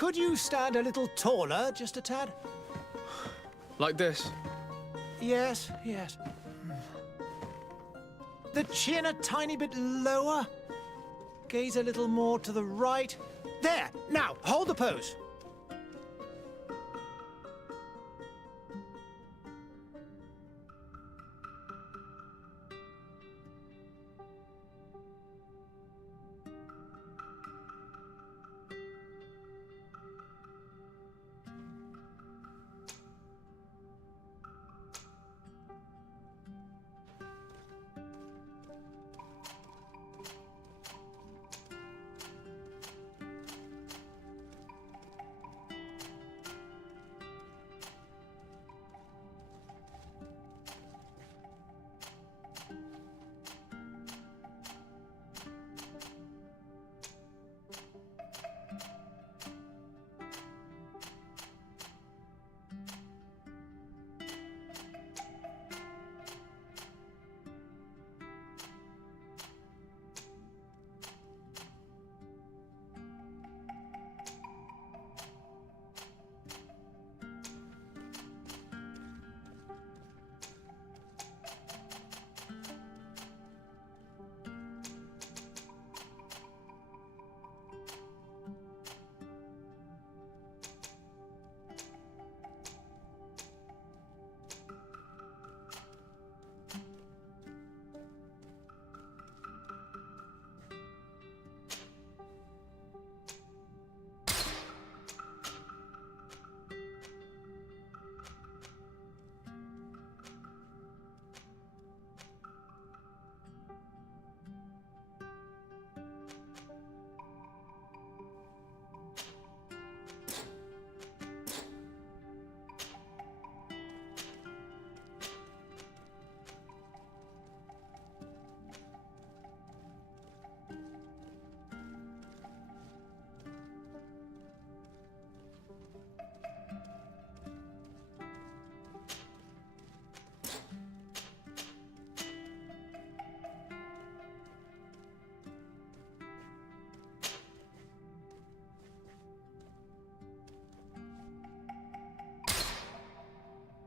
Could you stand a little taller, just a tad? Like this? Yes, yes. The chin a tiny bit lower. Gaze a little more to the right. There! Now, hold the pose.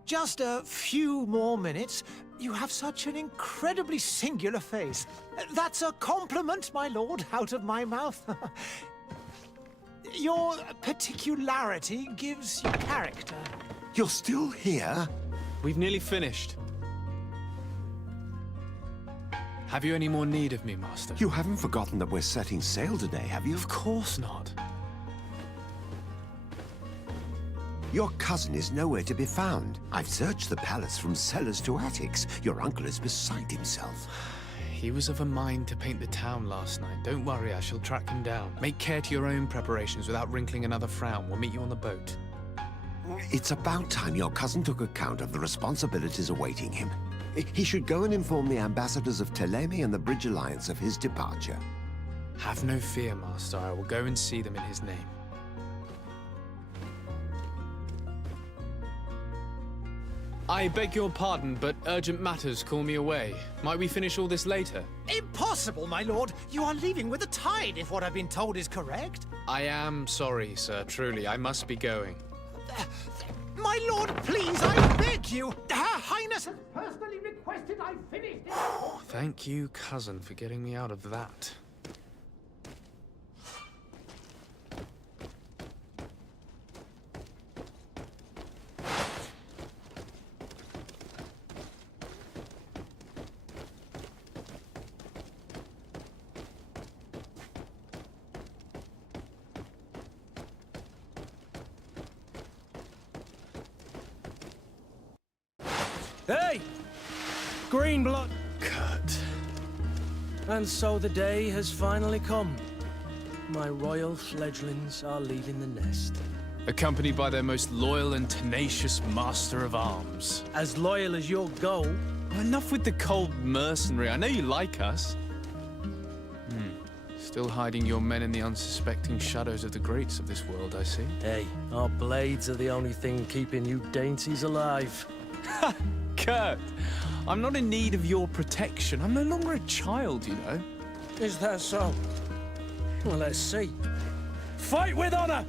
Just a few more minutes. You have such an incredibly singular face. That's a compliment, my lord, out of my mouth. Your particularity gives you character. You're still here? We've nearly finished. Have you any more need of me, Master? You haven't forgotten that we're setting sail today, have you? Of course not. Your cousin is nowhere to be found. I've searched the palace from cellars to attics. Your uncle is beside himself. He was of a mind to paint the town last night. Don't worry, I shall track him down. Make care to your own preparations without wrinkling another frown. We'll meet you on the boat. It's about time your cousin took account of the responsibilities awaiting him. He should go and inform the ambassadors of Ptolemy and the Bridge Alliance of his departure. Have no fear, Master. I will go and see them in his name. I beg your pardon, but urgent matters call me away. Might we finish all this later? Impossible, my lord. You are leaving with the tide, if what I've been told is correct. I am sorry, sir. Truly, I must be going. My lord, please, I beg you. Her Highness has personally requested I finish this. Thank you, cousin, for getting me out of that. Hey! Green blood! Kurt. And so the day has finally come. My royal fledglings are leaving the nest. Accompanied by their most loyal and tenacious master of arms. As loyal as your goal. Enough with the cold mercenary. I know you like us. Still hiding your men in the unsuspecting shadows of the greats of this world, I see. Hey, our blades are the only thing keeping you dainties alive. Kurt, I'm not in need of your protection. I'm no longer a child, you know. Is that so? Well, let's see. Fight with honor!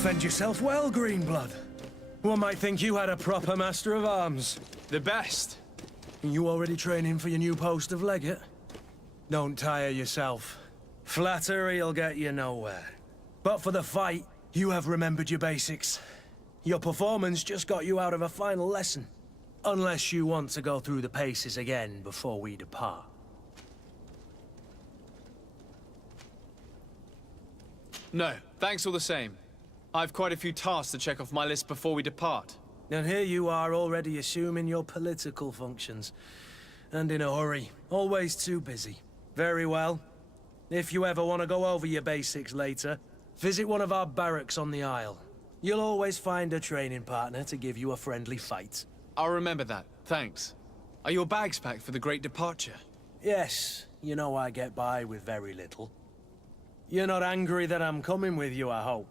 Defend yourself well, Greenblood. One might think you had a proper master of arms. The best. You already training for your new post of legate? Don't tire yourself. Flattery'll get you nowhere. But for the fight, you have remembered your basics. Your performance just got you out of a final lesson. Unless you want to go through the paces again before we depart. No, thanks all the same. I've quite a few tasks to check off my list before we depart. And here you are already assuming your political functions. And in a hurry. Always too busy. Very well. If you ever want to go over your basics later, visit one of our barracks on the Isle. You'll always find a training partner to give you a friendly fight. I'll remember that, thanks. Are your bags packed for the great departure? Yes, you know I get by with very little. You're not angry that I'm coming with you, I hope.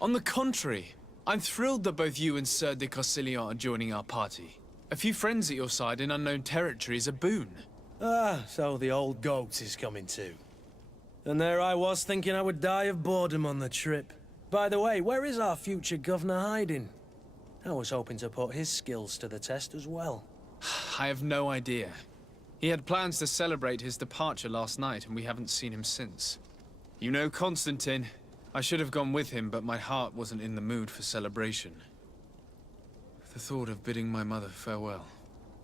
On the contrary, I'm thrilled that both you and Sir de Castillon are joining our party. A few friends at your side in unknown territory is a boon. Ah, so the old goat is coming too. And there I was thinking I would die of boredom on the trip. By the way, where is our future governor hiding? I was hoping to put his skills to the test as well. I have no idea. He had plans to celebrate his departure last night, and we haven't seen him since. You know Constantine. I should have gone with him, but my heart wasn't in the mood for celebration. The thought of bidding my mother farewell.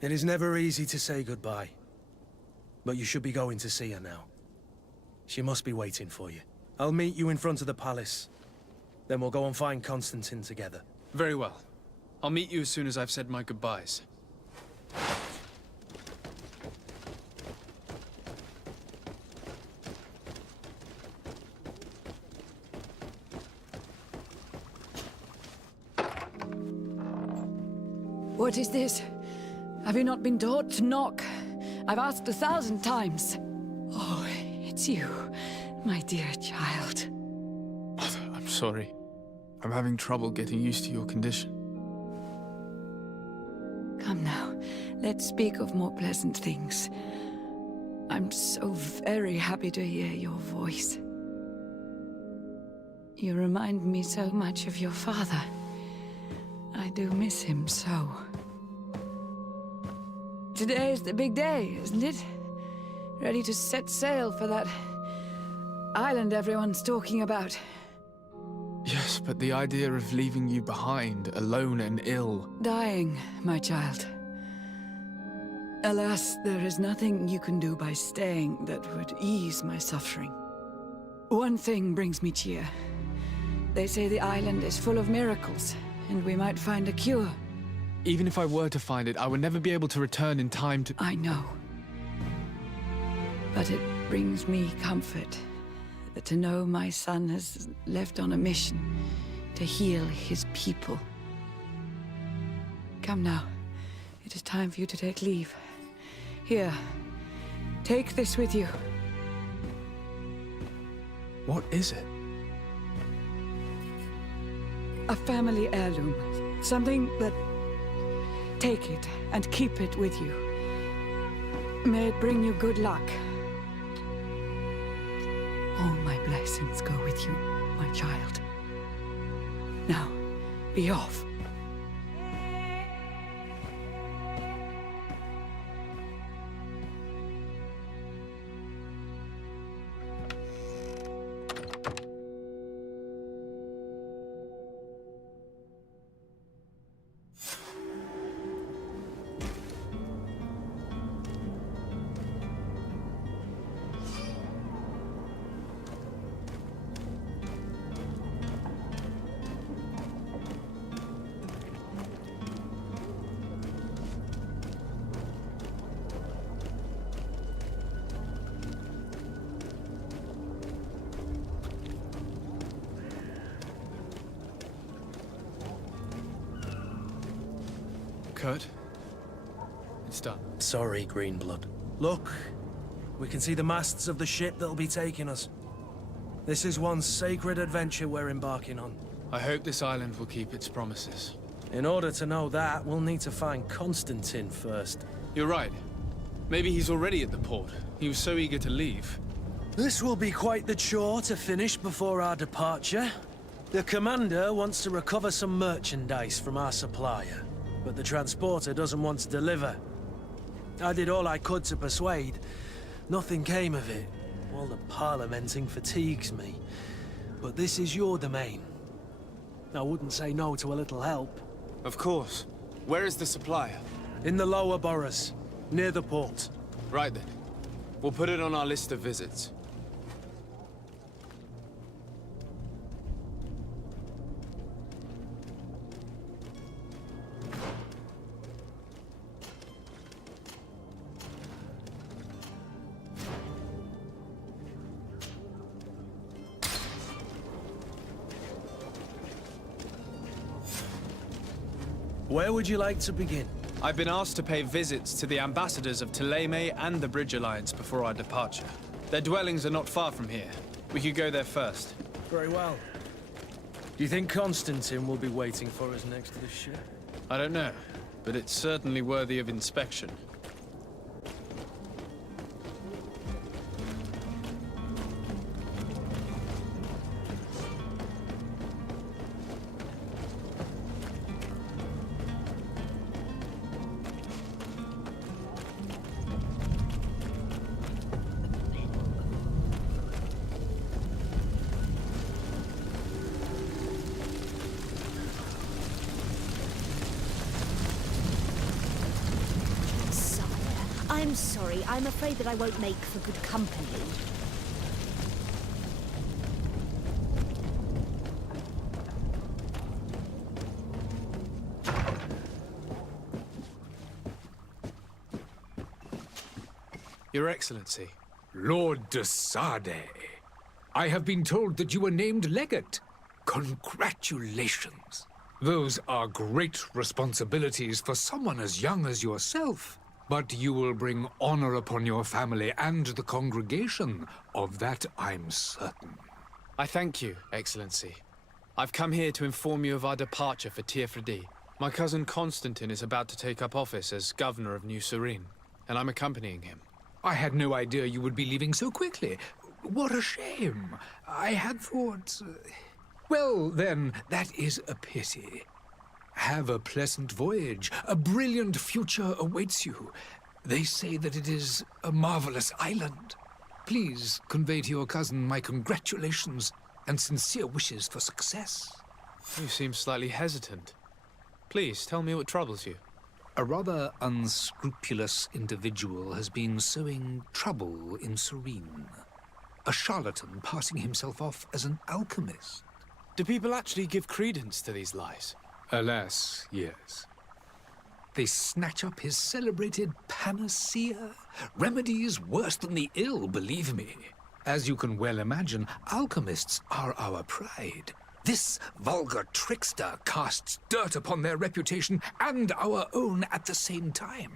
It is never easy to say goodbye. But you should be going to see her now. She must be waiting for you. I'll meet you in front of the palace. Then we'll go and find Constantine together. Very well. I'll meet you as soon as I've said my goodbyes. What is this? Have you not been taught to knock? I've asked 1,000 times. Oh, it's you, my dear child. Mother, I'm sorry. I'm having trouble getting used to your condition. Come now, let's speak of more pleasant things. I'm so very happy to hear your voice. You remind me so much of your father. I do miss him so. Today is the big day, isn't it? Ready to set sail for that island everyone's talking about. Yes, but the idea of leaving you behind, alone and ill... Dying, my child. Alas, there is nothing you can do by staying that would ease my suffering. One thing brings me cheer. They say the island is full of miracles, and we might find a cure. Even if I were to find it, I would never be able to return in time to... I know. But it brings me comfort to know my son has left on a mission to heal his people. Come now. It is time for you to take leave. Here, take this with you. What is it? A family heirloom. Something that... Take it and keep it with you. May it bring you good luck. All my blessings go with you, my child. Now, be off. Kurt? It's done. Sorry, Greenblood. Look, we can see the masts of the ship that'll be taking us. This is one sacred adventure we're embarking on. I hope this island will keep its promises. In order to know that, we'll need to find Constantine first. You're right. Maybe he's already at the port. He was so eager to leave. This will be quite the chore to finish before our departure. The commander wants to recover some merchandise from our supplier, but the transporter doesn't want to deliver. I did all I could to persuade. Nothing came of it. All the parliamenting fatigues me. But this is your domain. I wouldn't say no to a little help. Of course. Where is the supplier? In the lower boroughs, near the port. Right then. We'll put it on our list of visits. Where would you like to begin? I've been asked to pay visits to the ambassadors of Thélème and the Bridge Alliance before our departure. Their dwellings are not far from here. We could go there first. Very well. Do you think Constantine will be waiting for us next to the ship? I don't know, but it's certainly worthy of inspection. I'm sorry. I'm afraid that I won't make for good company. Your Excellency. Lord de Sade, I have been told that you were named legate. Congratulations. Those are great responsibilities for someone as young as yourself. But you will bring honor upon your family and the congregation. Of that, I'm certain. I thank you, Excellency. I've come here to inform you of our departure for Tiefredi. My cousin Constantine is about to take up office as governor of New Serene, and I'm accompanying him. I had no idea you would be leaving so quickly. What a shame. I had thought... Well, then, that is a pity. Have a pleasant voyage. A brilliant future awaits you. They say that it is a marvelous island. Please convey to your cousin my congratulations and sincere wishes for success. You seem slightly hesitant. Please, tell me what troubles you. A rather unscrupulous individual has been sowing trouble in Serene. A charlatan passing himself off as an alchemist. Do people actually give credence to these lies? Alas, yes. They snatch up his celebrated panacea. Remedies worse than the ill, believe me. As you can well imagine, alchemists are our pride. This vulgar trickster casts dirt upon their reputation and our own at the same time.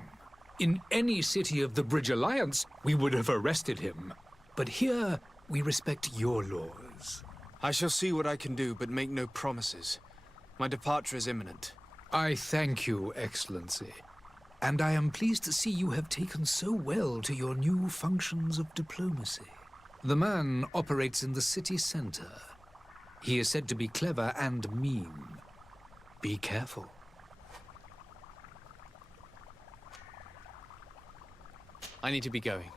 In any city of the Bridge Alliance, we would have arrested him. But here, we respect your laws. I shall see what I can do, but make no promises. My departure is imminent. I thank you, Excellency. And I am pleased to see you have taken so well to your new functions of diplomacy. The man operates in the city center. He is said to be clever and mean. Be careful. I need to be going.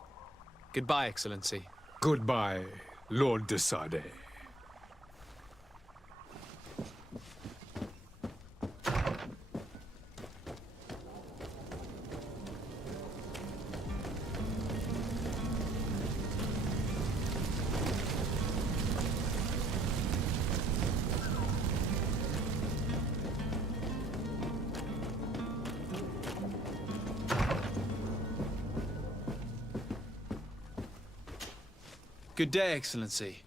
Goodbye, Excellency. Goodbye, Lord de Sade. Good day, Excellency.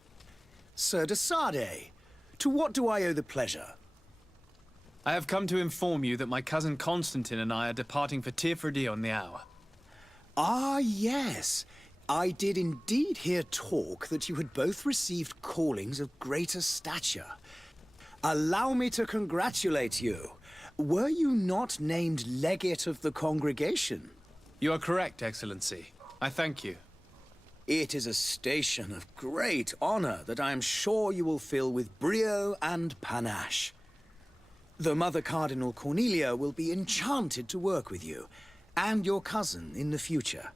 Sir de Sade, to what do I owe the pleasure? I have come to inform you that my cousin Constantine and I are departing for Tiefredi on the hour. Ah, yes. I did indeed hear talk that you had both received callings of greater stature. Allow me to congratulate you. Were you not named legate of the congregation? You are correct, Excellency. I thank you. It is a station of great honor that I am sure you will fill with brio and panache. The Mother Cardinal Cornelia will be enchanted to work with you, and your cousin in the future.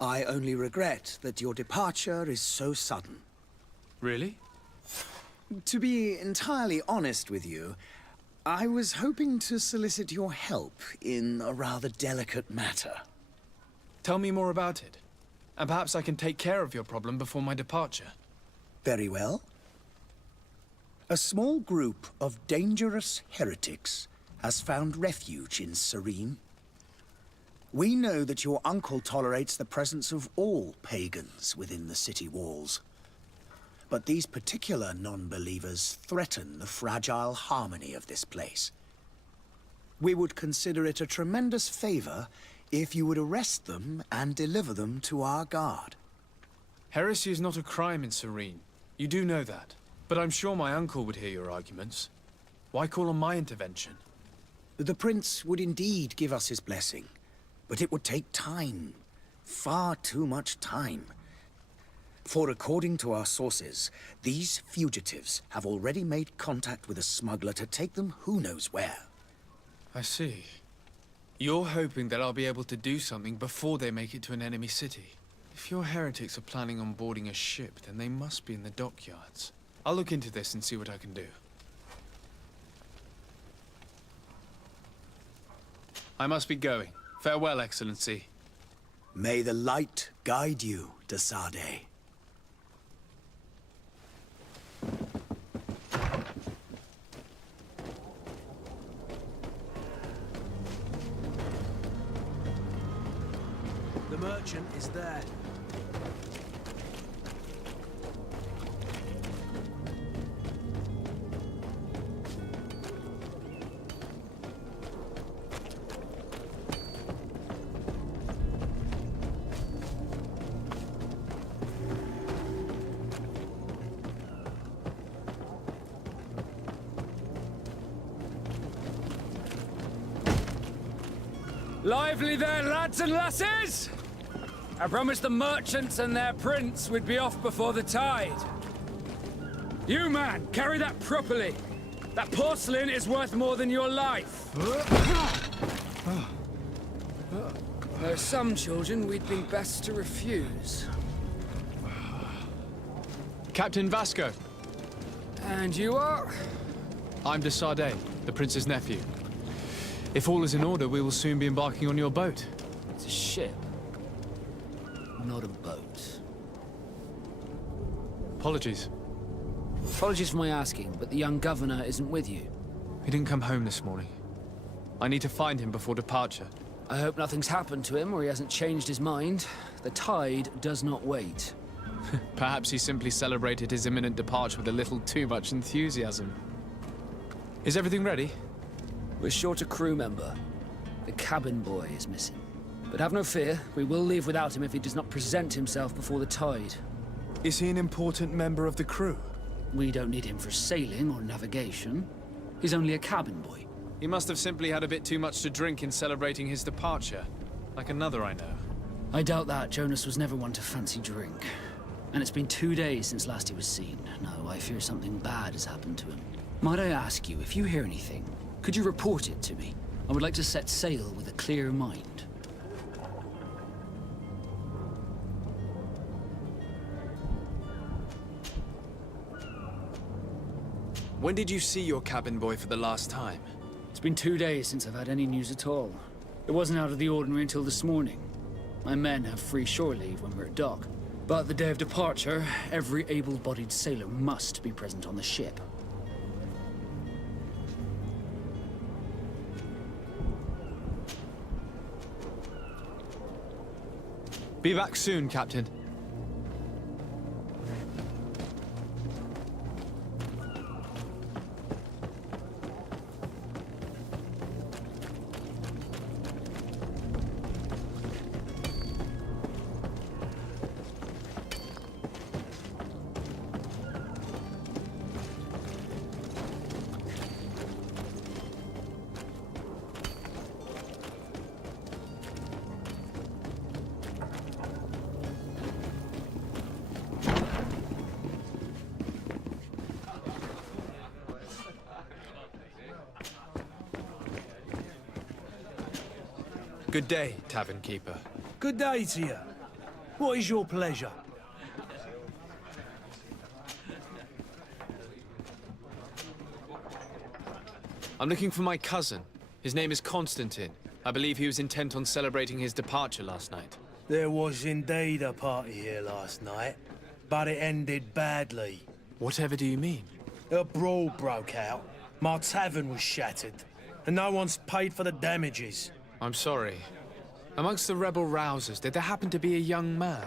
I only regret that your departure is so sudden. Really? To be entirely honest with you, I was hoping to solicit your help in a rather delicate matter. Tell me more about it, and perhaps I can take care of your problem before my departure. Very well. A small group of dangerous heretics has found refuge in Serene. We know that your uncle tolerates the presence of all pagans within the city walls. But these particular non-believers threaten the fragile harmony of this place. We would consider it a tremendous favor if you would arrest them and deliver them to our guard. Heresy is not a crime in Serene. You do know that. But I'm sure my uncle would hear your arguments. Why call on my intervention? The prince would indeed give us his blessing, but it would take time. Far too much time. For according to our sources, these fugitives have already made contact with a smuggler to take them who knows where. I see. You're hoping that I'll be able to do something before they make it to an enemy city. If your heretics are planning on boarding a ship, then they must be in the dockyards. I'll look into this and see what I can do. I must be going. Farewell, Excellency. May the light guide you, de Sade. The merchant is there. Lively there, lads and lasses! I promised the merchants and their prince we'd be off before the tide. You, man, carry that properly. That porcelain is worth more than your life. There are some children we'd be best to refuse. Captain Vasco. And you are? I'm de Sade, the prince's nephew. If all is in order, we will soon be embarking on your boat. It's a ship, not a boat. Apologies. Apologies for my asking, but the young governor isn't with you. He didn't come home this morning. I need to find him before departure. I hope nothing's happened to him or he hasn't changed his mind. The tide does not wait. Perhaps he simply celebrated his imminent departure with a little too much enthusiasm. Is everything ready? We're short a crew member. The cabin boy is missing. But have no fear, we will leave without him if he does not present himself before the tide. Is he an important member of the crew? We don't need him for sailing or navigation. He's only a cabin boy. He must have simply had a bit too much to drink in celebrating his departure. Like another I know. I doubt that. Jonas was never one to fancy drink. And it's been 2 days since last he was seen. No, I fear something bad has happened to him. Might I ask you, if you hear anything, could you report it to me? I would like to set sail with a clear mind. When did you see your cabin boy for the last time? It's been 2 days since I've had any news at all. It wasn't out of the ordinary until this morning. My men have free shore leave when we're at dock. But the day of departure, every able-bodied sailor must be present on the ship. Be back soon, Captain. Good day, tavern keeper. Good day to you. What is your pleasure? I'm looking for my cousin. His name is Constantine. I believe he was intent on celebrating his departure last night. There was indeed a party here last night, but it ended badly. Whatever do you mean? A brawl broke out. My tavern was shattered, and no one's paid for the damages. I'm sorry. Amongst the rebel rousers, did there happen to be a young man?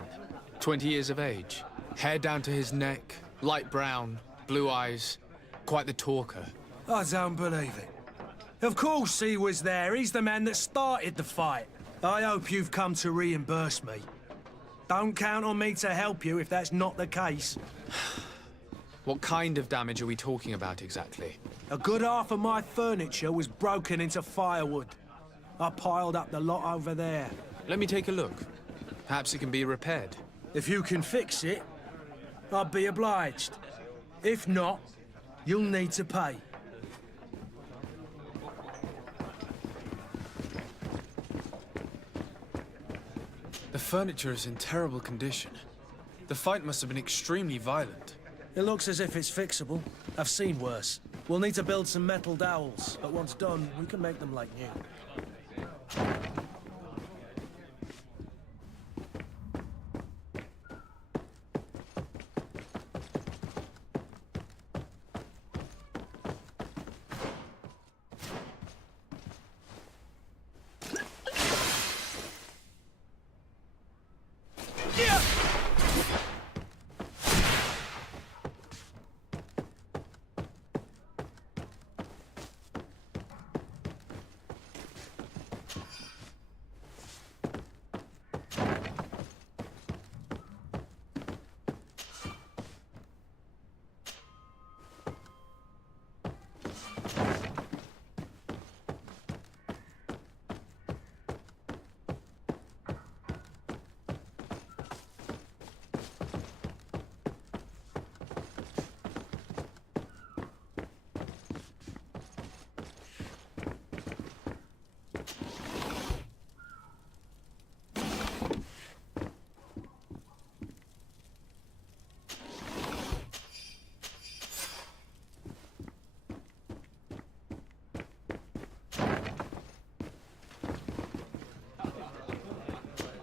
20 years of age, hair down to his neck, light brown, blue eyes, quite the talker. I don't believe it. Of course he was there. He's the man that started the fight. I hope you've come to reimburse me. Don't count on me to help you if that's not the case. What kind of damage are we talking about exactly? A good half of my furniture was broken into firewood. I piled up the lot over there. Let me take a look. Perhaps it can be repaired. If you can fix it, I'd be obliged. If not, you'll need to pay. The furniture is in terrible condition. The fight must have been extremely violent. It looks as if it's fixable. I've seen worse. We'll need to build some metal dowels, but once done, we can make them like new.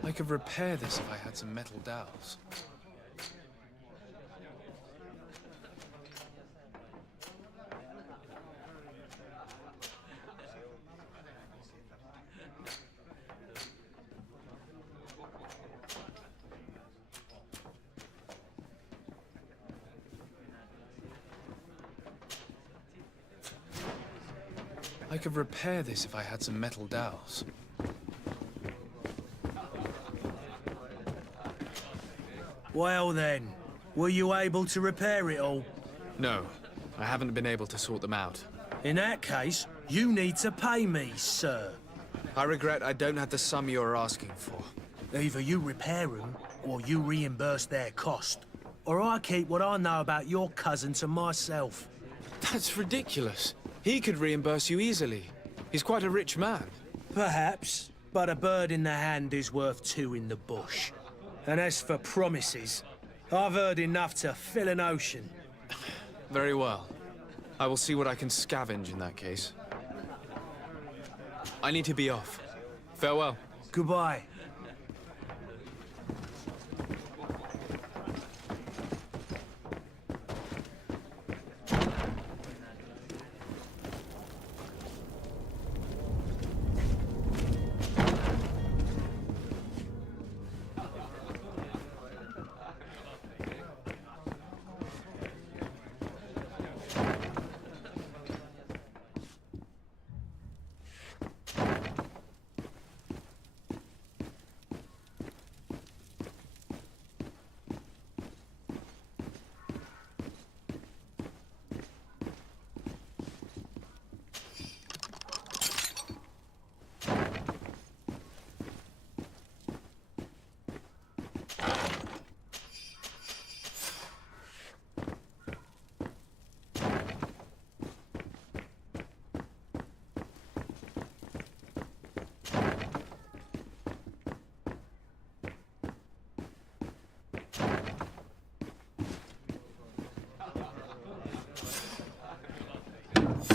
I could repair this if I had some metal dowels. I could repair this if I had some metal dowels. Well then, were you able to repair it all? No, I haven't been able to sort them out. In that case, you need to pay me, sir. I regret I don't have the sum you're asking for. Either you repair them, or you reimburse their cost. Or I keep what I know about your cousin to myself. That's ridiculous. He could reimburse you easily. He's quite a rich man. Perhaps, but a bird in the hand is worth two in the bush. And as for promises, I've heard enough to fill an ocean. Very well. I will see what I can scavenge in that case. I need to be off. Farewell. Goodbye.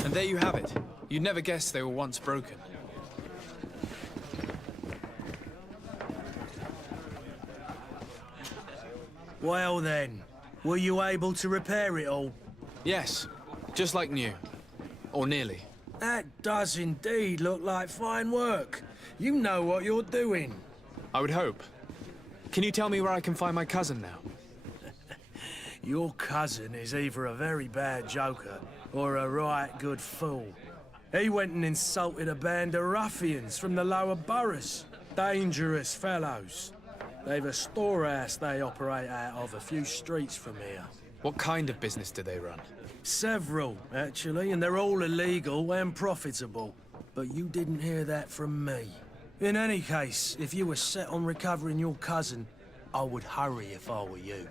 And there you have it. You'd never guess they were once broken. Well then, were you able to repair it all? Yes, just like new. Or nearly. That does indeed look like fine work. You know what you're doing. I would hope. Can you tell me where I can find my cousin now? Your cousin is either a very bad joker or a right good fool. He went and insulted a band of ruffians from the lower boroughs. Dangerous fellows. They've a storehouse they operate out of a few streets from here. What kind of business do they run? Several, actually, and they're all illegal and profitable. But you didn't hear that from me. In any case, if you were set on recovering your cousin, I would hurry if I were you.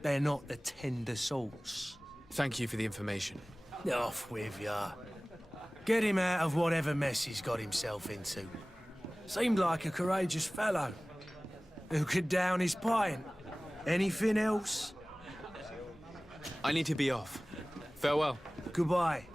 They're not the tender sorts. Thank you for the information. Off with ya. Get him out of whatever mess he's got himself into. Seemed like a courageous fellow. Who could down his pint? Anything else? I need to be off. Farewell. Goodbye.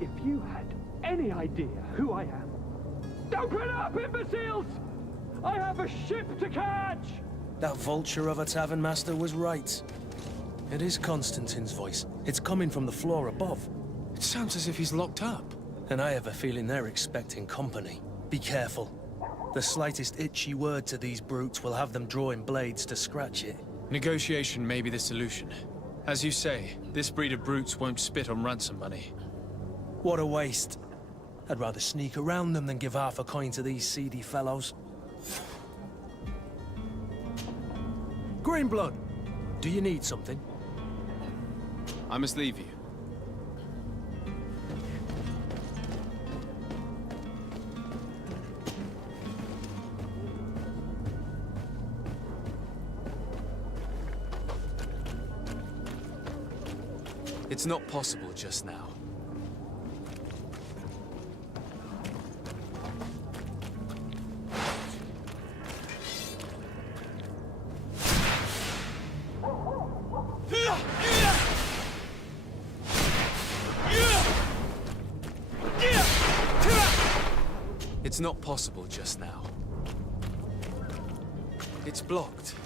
If you had any idea who I am... Open up, imbeciles! I have a ship to catch! That vulture of a tavern master was right. It is Constantine's voice. It's coming from the floor above. It sounds as if he's locked up. And I have a feeling they're expecting company. Be careful. The slightest itchy word to these brutes will have them drawing blades to scratch it. Negotiation may be the solution. As you say, this breed of brutes won't spit on ransom money. What a waste. I'd rather sneak around them than give half a coin to these seedy fellows. Greenblood, do you need something? I must leave you. It's not possible just now. It's not possible just now. It's blocked.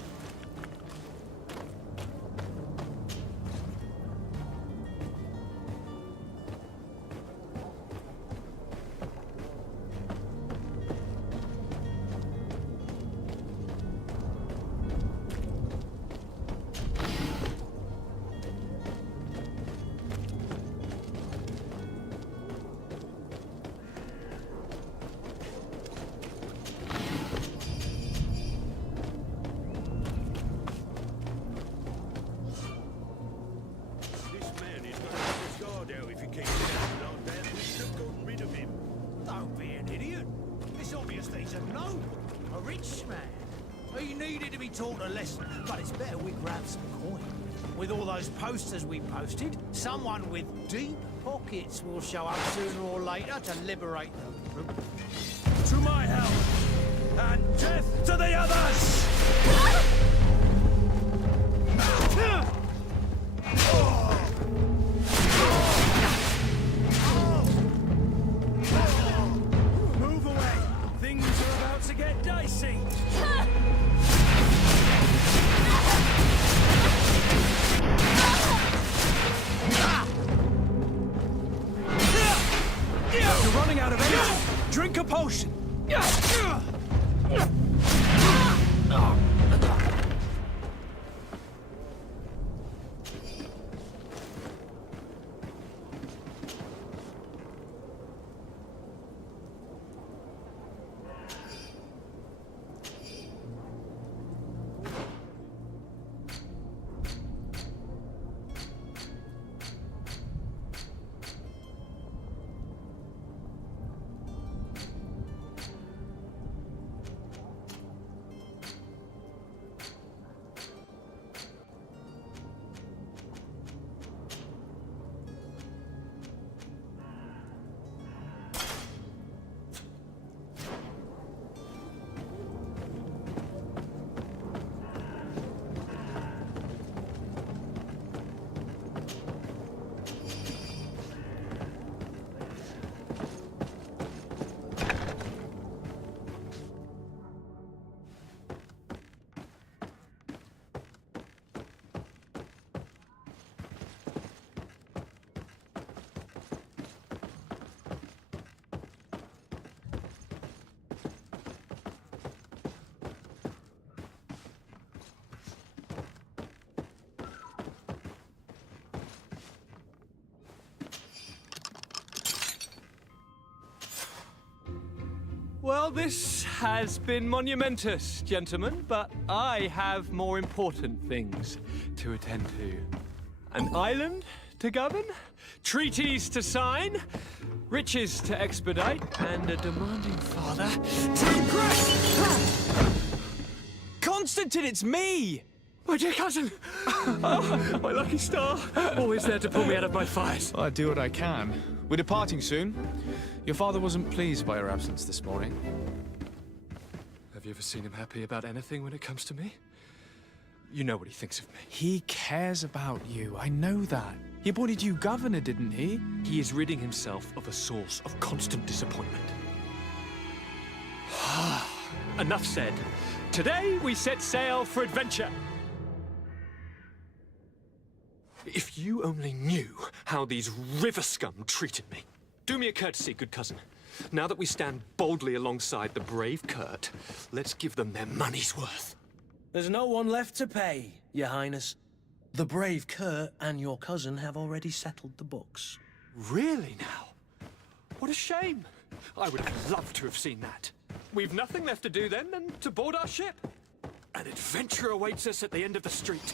Don't be an idiot. It's obvious that he's a noble, a rich man. He needed to be taught a lesson, but it's better we grab some coin. With all those posters we posted, someone with deep pockets will show up sooner or later to liberate the group. To my help! And death to the others! Move away! Things are about to get dicey! You're running out of energy! Well, this has been monumentous, gentlemen, but I have more important things to attend to. An island to govern, treaties to sign, riches to expedite, and a demanding father to impress! Constantine, it's me! My dear cousin! Oh, my lucky star! Always there to pull me out of my fires. I do what I can. We're departing soon. Your father wasn't pleased by your absence this morning. Have you ever seen him happy about anything when it comes to me? You know what he thinks of me. He cares about you, I know that. He appointed you governor, didn't he? He is ridding himself of a source of constant disappointment. Enough said. Today we set sail for adventure. If you only knew how these river scum treated me. Do me a courtesy, good cousin. Now that we stand boldly alongside the brave Kurt, let's give them their money's worth. There's no one left to pay, Your Highness. The brave Kurt and your cousin have already settled the books. Really now? What a shame. I would have loved to have seen that. We've nothing left to do then than to board our ship. An adventure awaits us at the end of the street.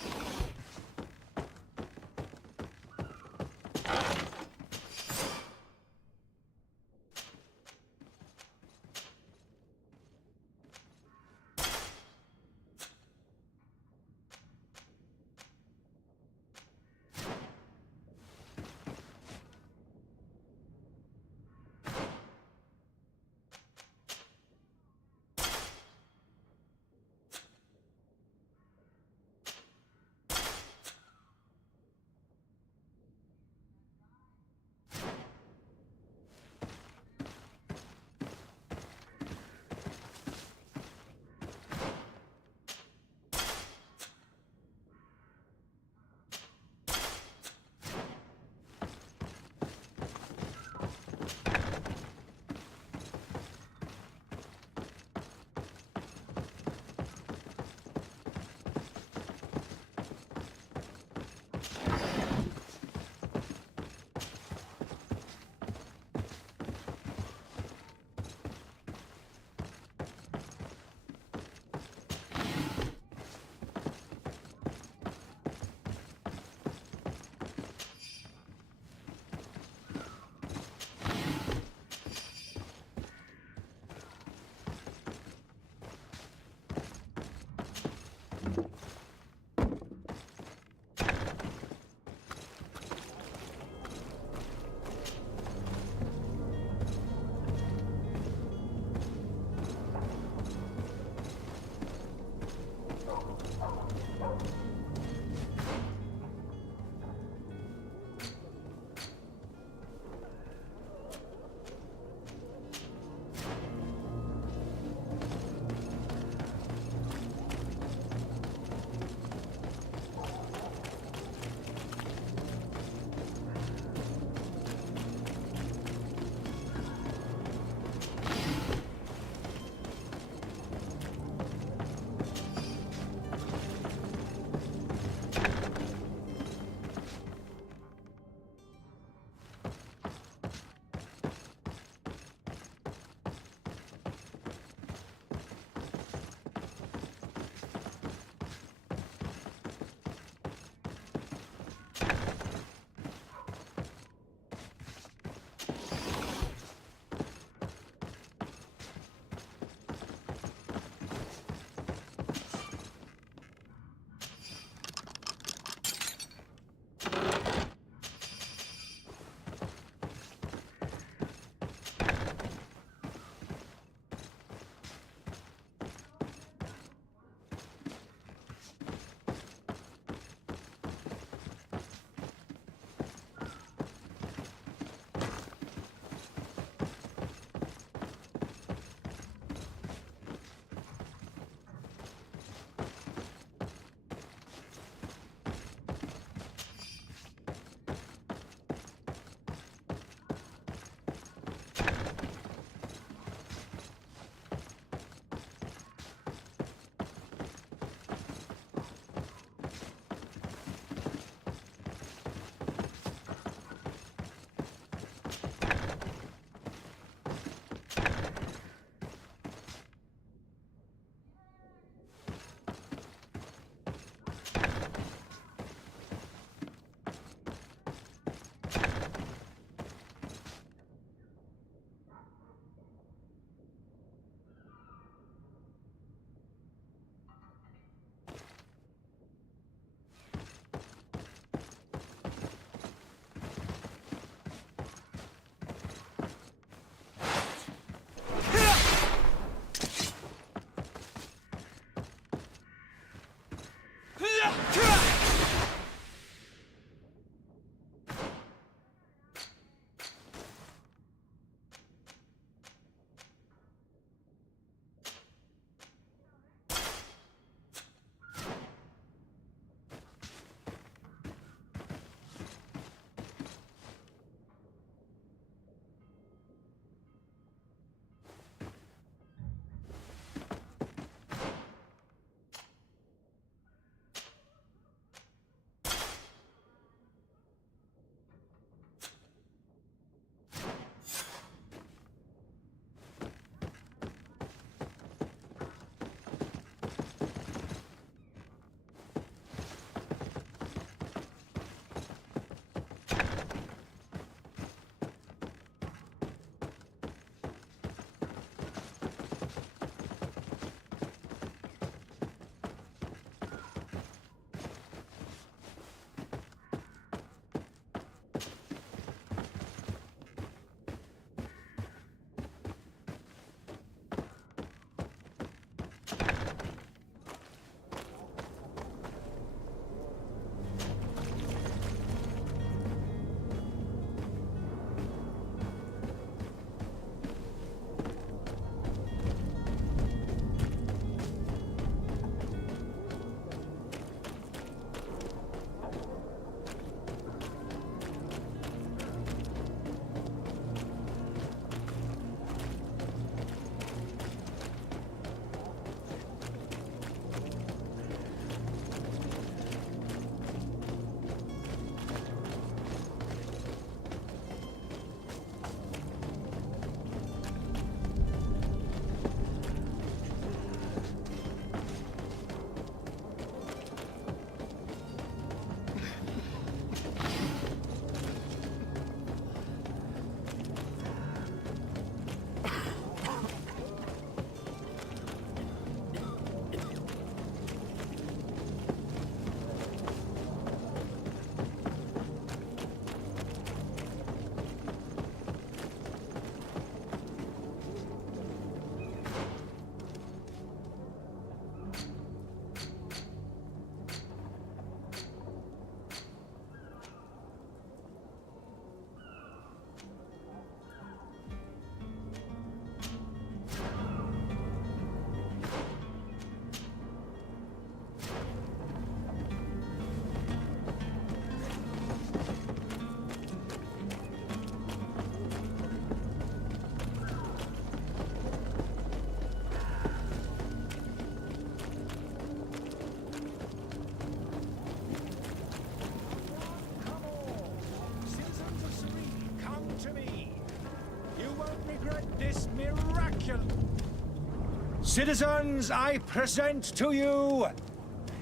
Citizens, I present to you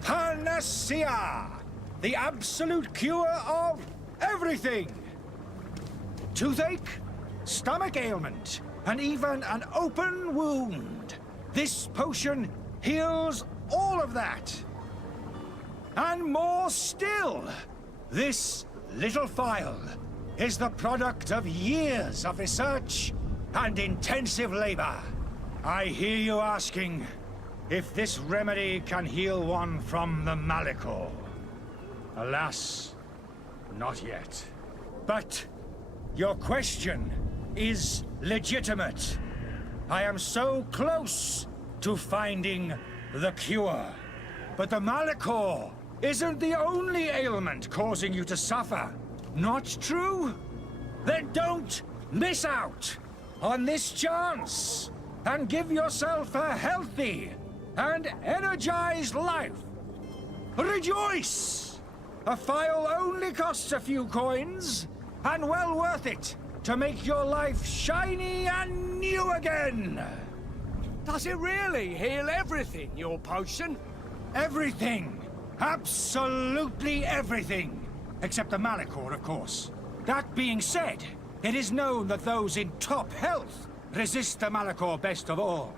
Panacea, the absolute cure of everything. Toothache, stomach ailment, and even an open wound. This potion heals all of that. And more still, this little phial is the product of years of research and intensive labor. I hear you asking if this remedy can heal one from the Malachor. Alas, not yet. But your question is legitimate. I am so close to finding the cure. But the Malachor isn't the only ailment causing you to suffer. Not true? Then don't miss out on this chance and give yourself a healthy and energized life. Rejoice! A phial only costs a few coins, and well worth it to make your life shiny and new again. Does it really heal everything, your potion? Everything. Absolutely everything. Except the Malachor, of course. That being said, it is known that those in top health resist the Malachor best of all.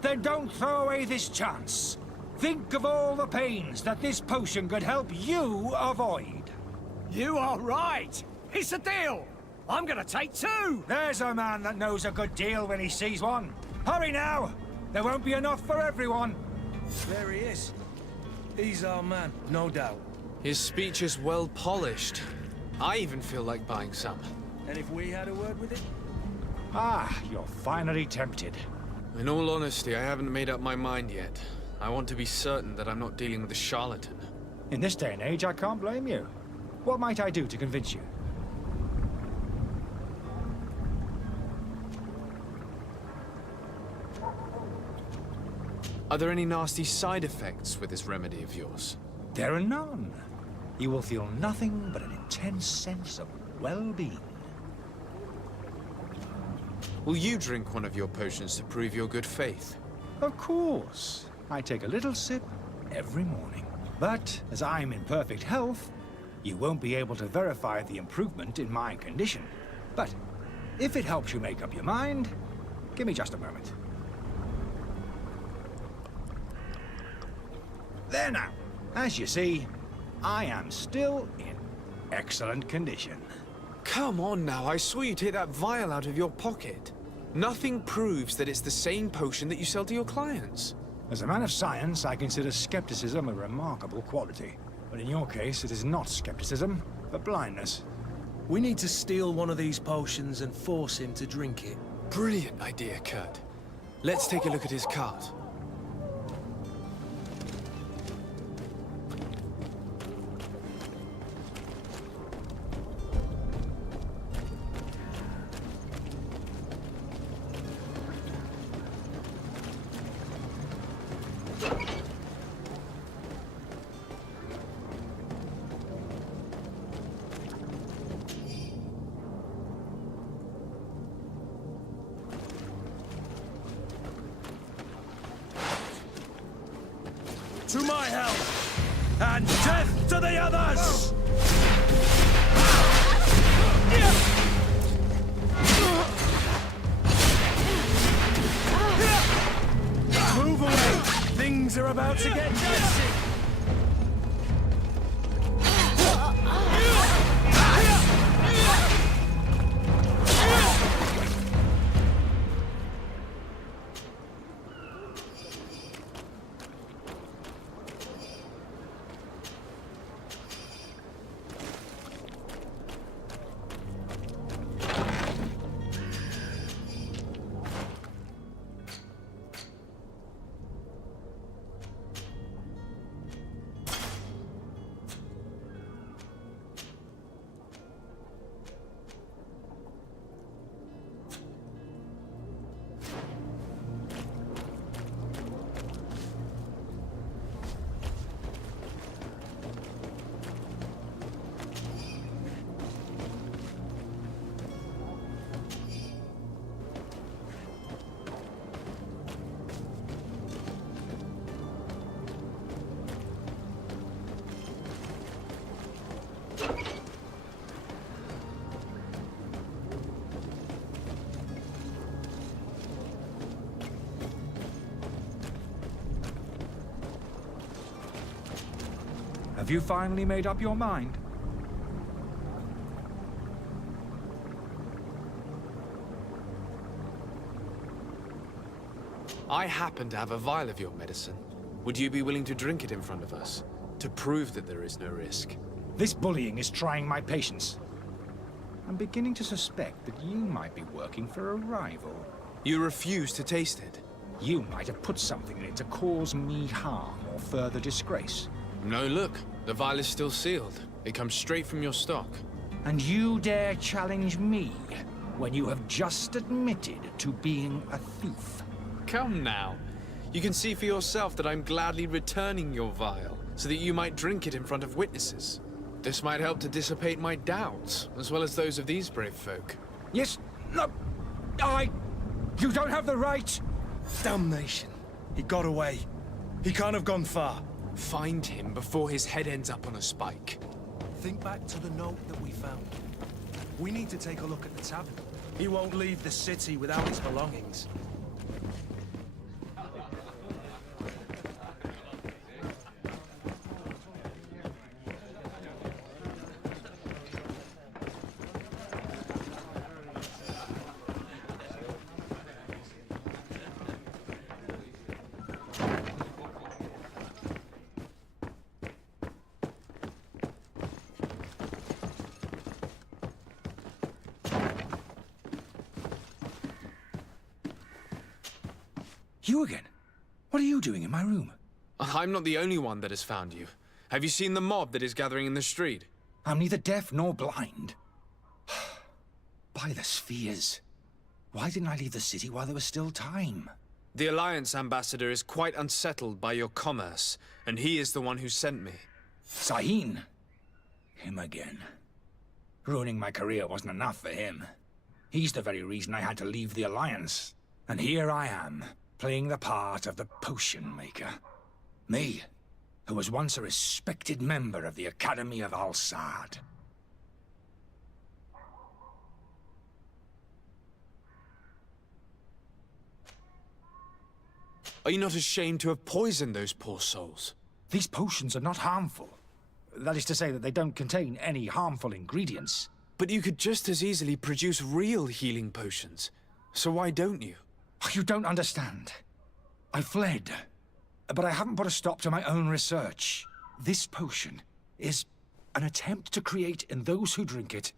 Then don't throw away this chance. Think of all the pains that this potion could help you avoid. You are right. It's a deal. I'm gonna take 2. There's a man that knows a good deal when he sees one. Hurry now. There won't be enough for everyone. There he is. He's our man, no doubt. His speech is well polished. I even feel like buying some. And if we had a word with him? Ah, you're finally tempted. In all honesty, I haven't made up my mind yet. I want to be certain that I'm not dealing with a charlatan. In this day and age, I can't blame you. What might I do to convince you? Are there any nasty side effects with this remedy of yours? There are none. You will feel nothing but an intense sense of well-being. Will you drink one of your potions to prove your good faith? Of course. I take a little sip every morning. But as I'm in perfect health, you won't be able to verify the improvement in my condition. But if it helps you make up your mind, give me just a moment. There now. As you see, I am still in excellent condition. Come on now, I saw you take that vial out of your pocket. Nothing proves that it's the same potion that you sell to your clients. As a man of science, I consider skepticism a remarkable quality. But in your case, it is not skepticism, but blindness. We need to steal one of these potions and force him to drink it. Brilliant idea, Kurt. Let's take a look at his cart. To my help! And death to the others! Move away! Things are about to get dicey! Have you finally made up your mind? I happen to have a vial of your medicine. Would you be willing to drink it in front of us? To prove that there is no risk? This bullying is trying my patience. I'm beginning to suspect that you might be working for a rival. You refuse to taste it? You might have put something in it to cause me harm or further disgrace. No, look. The vial is still sealed. It comes straight from your stock. And you dare challenge me when you have just admitted to being a thief? Come now. You can see for yourself that I'm gladly returning your vial, so that you might drink it in front of witnesses. This might help to dissipate my doubts, as well as those of these brave folk. Yes, no, you don't have the right! Damnation. He got away. He can't have gone far. Find him before his head ends up on a spike. Think back to the note that we found. We need to take a look at the tavern. He won't leave the city without his belongings. You again? What are you doing in my room? I'm not the only one that has found you. Have you seen the mob that is gathering in the street? I'm neither deaf nor blind. By the spheres. Why didn't I leave the city while there was still time? The Alliance ambassador is quite unsettled by your commerce, and he is the one who sent me. Sahin. Him again. Ruining my career wasn't enough for him. He's the very reason I had to leave the Alliance. And here I am, playing the part of the potion maker. Me, who was once a respected member of the Academy of Al-Sad. Are you not ashamed to have poisoned those poor souls? These potions are not harmful. That is to say that they don't contain any harmful ingredients. But you could just as easily produce real healing potions. So why don't you? You don't understand. I fled, but I haven't put a stop to my own research. This potion is an attempt to create in those who drink it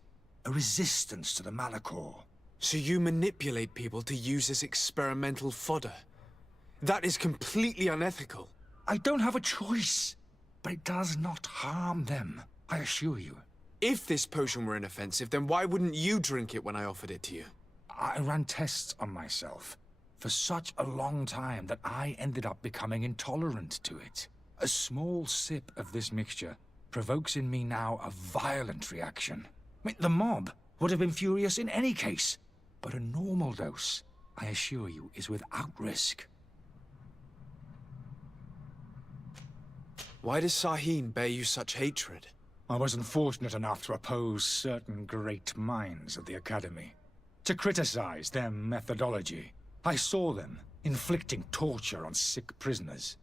a resistance to the Malachor. So you manipulate people to use as experimental fodder? That is completely unethical. I don't have a choice, but it does not harm them, I assure you. If this potion were inoffensive, then why wouldn't you drink it when I offered it to you? I ran tests on myself for such a long time that I ended up becoming intolerant to it. A small sip of this mixture provokes in me now a violent reaction. I mean, the mob would have been furious in any case, but a normal dose, I assure you, is without risk. Why does Sahin bear you such hatred? I wasn't fortunate enough to oppose certain great minds of the Academy, to criticize their methodology. I saw them inflicting torture on sick prisoners,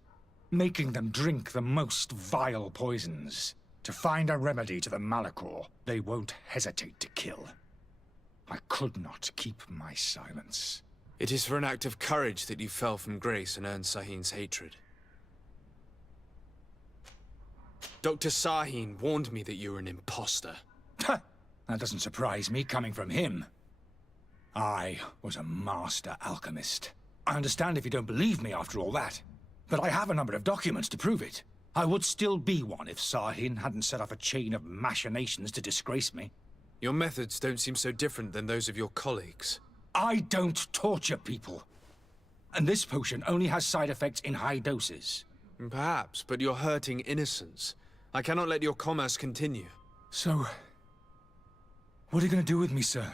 making them drink the most vile poisons. To find a remedy to the Malachor, they won't hesitate to kill. I could not keep my silence. It is for an act of courage that you fell from grace and earned Sahin's hatred. Dr. Sahin warned me that you were an imposter. That doesn't surprise me, coming from him. I was a master alchemist. I understand if you don't believe me after all that, but I have a number of documents to prove it. I would still be one if Sahin hadn't set off a chain of machinations to disgrace me. Your methods don't seem so different than those of your colleagues. I don't torture people. And this potion only has side effects in high doses. Perhaps, but you're hurting innocents. I cannot let your commerce continue. So, what are you going to do with me, sir?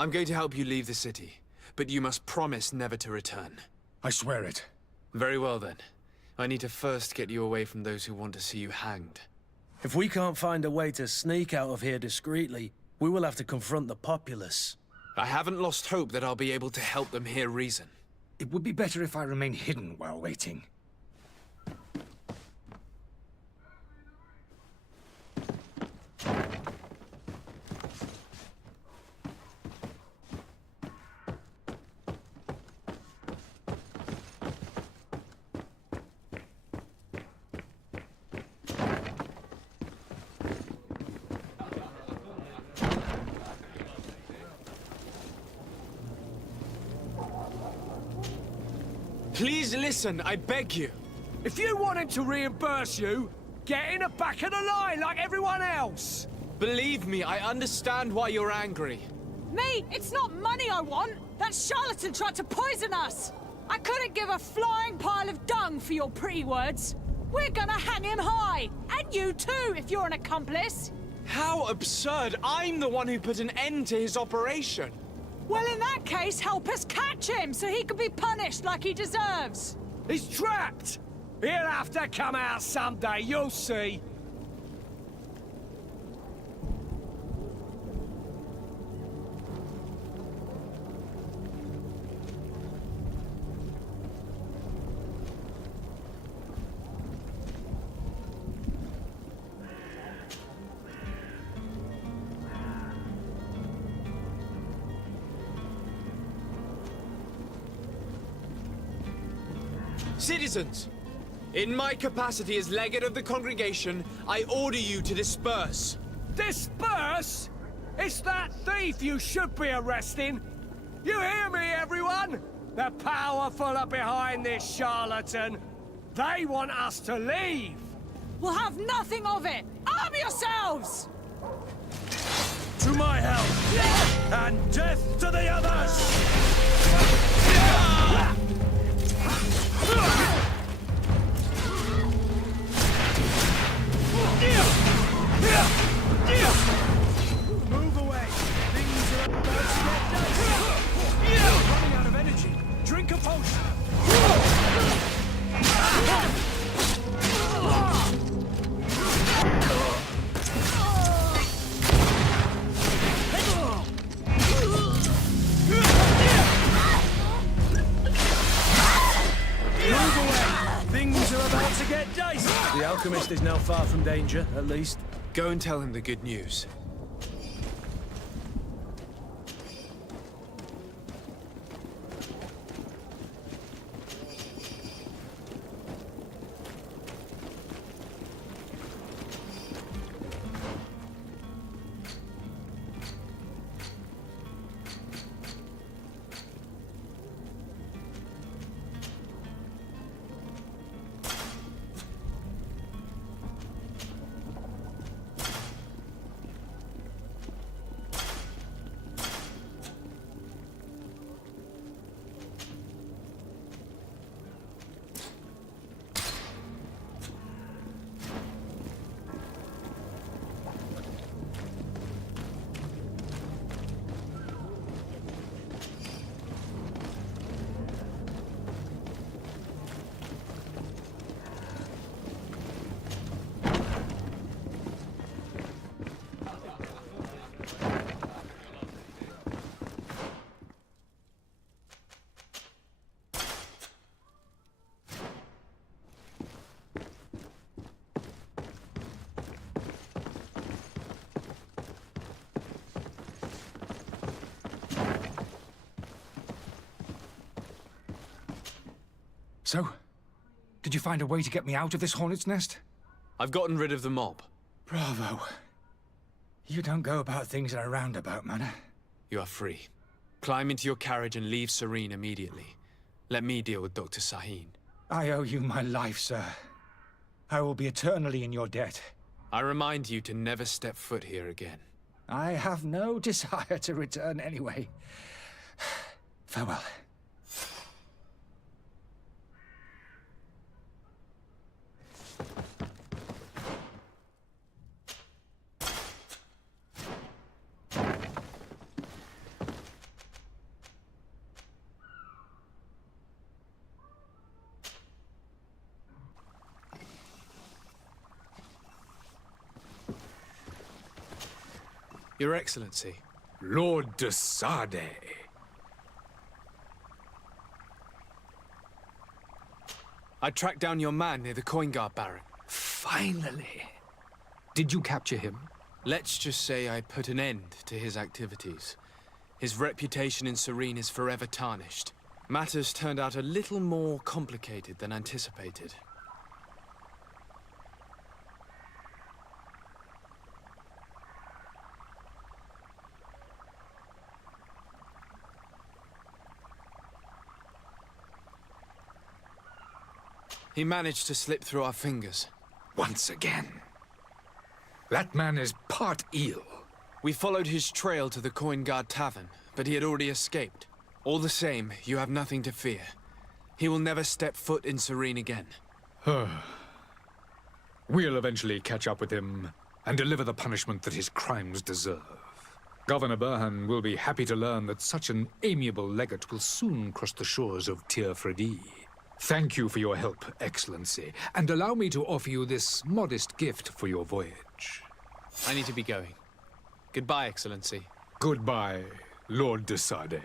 I'm going to help you leave the city, but you must promise never to return. I swear it. Very well then. I need to first get you away from those who want to see you hanged. If we can't find a way to sneak out of here discreetly, we will have to confront the populace. I haven't lost hope that I'll be able to help them hear reason. It would be better if I remain hidden while waiting. Please listen, I beg you. If you want him to reimburse you, get in the back of the line like everyone else! Believe me, I understand why you're angry. Me? It's not money I want! That charlatan tried to poison us! I couldn't give a flying pile of dung for your pretty words. We're gonna hang him high! And you too, if you're an accomplice! How absurd! I'm the one who put an end to his operation. Well, in that case, help us catch him so he can be punished like he deserves. He's trapped! He'll have to come out someday, you'll see. Citizens, in my capacity as legate of the congregation, I order you to disperse. Disperse? It's that thief you should be arresting! You hear me, everyone? The powerful are behind this charlatan. They want us to leave! We'll have nothing of it! Arm yourselves! To my help! And death to the others! Move away! Things are about to get dicey! Running out of energy! Drink a potion! Move away! Things are about to get dicey! The alchemist is now far from danger, at least. Go and tell him the good news. So, did you find a way to get me out of this hornet's nest? I've gotten rid of the mob. Bravo. You don't go about things in a roundabout manner. You are free. Climb into your carriage and leave Serene immediately. Let me deal with Dr. Sahin. I owe you my life, sir. I will be eternally in your debt. I remind you to never step foot here again. I have no desire to return anyway. Farewell. Your Excellency. Lord de Sade. I tracked down your man near the coin guard barrack. Finally. Did you capture him? Let's just say I put an end to his activities. His reputation in Serene is forever tarnished. Matters turned out a little more complicated than anticipated. He managed to slip through our fingers. Once again. That man is part eel. We followed his trail to the Coin Guard Tavern, but he had already escaped. All the same, you have nothing to fear. He will never step foot in Serene again. We'll eventually catch up with him and deliver the punishment that his crimes deserve. Governor Burhan will be happy to learn that such an amiable legate will soon cross the shores of Tir Fredi. Thank you for your help, Excellency, and allow me to offer you this modest gift for your voyage. I need to be going. Goodbye, Excellency. Goodbye, Lord de Sade.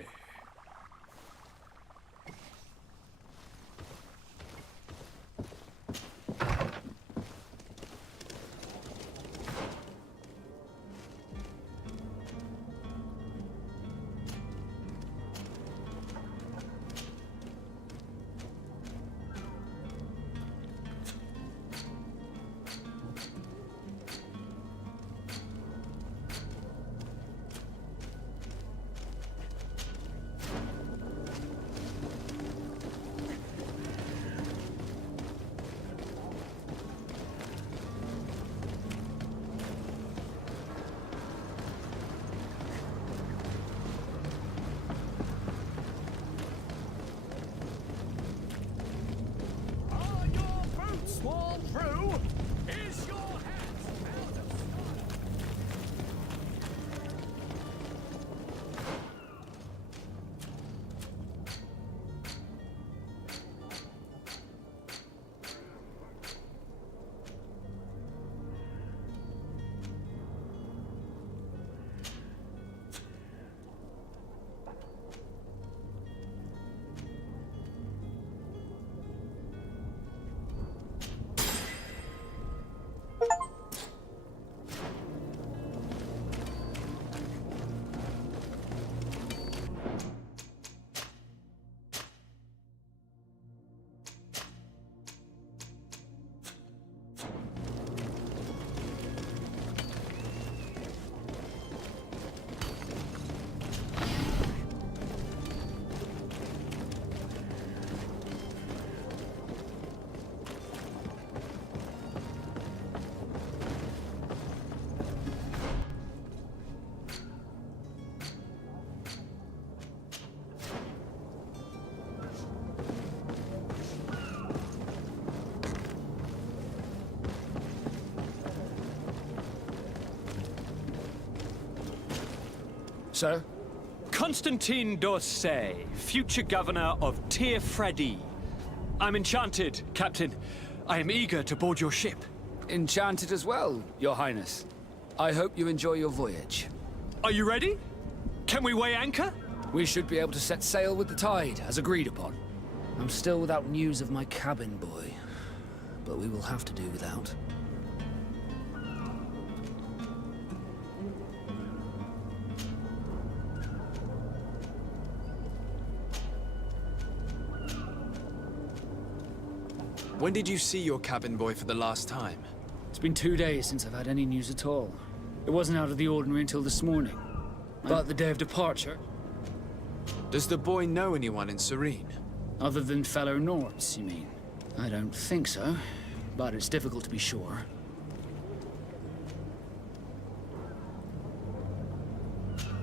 Sir? Constantine d'Orsay, future governor of Tir Fredi. I'm enchanted, Captain. I am eager to board your ship. Enchanted as well, Your Highness. I hope you enjoy your voyage. Are you ready? Can we weigh anchor? We should be able to set sail with the tide, as agreed upon. I'm still without news of my cabin boy, but we will have to do without. When did you see your cabin boy for the last time? It's been 2 days since I've had any news at all. It wasn't out of the ordinary until this morning. About the day of departure. Does the boy know anyone in Serene? Other than fellow Nords, you mean? I don't think so, but it's difficult to be sure.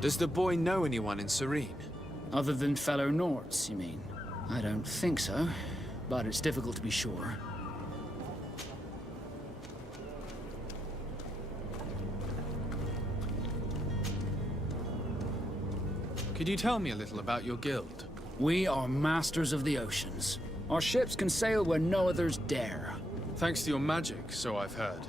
Does the boy know anyone in Serene? Other than fellow Nords, you mean? I don't think so, but it's difficult to be sure. Could you tell me a little about your guild? We are masters of the oceans. Our ships can sail where no others dare. Thanks to your magic, so I've heard.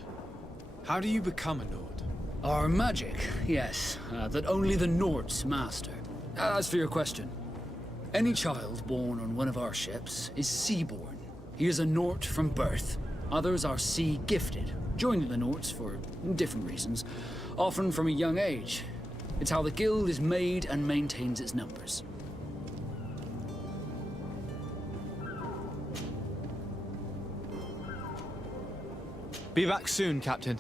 How do you become a Nord? Our magic, yes, that only the Nords master. As for your question, any child born on one of our ships is sea-born. He is a Nort from birth. Others are sea-gifted, joining the Norts for different reasons, often from a young age. It's how the guild is made and maintains its numbers. Be back soon, Captain.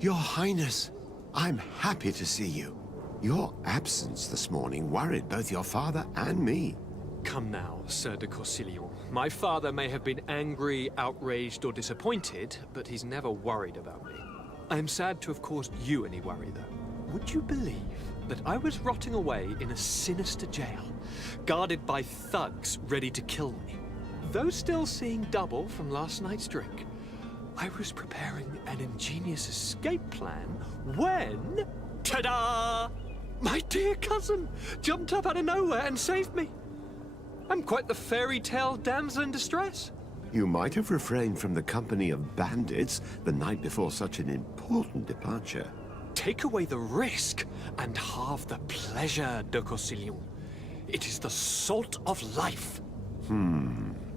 Your Highness, I'm happy to see you. Your absence this morning worried both your father and me. Come now, Sir de Corsilion. My father may have been angry, outraged, or disappointed, but he's never worried about me. I am sad to have caused you any worry, though. Would you believe that I was rotting away in a sinister jail, guarded by thugs ready to kill me? Though still seeing double from last night's drink, I was preparing an ingenious escape plan when... ta-da! My dear cousin jumped up out of nowhere and saved me. I'm quite the fairy tale damsel in distress. You might have refrained from the company of bandits the night before such an important departure. Take away the risk and halve the pleasure, de Corsilion. It is the salt of life.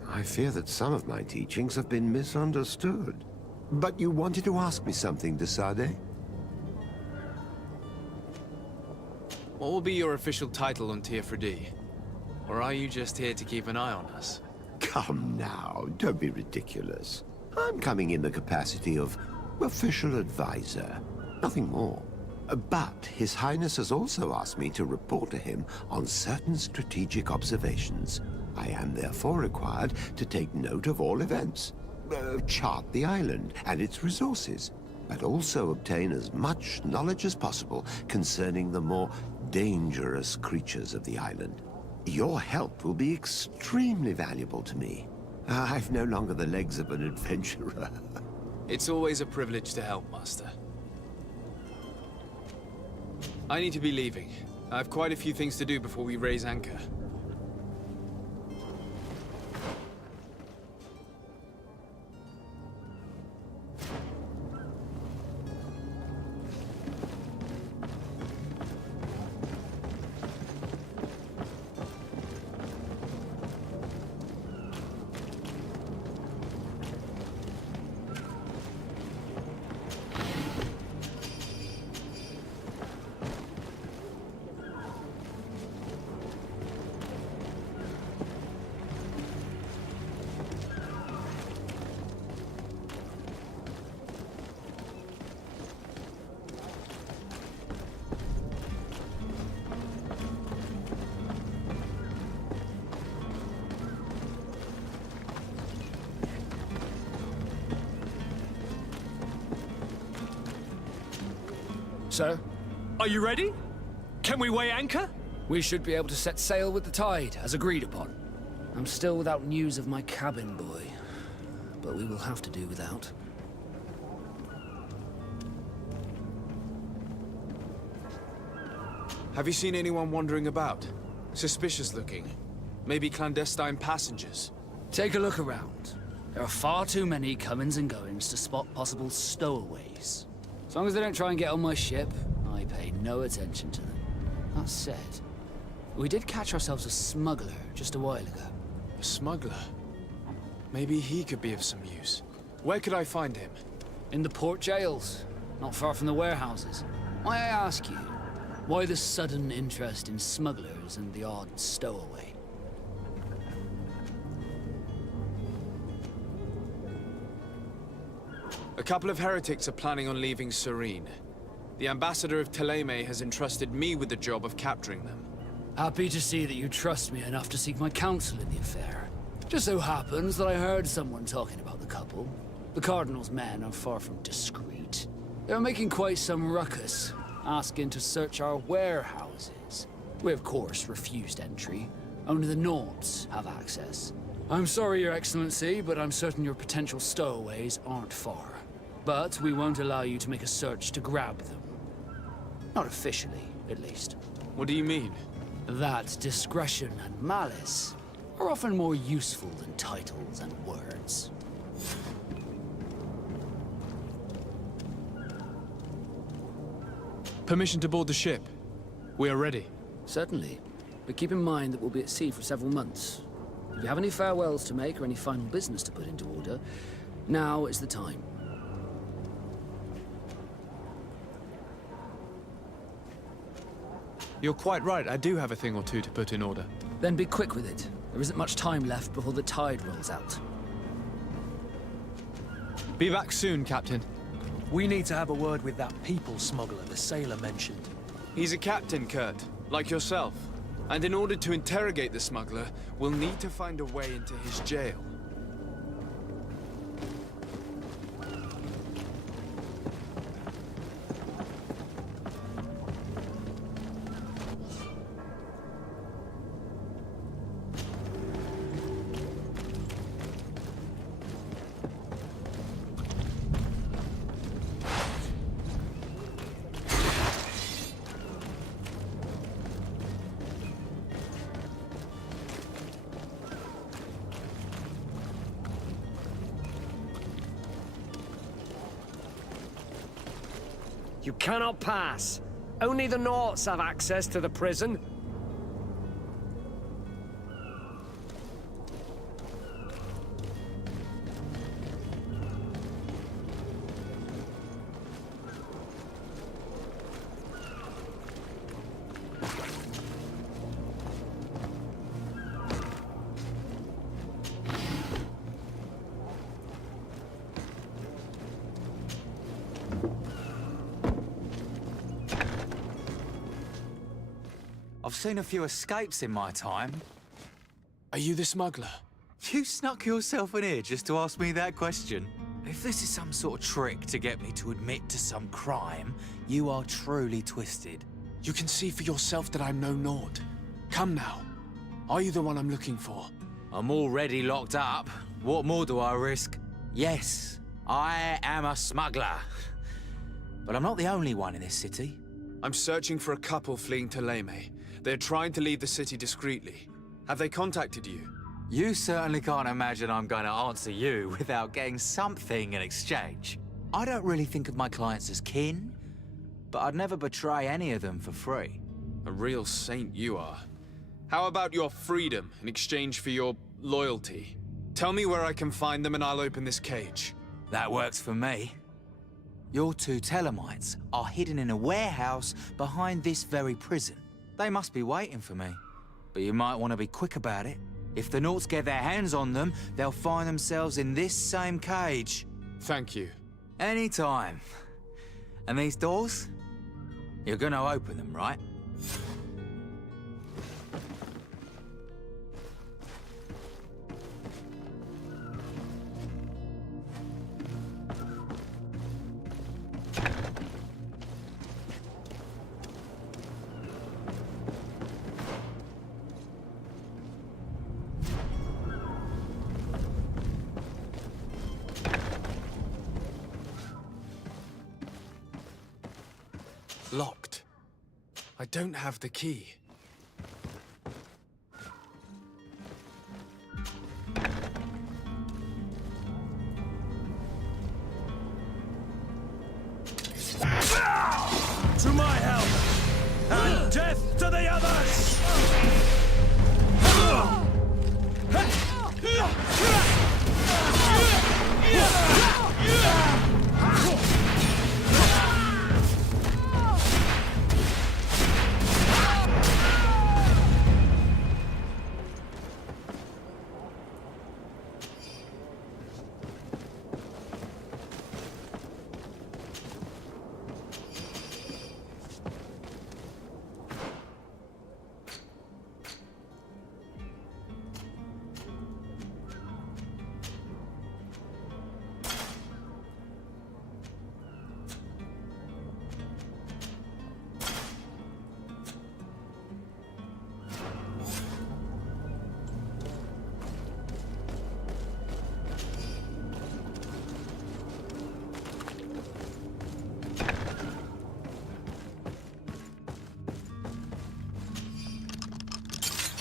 I fear that some of my teachings have been misunderstood. But you wanted to ask me something, de Sade? What will be your official title on Teofredi? Or are you just here to keep an eye on us? Come now, don't be ridiculous. I'm coming in the capacity of official advisor, nothing more. But His Highness has also asked me to report to him on certain strategic observations. I am therefore required to take note of all events, chart the island and its resources, but also obtain as much knowledge as possible concerning the more dangerous creatures of the island. Your help will be extremely valuable to me. I've no longer the legs of an adventurer. It's always a privilege to help, Master. I need to be leaving. I have quite a few things to do before we raise anchor. Sir? Are you ready? Can we weigh anchor? We should be able to set sail with the tide, as agreed upon. I'm still without news of my cabin boy, but we will have to do without. Have you seen anyone wandering about? Suspicious looking. Maybe clandestine passengers? Take a look around. There are far too many comings and goings to spot possible stowaways. As long as they don't try and get on my ship, I pay no attention to them. That said, we did catch ourselves a smuggler just a while ago. A smuggler? Maybe he could be of some use. Where could I find him? In the port jails, not far from the warehouses. May I ask you, why the sudden interest in smugglers and the odd stowaway? A couple of heretics are planning on leaving Serene. The ambassador of Teleme has entrusted me with the job of capturing them. Happy to see that you trust me enough to seek my counsel in the affair. Just so happens that I heard someone talking about the couple. The Cardinal's men are far from discreet. They're making quite some ruckus, asking to search our warehouses. We, of course, refused entry. Only the Nords have access. I'm sorry, Your Excellency, but I'm certain your potential stowaways aren't far. But we won't allow you to make a search to grab them. Not officially, at least. What do you mean? That discretion and malice are often more useful than titles and words. Permission to board the ship. We are ready. Certainly. But keep in mind that we'll be at sea for several months. If you have any farewells to make or any final business to put into order, now is the time. You're quite right, I do have a thing or two to put in order. Then be quick with it. There isn't much time left before the tide rolls out. Be back soon, Captain. We need to have a word with that people smuggler the sailor mentioned. He's a captain, Kurt, like yourself. And in order to interrogate the smuggler, we'll need to find a way into his jail. You cannot pass. Only the Norts have access to the prison. I've seen a few escapes in my time. Are you the smuggler? You snuck yourself in here just to ask me that question? If this is some sort of trick to get me to admit to some crime, you are truly twisted. You can see for yourself that I'm no Nord. Come now. Are you the one I'm looking for? I'm already locked up. What more do I risk? Yes, I am a smuggler. But I'm not the only one in this city. I'm searching for a couple fleeing to Leme. They're trying to leave the city discreetly. Have they contacted you? You certainly can't imagine I'm going to answer you without getting something in exchange. I don't really think of my clients as kin, but I'd never betray any of them for free. A real saint you are. How about your freedom in exchange for your loyalty? Tell me where I can find them and I'll open this cage. That works for me. Your two Telemites are hidden in a warehouse behind this very prison. They must be waiting for me. But you might want to be quick about it. If the Norts get their hands on them, they'll find themselves in this same cage. Thank you. Anytime. And these doors? You're gonna open them, right? Locked. I don't have the key. To my help! And death to the others!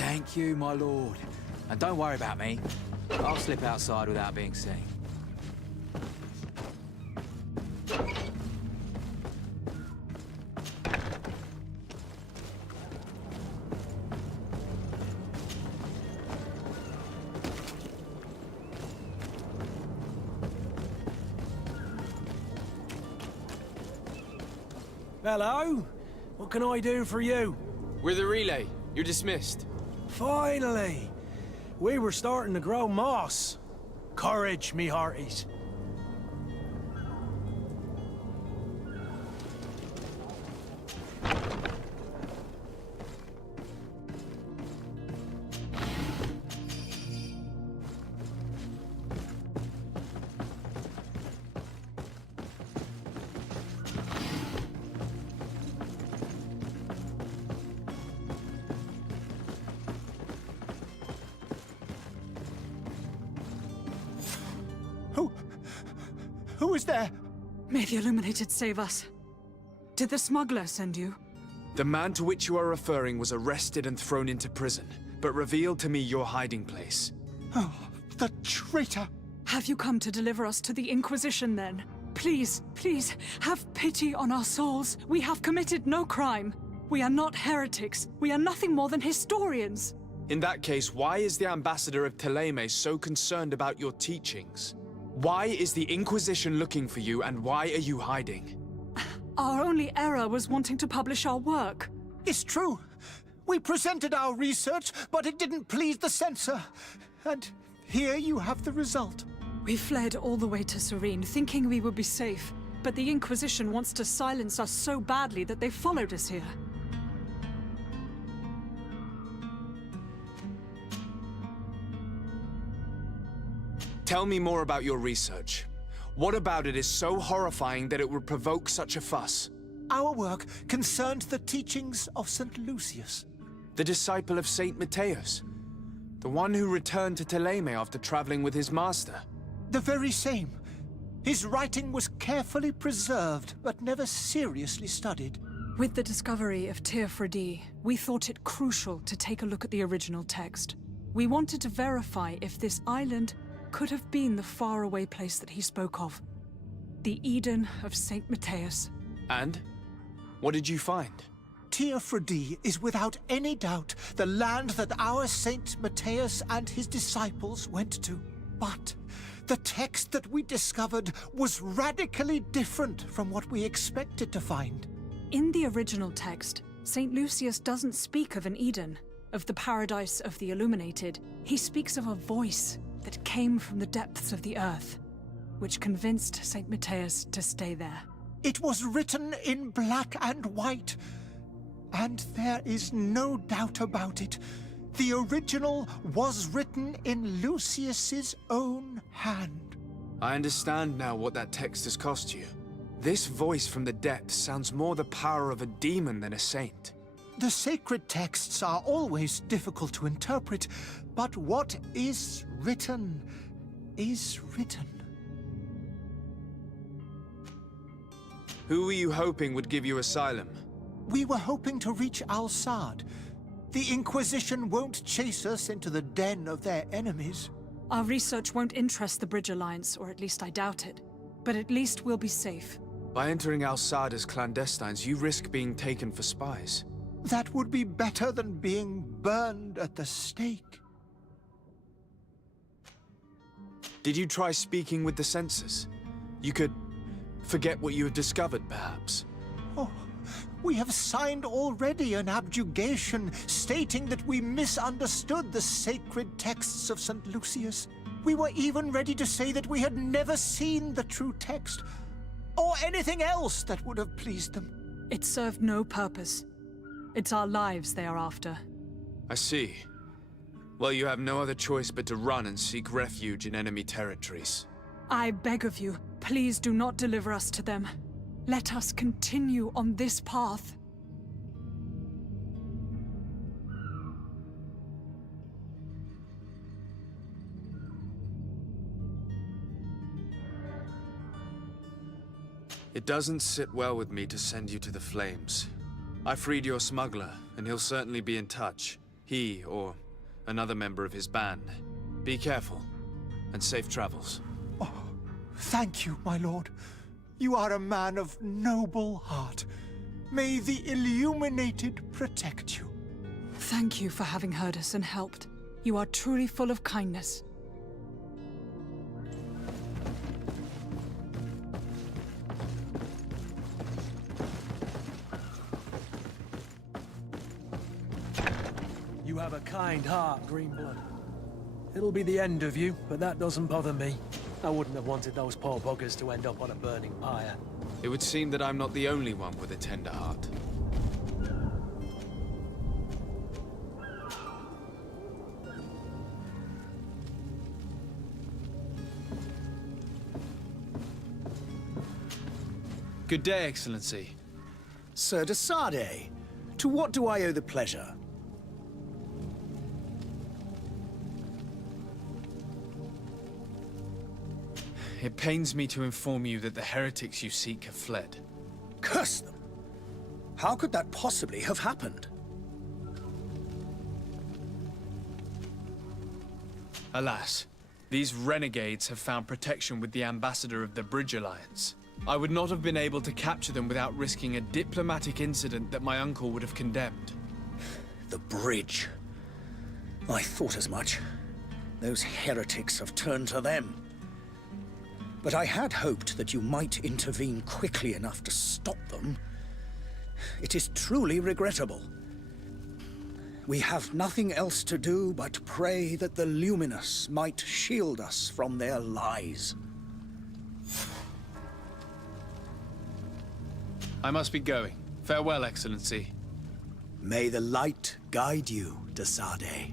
Thank you, my lord. And don't worry about me. I'll slip outside without being seen. Hello? What can I do for you? We're the relay. You're dismissed. Finally! We were starting to grow moss. Courage, me hearties. Who is there? May the Illuminated save us. Did the smuggler send you? The man to which you are referring was arrested and thrown into prison, but revealed to me your hiding place. Oh, the traitor! Have you come to deliver us to the Inquisition, then? Please, please, have pity on our souls. We have committed no crime. We are not heretics. We are nothing more than historians. In that case, why is the ambassador of Thélème so concerned about your teachings? Why is the Inquisition looking for you, and why are you hiding? Our only error was wanting to publish our work. It's true. We presented our research, but it didn't please the censor. And here you have the result. We fled all the way to Serene, thinking we would be safe. But the Inquisition wants to silence us so badly that they followed us here. Tell me more about your research. What about it is so horrifying that it would provoke such a fuss? Our work concerned the teachings of St. Lucius. The disciple of Saint Matthias? The one who returned to Thélème after traveling with his master? The very same. His writing was carefully preserved, but never seriously studied. With the discovery of Teofredi, we thought it crucial to take a look at the original text. We wanted to verify if this island could have been the faraway place that he spoke of. The Eden of Saint Matthias. And? What did you find? Teofredi is without any doubt the land that our Saint Matthias and his disciples went to. But the text that we discovered was radically different from what we expected to find. In the original text, Saint Lucius doesn't speak of an Eden, of the paradise of the Illuminated. He speaks of a voice that came from the depths of the earth, which convinced Saint Matthias to stay there. It was written in black and white, and there is no doubt about it. The original was written in Lucius's own hand. I understand now what that text has cost you. This voice from the depths sounds more the power of a demon than a saint. The sacred texts are always difficult to interpret, but what is written is written. Who were you hoping would give you asylum? We were hoping to reach Al-Sad. The Inquisition won't chase us into the den of their enemies. Our research won't interest the Bridge Alliance, or at least I doubt it. But at least we'll be safe. By entering Al-Sad as clandestines, you risk being taken for spies. That would be better than being burned at the stake. Did you try speaking with the censors? You could forget what you have discovered, perhaps. Oh, we have signed already an abjugation stating that we misunderstood the sacred texts of St. Lucius. We were even ready to say that we had never seen the true text, or anything else that would have pleased them. It served no purpose. It's our lives they are after. I see. Well, you have no other choice but to run and seek refuge in enemy territories. I beg of you, please do not deliver us to them. Let us continue on this path. It doesn't sit well with me to send you to the flames. I freed your smuggler, and he'll certainly be in touch. He or another member of his band. Be careful, and safe travels. Oh, thank you, my lord. You are a man of noble heart. May the Illuminated protect you. Thank you for having heard us and helped. You are truly full of kindness. You have a kind heart, Greenblood. It'll be the end of you, but that doesn't bother me. I wouldn't have wanted those poor buggers to end up on a burning pyre. It would seem that I'm not the only one with a tender heart. Good day, Excellency. Sir de Sardet, to what do I owe the pleasure? It pains me to inform you that the heretics you seek have fled. Curse them! How could that possibly have happened? Alas, these renegades have found protection with the ambassador of the Bridge Alliance. I would not have been able to capture them without risking a diplomatic incident that my uncle would have condemned. The bridge. I thought as much. Those heretics have turned to them. But I had hoped that you might intervene quickly enough to stop them. It is truly regrettable. We have nothing else to do but pray that the Luminous might shield us from their lies. I must be going. Farewell, Excellency. May the light guide you, de Sardet.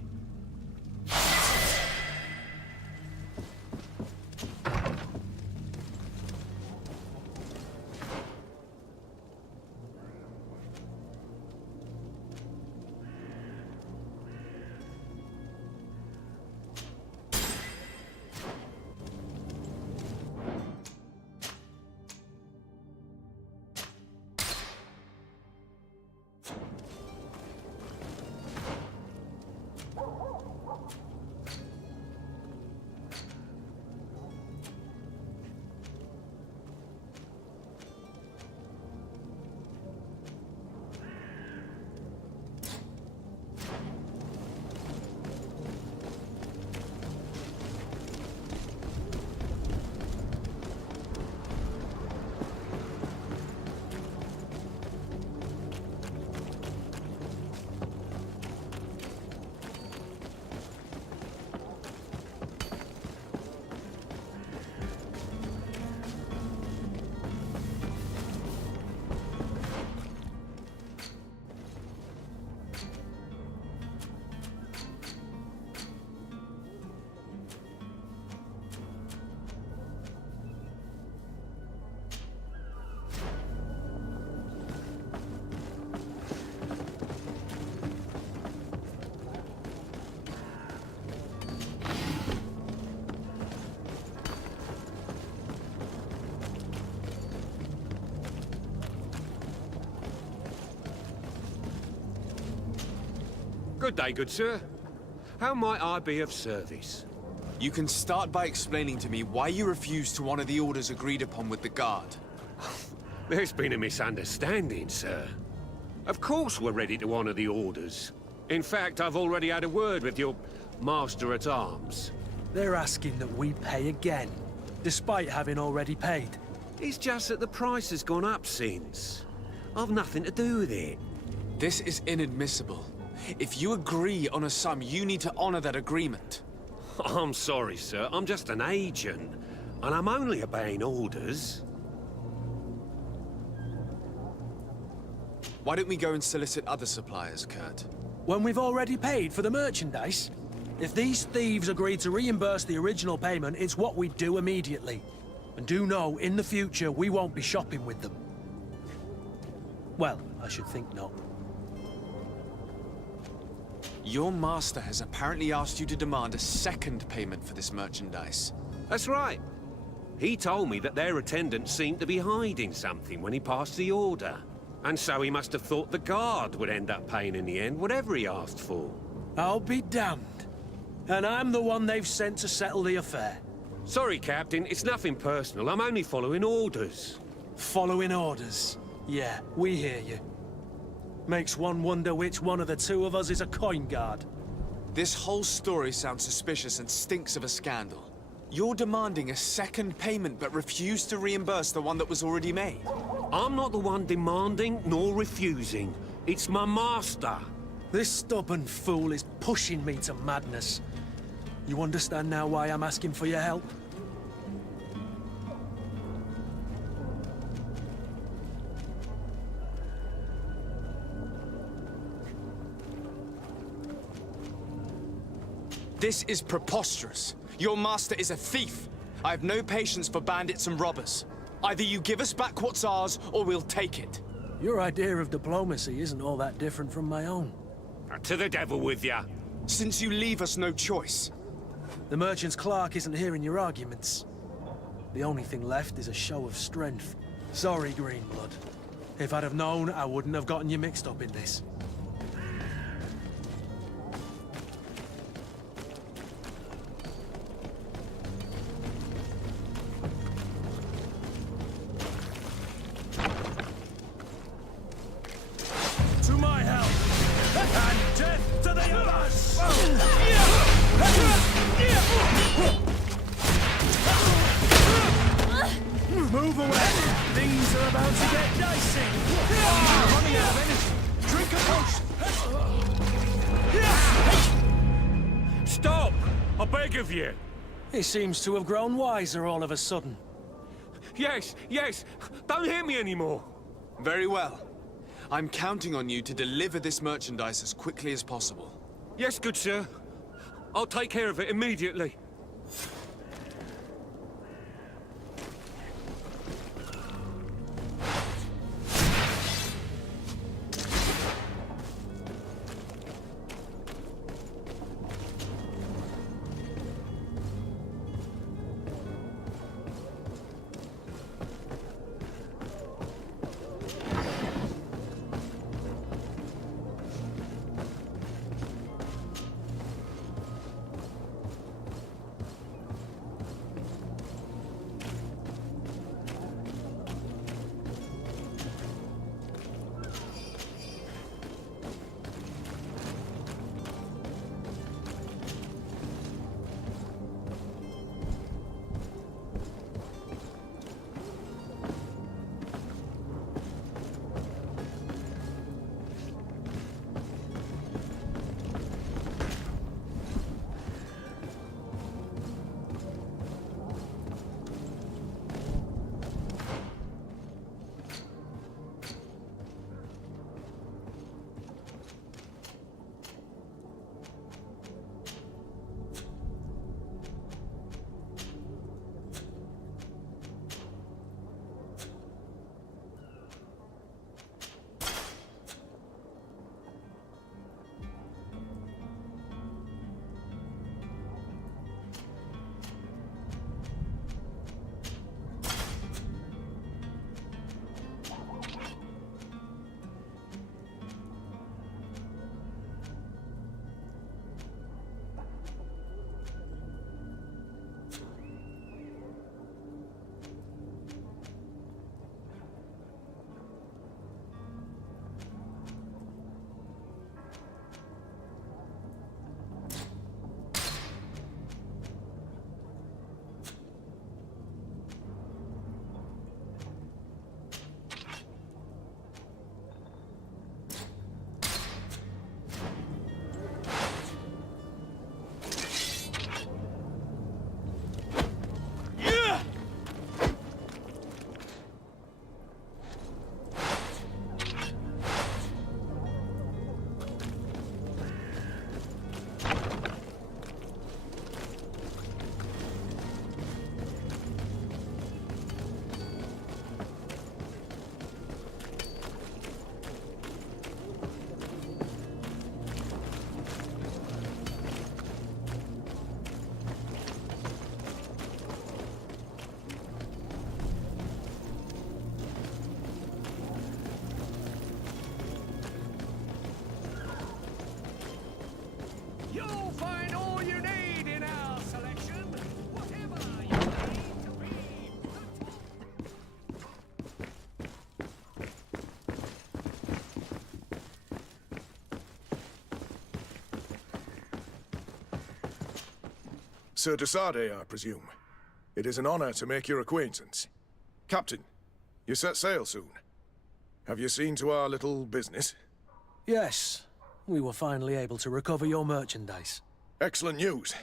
Good day, good sir. How might I be of service? You can start by explaining to me why you refuse to honor the orders agreed upon with the Guard. There's been a misunderstanding, sir. Of course we're ready to honor the orders. In fact, I've already had a word with your Master-at-Arms. They're asking that we pay again, despite having already paid. It's just that the price has gone up since. I've nothing to do with it. This is inadmissible. If you agree on a sum, you need to honor that agreement. I'm sorry, sir. I'm just an agent, and I'm only obeying orders. Why don't we go and solicit other suppliers, Kurt? When we've already paid for the merchandise? If these thieves agree to reimburse the original payment, it's what we do immediately. And do know, in the future, we won't be shopping with them. Well, I should think not. Your master has apparently asked you to demand a second payment for this merchandise. That's right. He told me that their attendant seemed to be hiding something when he passed the order. And so he must have thought the Guard would end up paying in the end, whatever he asked for. I'll be damned. And I'm the one they've sent to settle the affair. Sorry, Captain, it's nothing personal. I'm only following orders. Following orders? Yeah, we hear you. Makes one wonder which one of the two of us is a coin guard. This whole story sounds suspicious and stinks of a scandal. You're demanding a second payment but refuse to reimburse the one that was already made. I'm not the one demanding nor refusing. It's my master. This stubborn fool is pushing me to madness. You understand now why I'm asking for your help? This is preposterous. Your master is a thief. I have no patience for bandits and robbers. Either you give us back what's ours, or we'll take it. Your idea of diplomacy isn't all that different from my own. To the devil with ya. Since you leave us no choice. The merchant's clerk isn't hearing your arguments. The only thing left is a show of strength. Sorry, Greenblood. If I'd have known, I wouldn't have gotten you mixed up in this. To my help! And death to the others! Move away! Things are about to get dicey! I'm running out of energy! Drink a potion! Stop! I beg of you! He seems to have grown wiser all of a sudden. Yes, yes! Don't hit me anymore! Very well. I'm counting on you to deliver this merchandise as quickly as possible. Yes, good sir. I'll take care of it immediately. Sir Desade, I presume. It is an honor to make your acquaintance. Captain, you set sail soon. Have you seen to our little business? Yes. We were finally able to recover your merchandise. Excellent news.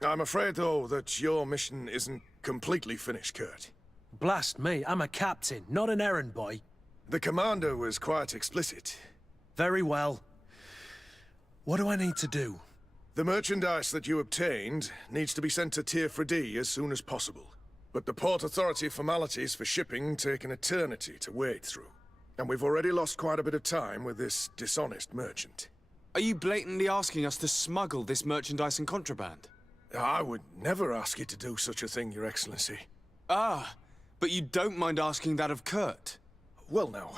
I'm afraid, though, that your mission isn't completely finished, Kurt. Blast me, I'm a captain, not an errand boy. The commander was quite explicit. Very well. What do I need to do? The merchandise that you obtained needs to be sent to Tier 4D as soon as possible. But the Port Authority formalities for shipping take an eternity to wade through. And we've already lost quite a bit of time with this dishonest merchant. Are you blatantly asking us to smuggle this merchandise and contraband? I would never ask you to do such a thing, Your Excellency. Ah, but you don't mind asking that of Kurt? Well, now,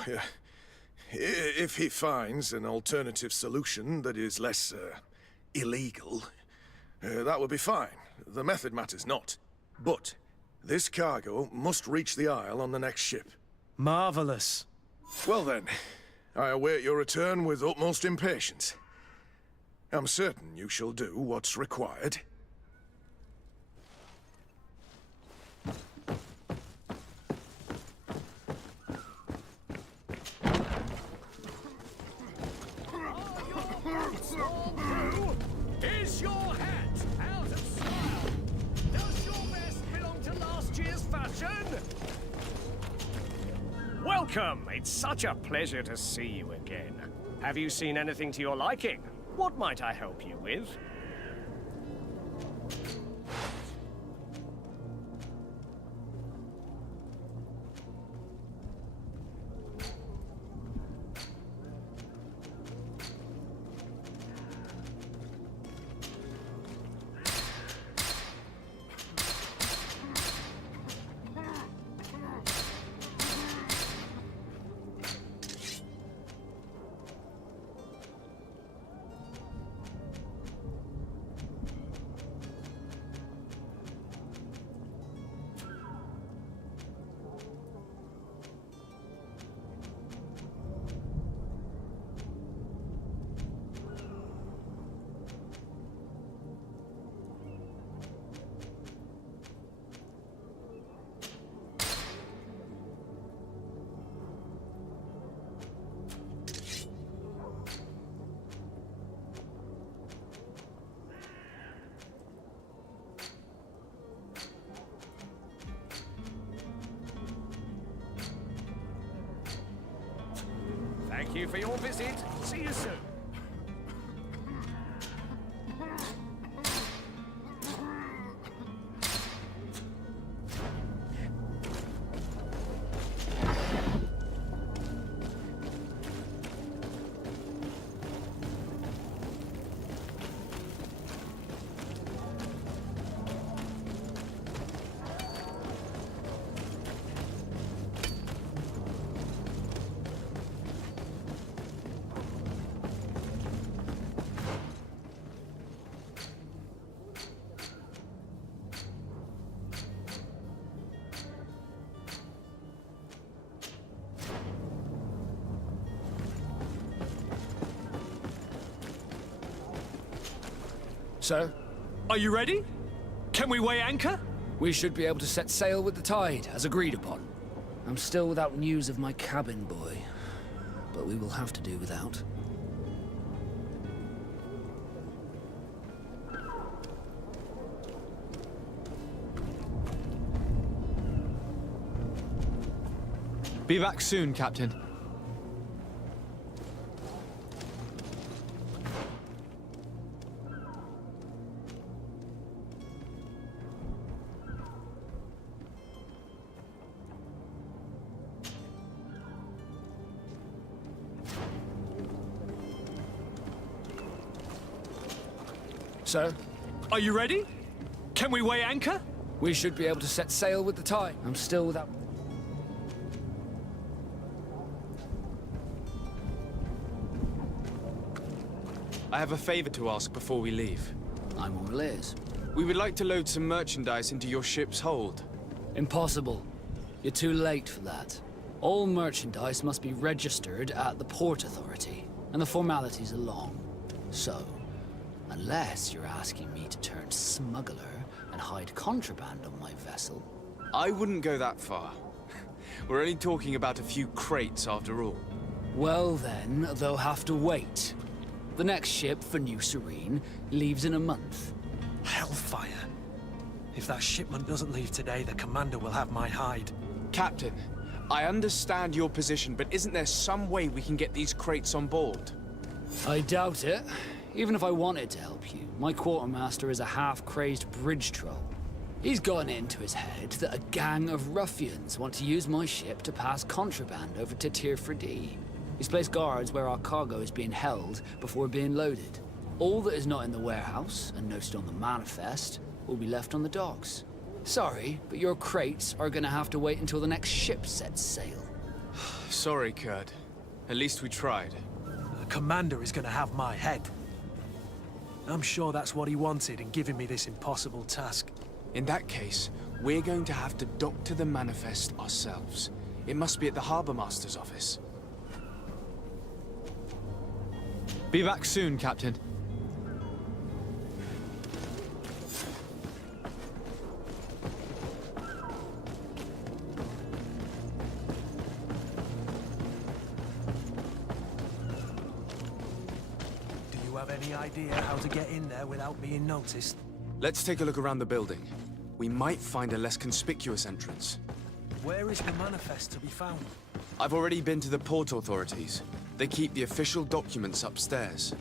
if he finds an alternative solution that is less, illegal, that would be fine. The method matters not. But this cargo must reach the Isle on the next ship. Marvelous. Well then, I await your return with utmost impatience. I'm certain you shall do what's required. Is your hat out of style? Does your vest belong to last year's fashion? Welcome! It's such a pleasure to see you again. Have you seen anything to your liking? What might I help you with? Thank you for your visit. See you soon. Sir? Are you ready? Can we weigh anchor? We should be able to set sail with the tide, as agreed upon. I'm still without news of my cabin boy, but we will have to do without. Be back soon, Captain. Sir? Are you ready? Can we weigh anchor? We should be able to set sail with the tide. I'm still without... I have a favor to ask before we leave. I'm all ears. We would like to load some merchandise into your ship's hold. Impossible. You're too late for that. All merchandise must be registered at the Port Authority, and the formalities are long. So, Unless you're asking me to turn smuggler and hide contraband on my vessel. I wouldn't go that far. We're only talking about a few crates after all. Well then, they'll have to wait. The next ship for New Serene leaves in a month. Hellfire. If that shipment doesn't leave today, the commander will have my hide. Captain, I understand your position, but isn't there some way we can get these crates on board? I doubt it. Even if I wanted to help you, my quartermaster is a half-crazed bridge troll. He's gotten it into his head that a gang of ruffians want to use my ship to pass contraband over to Tier 4D. He's placed guards where our cargo is being held before being loaded. All that is not in the warehouse, and noted on the manifest, will be left on the docks. Sorry, but your crates are gonna have to wait until the next ship sets sail. Sorry, Kurt. At least we tried. The commander is gonna have my head. I'm sure that's what he wanted in giving me this impossible task. In that case, we're going to have to dock to the manifest ourselves. It must be at the Harbour Master's office. Be back soon, Captain. Do you have any idea how to get in there without being noticed? Let's take a look around the building. We might find a less conspicuous entrance. Where is the manifest to be found? I've already been to the port authorities. They keep the official documents upstairs.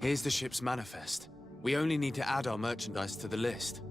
Here's the ship's manifest. We only need to add our merchandise to the list.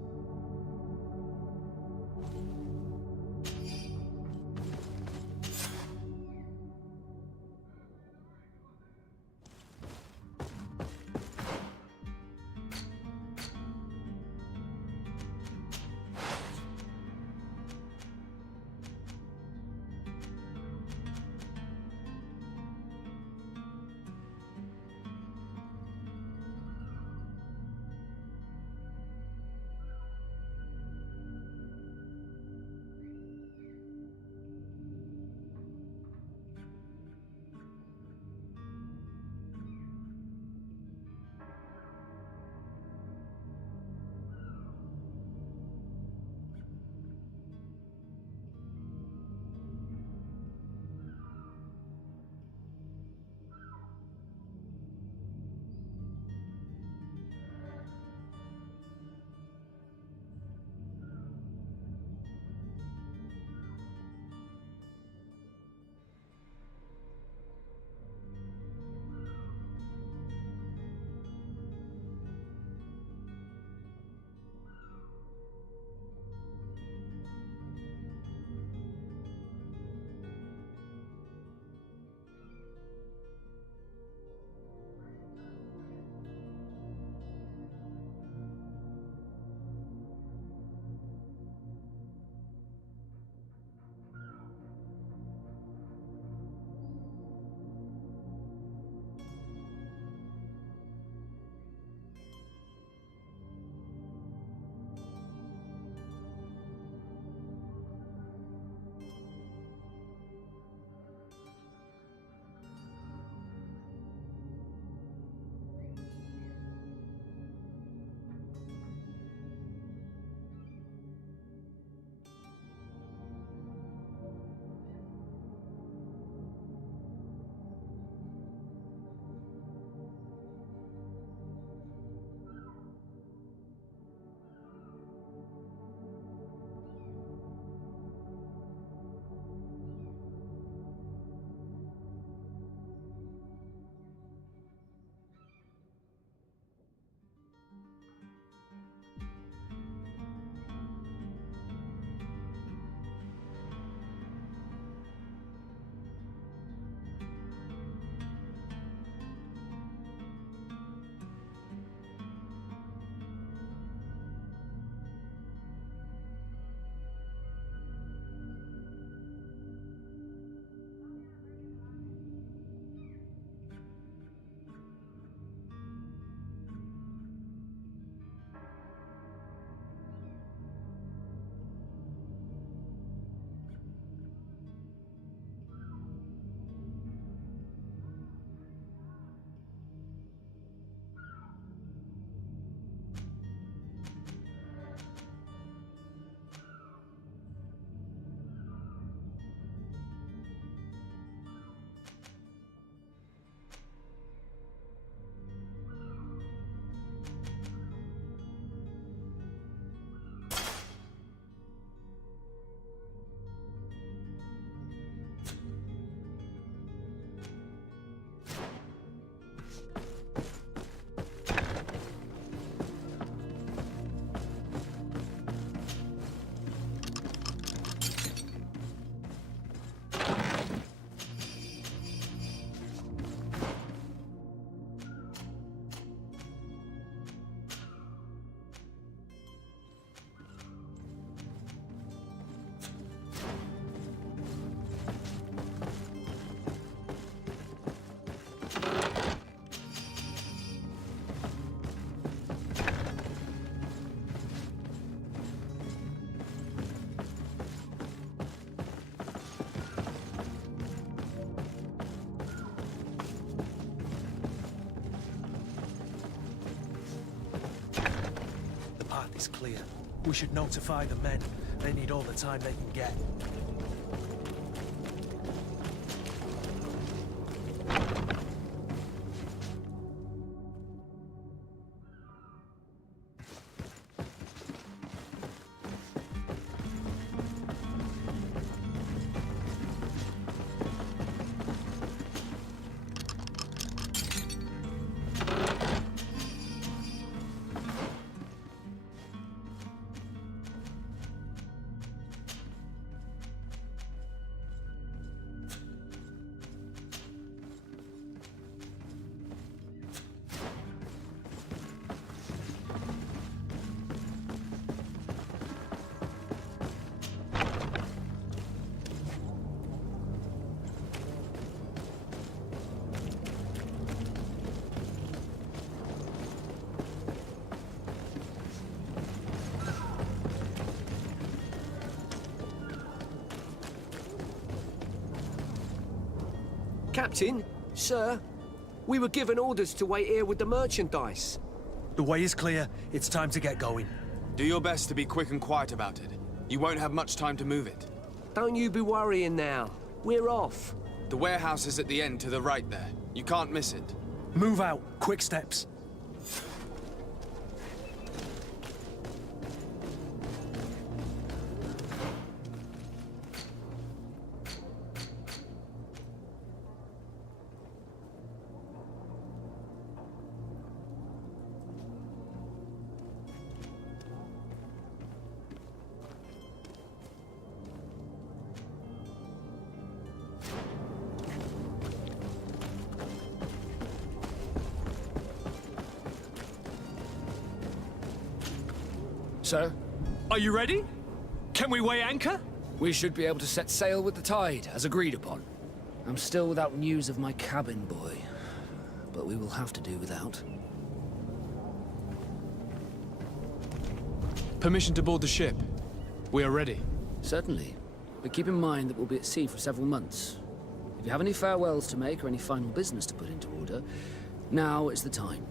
is clear. We should notify the men. They need all the time they can get. Captain, sir, we were given orders to wait here with the merchandise. The way is clear. It's time to get going. Do your best to be quick and quiet about it. You won't have much time to move it. Don't you be worrying now. We're off. The warehouse is at the end to the right there. You can't miss it. Move out. Quick steps. Sir? Are you ready? Can we weigh anchor? We should be able to set sail with the tide, as agreed upon. I'm still without news of my cabin boy, but we will have to do without. Permission to board the ship. We are ready. Certainly. But keep in mind that we'll be at sea for several months. If you have any farewells to make or any final business to put into order, now is the time.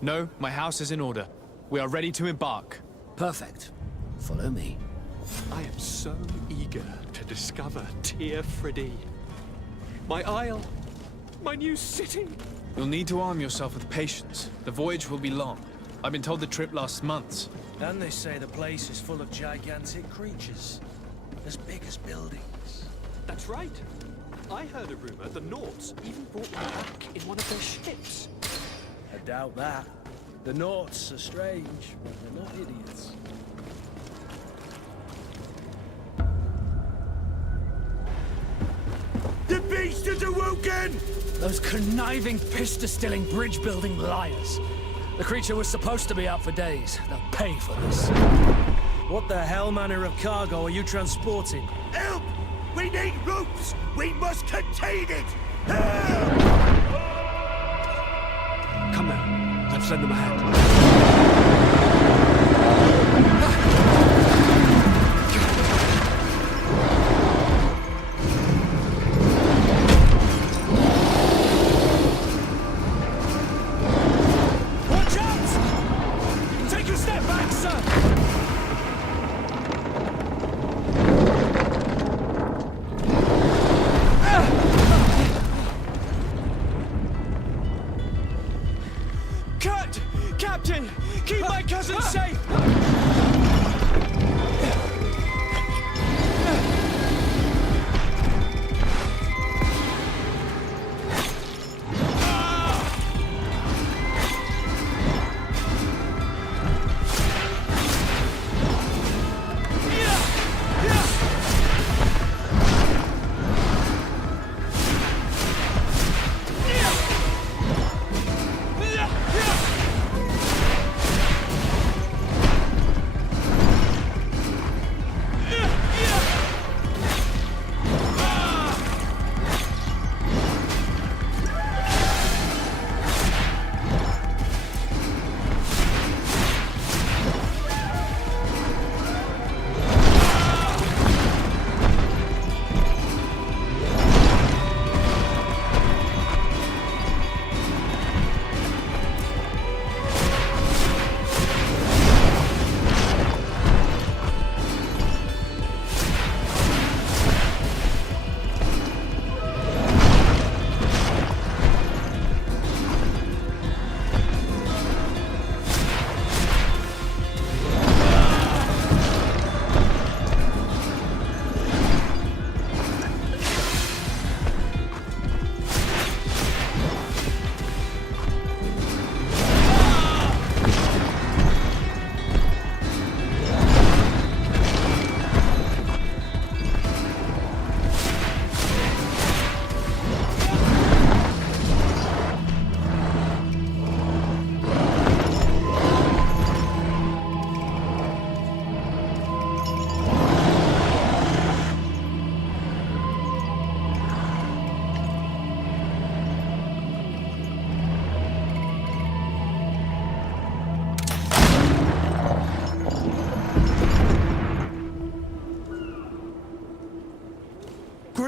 No, my house is in order. We are ready to embark. Perfect. Follow me. I am so eager to discover Tir Friddy. My isle, my new city. You'll need to arm yourself with patience. The voyage will be long. I've been told the trip lasts months. And they say the place is full of gigantic creatures. As big as buildings. That's right. I heard a rumor the Nauts even brought one back in one of their ships. I doubt that. The Nauts are strange, but they're not idiots. The beast is awoken! Those conniving, pista-stilling, bridge-building liars. The creature was supposed to be out for days. They'll pay for this. What the hell manner of cargo are you transporting? Help! We need ropes! We must contain it! Help! Come now, let's lend them a hand. Watch out! Take a step back, sir!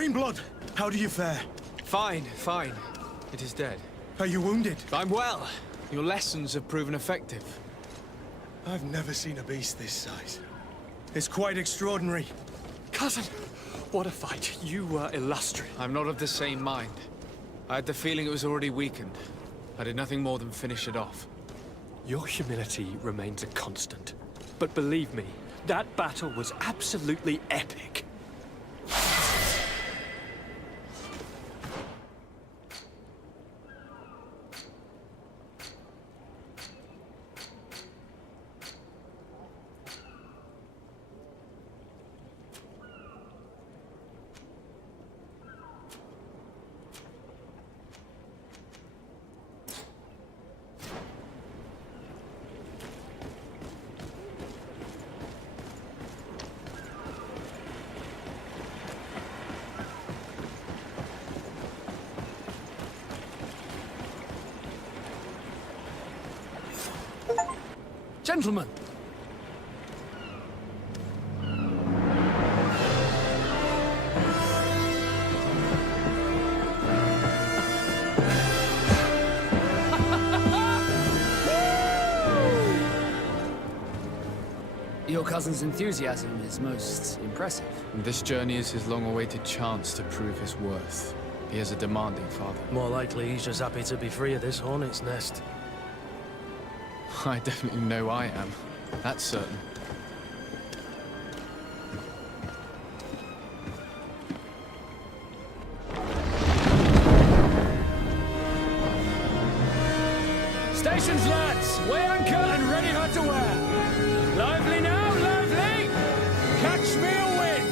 Greenblood, how do you fare? Fine, fine. It is dead. Are you wounded? I'm well. Your lessons have proven effective. I've never seen a beast this size. It's quite extraordinary. Cousin, what a fight. You were illustrious. I'm not of the same mind. I had the feeling it was already weakened. I did nothing more than finish it off. Your humility remains a constant. But believe me, that battle was absolutely epic. Gentlemen! Your cousin's enthusiasm is most impressive. And this journey is his long-awaited chance to prove his worth. He has a demanding father. More likely he's just happy to be free of this hornet's nest. I definitely know I am. That's certain. Stations, lads! Weigh anchor and ready her to wear! Lively now, lively! Catch me a wind!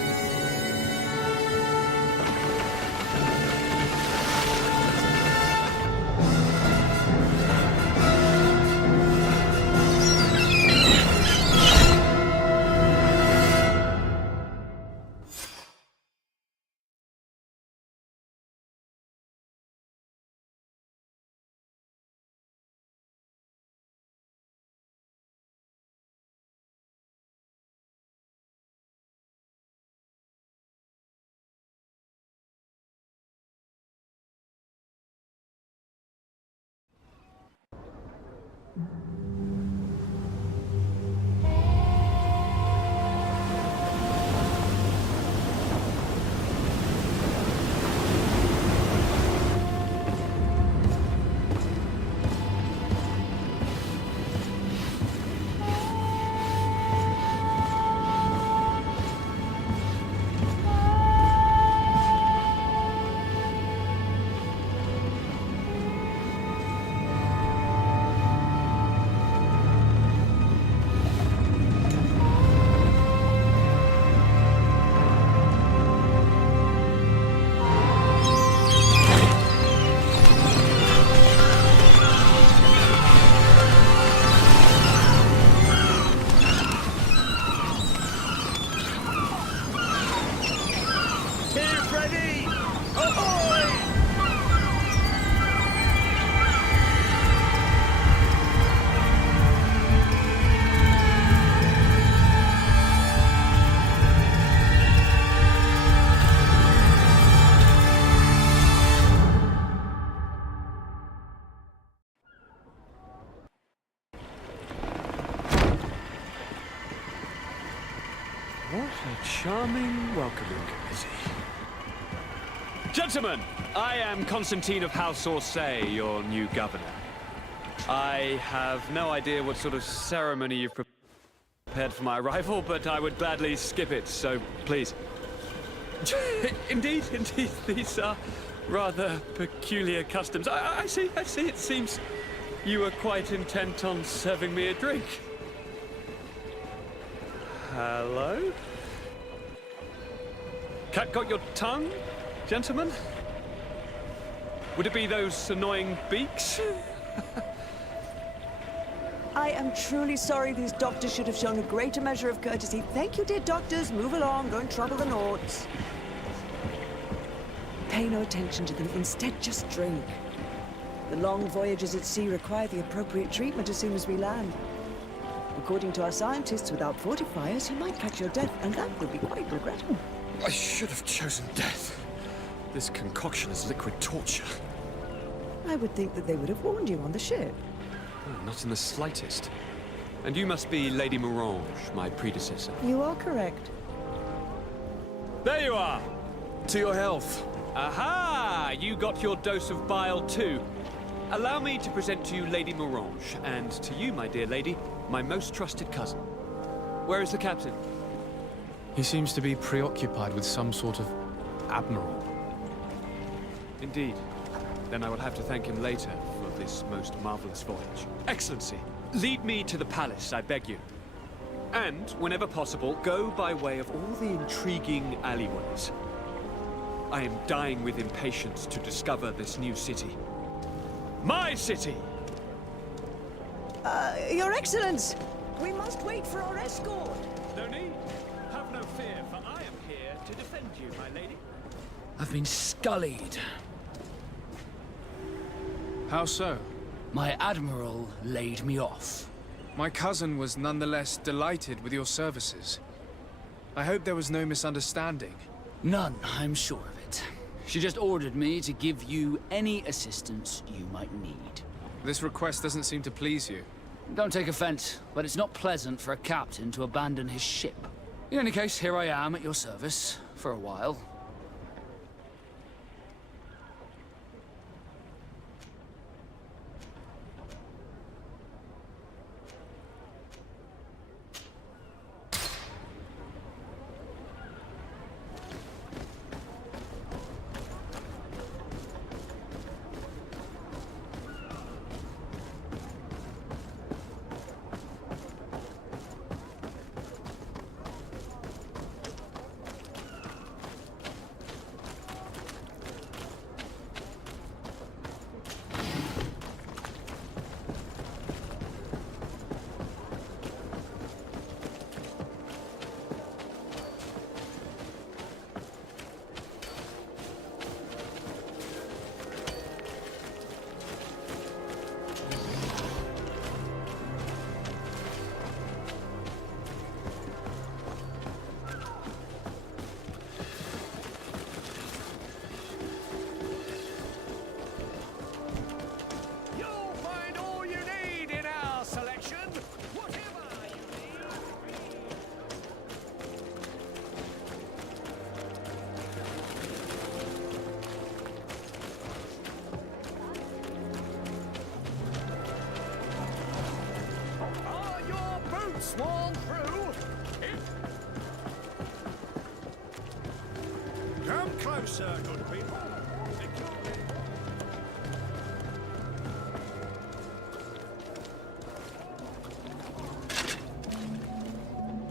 What a charming welcoming committee. Gentlemen, I am Constantine of House Orsay, your new governor. I have no idea what sort of ceremony you've prepared for my arrival, but I would gladly skip it, so please. Indeed, these are rather peculiar customs. I see, it seems you were quite intent on serving me a drink. Hello? Cat got your tongue, gentlemen? Would it be those annoying beaks? I am truly sorry these doctors should have shown a greater measure of courtesy. Thank you, dear doctors. Move along, don't trouble the Nords. Pay no attention to them. Instead, just drink. The long voyages at sea require the appropriate treatment as soon as we land. According to our scientists, without fortifiers, you might catch your death, and that would be quite regrettable. I should have chosen death. This concoction is liquid torture. I would think that they would have warned you on the ship. Oh, not in the slightest. And you must be Lady Morange, my predecessor. You are correct. There you are! To your health. Aha! You got your dose of bile too. Allow me to present to you Lady Morange, and to you, my dear lady, my most trusted cousin. Where is the captain? He seems to be preoccupied with some sort of admiral. Indeed. Then I will have to thank him later for this most marvelous voyage. Excellency, lead me to the palace, I beg you. And, whenever possible, go by way of all the intriguing alleyways. I am dying with impatience to discover this new city. My city! Your Excellence! We must wait for our escort. No need. Have no fear, for I am here to defend you, my lady. I've been scullied. How so? My admiral laid me off. My cousin was nonetheless delighted with your services. I hope there was no misunderstanding. None, I'm sure of it. She just ordered me to give you any assistance you might need. This request doesn't seem to please you. Don't take offense, but it's not pleasant for a captain to abandon his ship. In any case, here I am at your service, for a while. Swan through. Come closer, good people.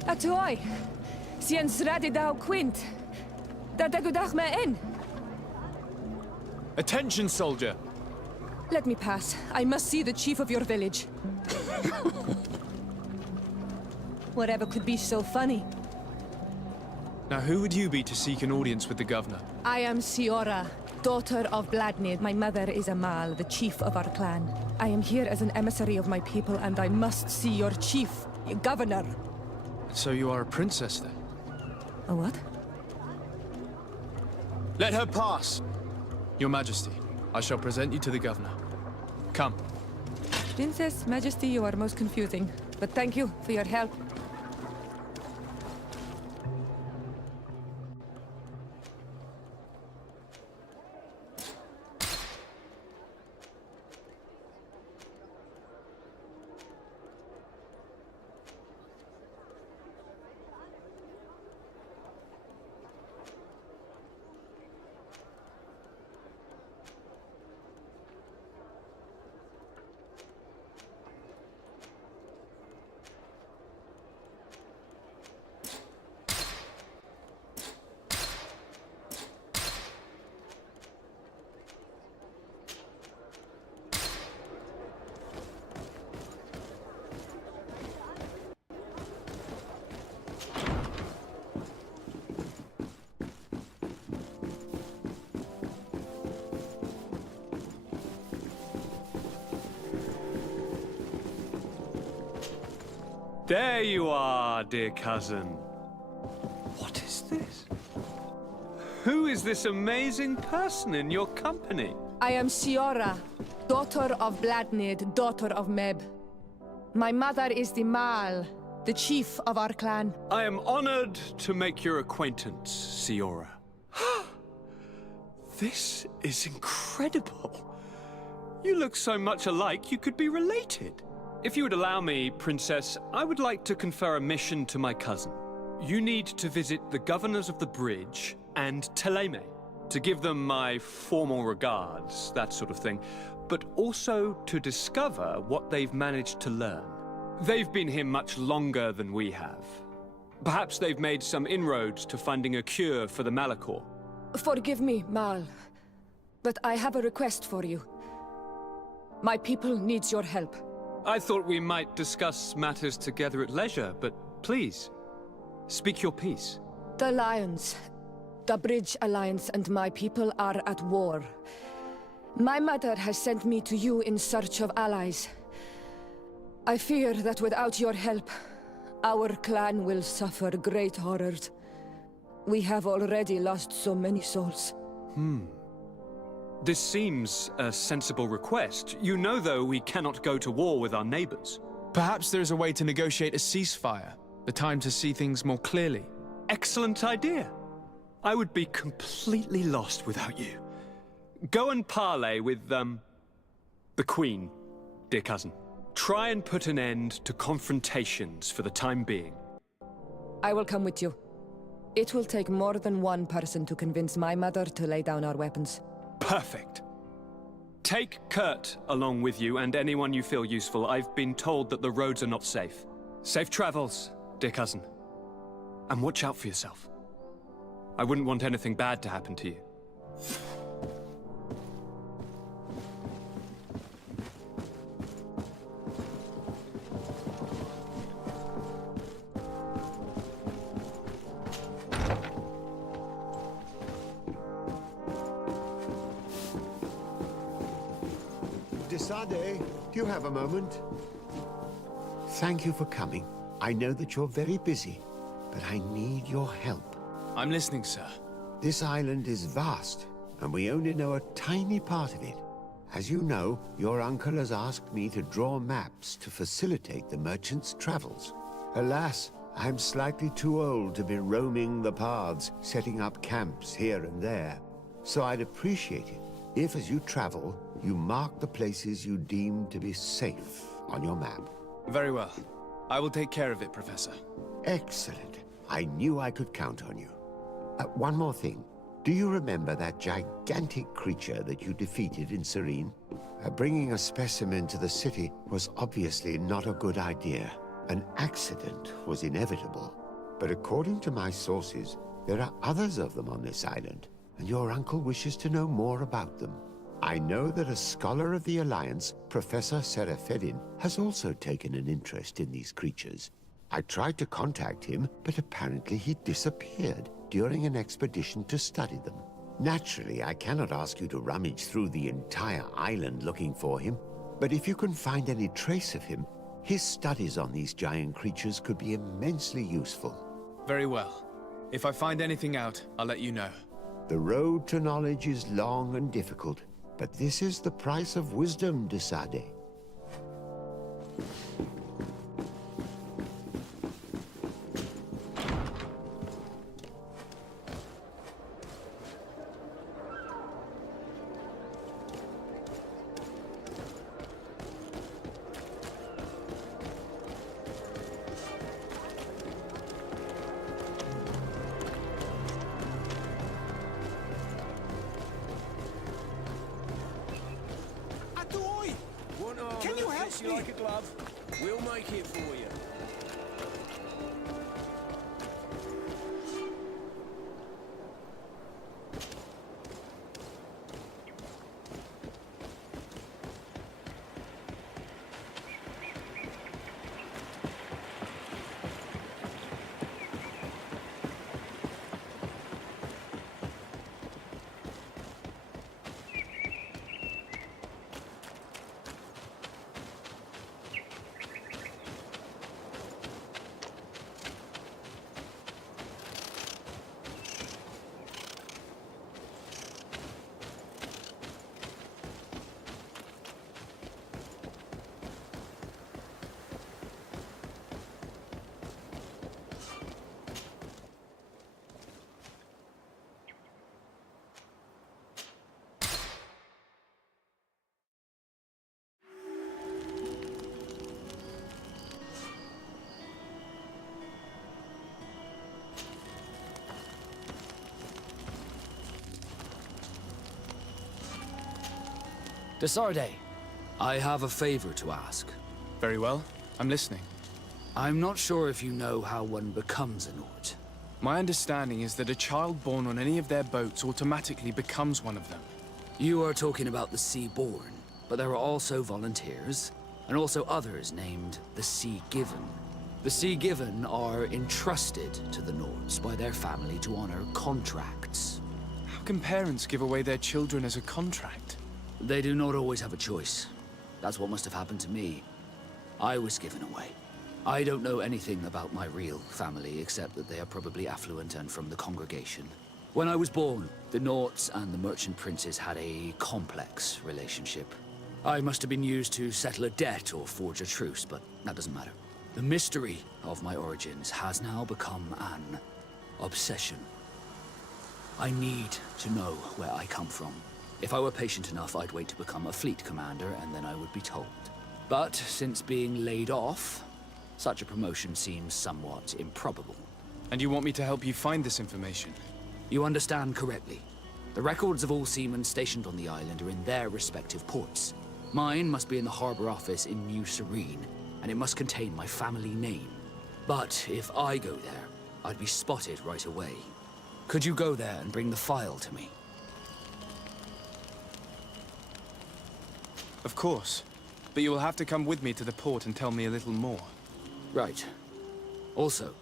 Atoy, sien sradi dau quint. Dadagudach me in. Attention, soldier! Let me pass. I must see the chief of your village. Whatever could be so funny? Now, who would you be to seek an audience with the governor? I am Siora, daughter of Vladnir. My mother is Amal, the chief of our clan. I am here as an emissary of my people, and I must see your chief, your governor. So you are a princess, then? A what? Let her pass! Your Majesty, I shall present you to the governor. Come. Princess, Majesty, you are most confusing. But thank you for your help. There you are, dear cousin. What is this? Who is this amazing person in your company? I am Siora, daughter of Bladnid, daughter of Meb. My mother is the Mal, the chief of our clan. I am honored to make your acquaintance, Siora. This is incredible. You look so much alike you could be related. If you would allow me, Princess, I would like to confer a mission to my cousin. You need to visit the governors of the bridge and Teleme to give them my formal regards, that sort of thing, but also to discover what they've managed to learn. They've been here much longer than we have. Perhaps they've made some inroads to finding a cure for the Malachor. Forgive me, Mal, but I have a request for you. My people needs your help. I thought we might discuss matters together at leisure, but please, speak your piece. The Lions, the Bridge Alliance and my people are at war. My mother has sent me to you in search of allies. I fear that without your help, our clan will suffer great horrors. We have already lost so many souls. This seems a sensible request. You know, though, we cannot go to war with our neighbors. Perhaps there's a way to negotiate a ceasefire. The time to see things more clearly. Excellent idea. I would be completely lost without you. Go and parley with, the Queen, dear cousin. Try and put an end to confrontations for the time being. I will come with you. It will take more than one person to convince my mother to lay down our weapons. Perfect. Take Kurt along with you and anyone you feel useful. I've been told that the roads are not safe. Safe travels, dear cousin. And watch out for yourself. I wouldn't want anything bad to happen to you. Desade, do you have a moment? Thank you for coming. I know that you're very busy, but I need your help. I'm listening, sir. This island is vast, and we only know a tiny part of it. As you know, your uncle has asked me to draw maps to facilitate the merchants' travels. Alas, I'm slightly too old to be roaming the paths, setting up camps here and there. So I'd appreciate it if, as you travel, you mark the places you deem to be safe on your map. Very well. I will take care of it, Professor. Excellent. I knew I could count on you. One more thing. Do you remember that gigantic creature that you defeated in Serene? Bringing a specimen to the city was obviously not a good idea. An accident was inevitable. But according to my sources, there are others of them on this island, and your uncle wishes to know more about them. I know that a scholar of the Alliance, Professor Serafedin, has also taken an interest in these creatures. I tried to contact him, but apparently he disappeared during an expedition to study them. Naturally, I cannot ask you to rummage through the entire island looking for him, but if you can find any trace of him, his studies on these giant creatures could be immensely useful. Very well. If I find anything out, I'll let you know. The road to knowledge is long and difficult, but this is the price of wisdom, Desade. Can you help me? Like a glove. We'll make it for you. Desarde, I have a favor to ask. Very well. I'm listening. I'm not sure if you know how one becomes a Nort. My understanding is that a child born on any of their boats automatically becomes one of them. You are talking about the Sea-born, but there are also volunteers, and also others named the Sea-given. The Sea-given are entrusted to the Nords by their family to honor contracts. How can parents give away their children as a contract? They do not always have a choice. That's what must have happened to me. I was given away. I don't know anything about my real family, except that they are probably affluent and from the congregation. When I was born, the Norts and the merchant princes had a complex relationship. I must have been used to settle a debt or forge a truce, but that doesn't matter. The mystery of my origins has now become an obsession. I need to know where I come from. If I were patient enough, I'd wait to become a fleet commander, and then I would be told. But since being laid off, such a promotion seems somewhat improbable. And you want me to help you find this information? You understand correctly. The records of all seamen stationed on the island are in their respective ports. Mine must be in the harbor office in New Serene, and it must contain my family name. But if I go there, I'd be spotted right away. Could you go there and bring the file to me? Of course. But you will have to come with me to the port and tell me a little more. Right. Also,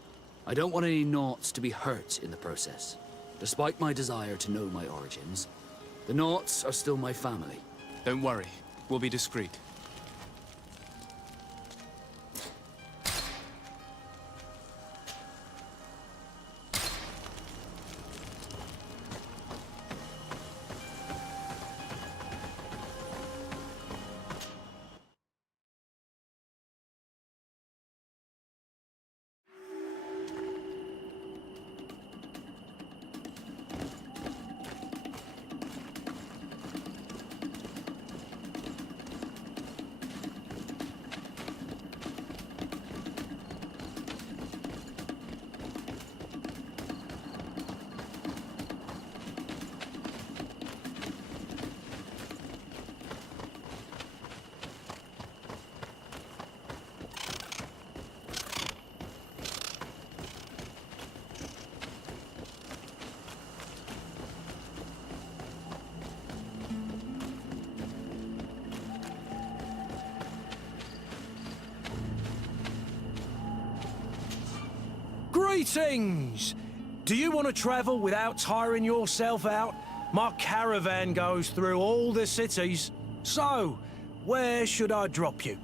I don't want any Nauts to be hurt in the process. Despite my desire to know my origins, the Nauts are still my family. Don't worry. We'll be discreet. Greetings! Do you want to travel without tiring yourself out? My caravan goes through all the cities. So, where should I drop you?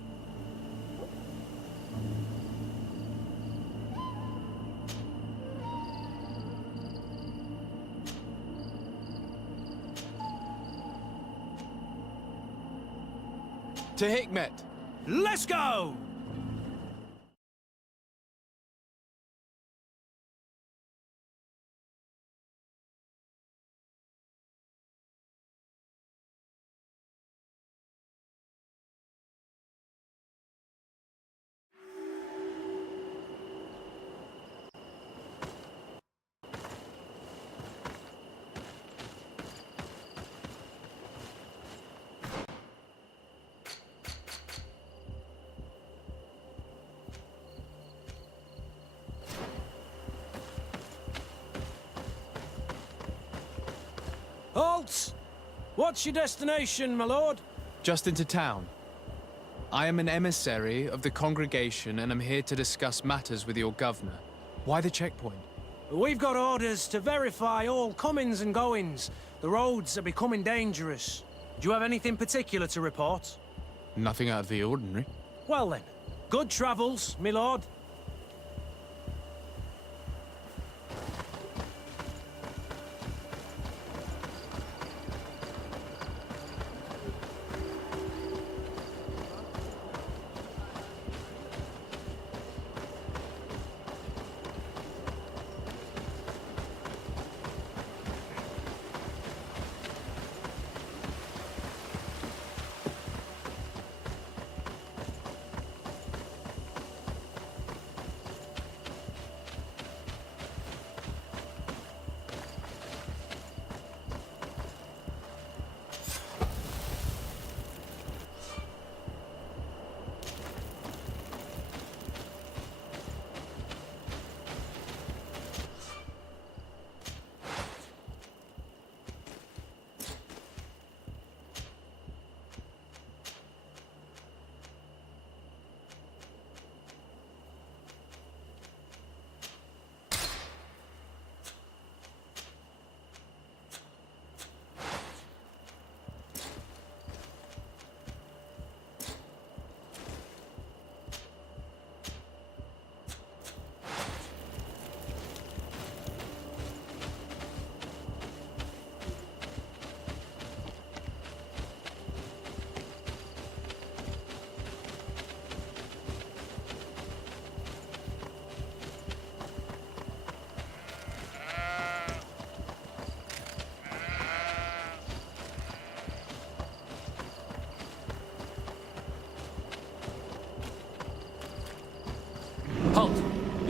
To Hikmet! Let's go! Halt! What's your destination, my lord? Just into town. I am an emissary of the congregation and am here to discuss matters with your governor. Why the checkpoint? We've got orders to verify all comings and goings. The roads are becoming dangerous. Do you have anything particular to report? Nothing out of the ordinary. Well then, good travels, my lord.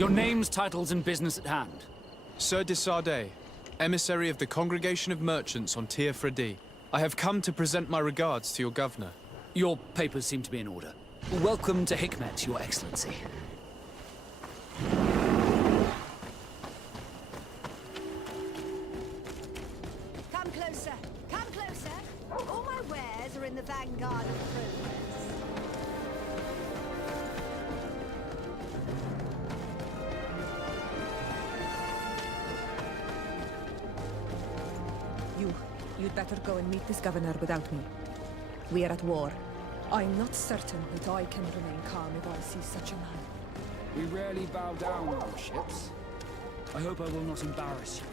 Your names, titles, and business at hand. Sir de Sardet, emissary of the Congregation of Merchants on Tir Fredi. I have come to present my regards to your governor. Your papers seem to be in order. Welcome to Hikmet, Your Excellency. Come closer. Come closer. All my wares are in the vanguard of progress. You'd better go and meet this governor without me. We are at war. I'm not certain that I can remain calm if I see such a man. We rarely bow down, your ships. I hope I will not embarrass you.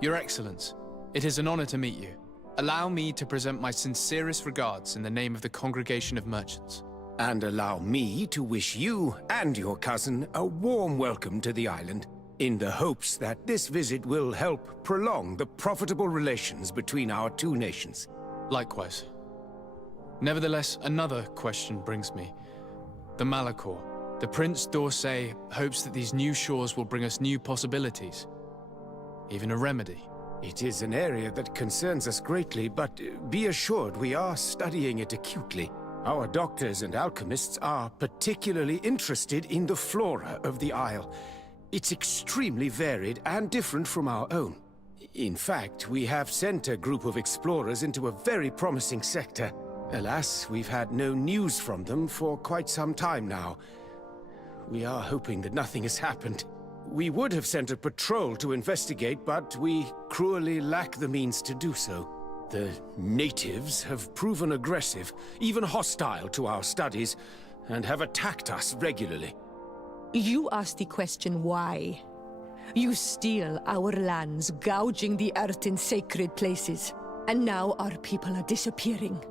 Your Excellence, it is an honor to meet you. Allow me to present my sincerest regards in the name of the Congregation of Merchants. And allow me to wish you and your cousin a warm welcome to the island, in the hopes that this visit will help prolong the profitable relations between our two nations. Likewise. Nevertheless, another question brings me. The Malachor. The Prince d'Orsay hopes that these new shores will bring us new possibilities. Even a remedy. It is an area that concerns us greatly, but be assured we are studying it acutely. Our doctors and alchemists are particularly interested in the flora of the Isle. It's extremely varied and different from our own. In fact, we have sent a group of explorers into a very promising sector. Alas, we've had no news from them for quite some time now. We are hoping that nothing has happened. We would have sent a patrol to investigate, but we cruelly lack the means to do so. The natives have proven aggressive, even hostile to our studies, and have attacked us regularly. You asked the question why. You steal our lands, gouging the earth in sacred places. And now our people are disappearing.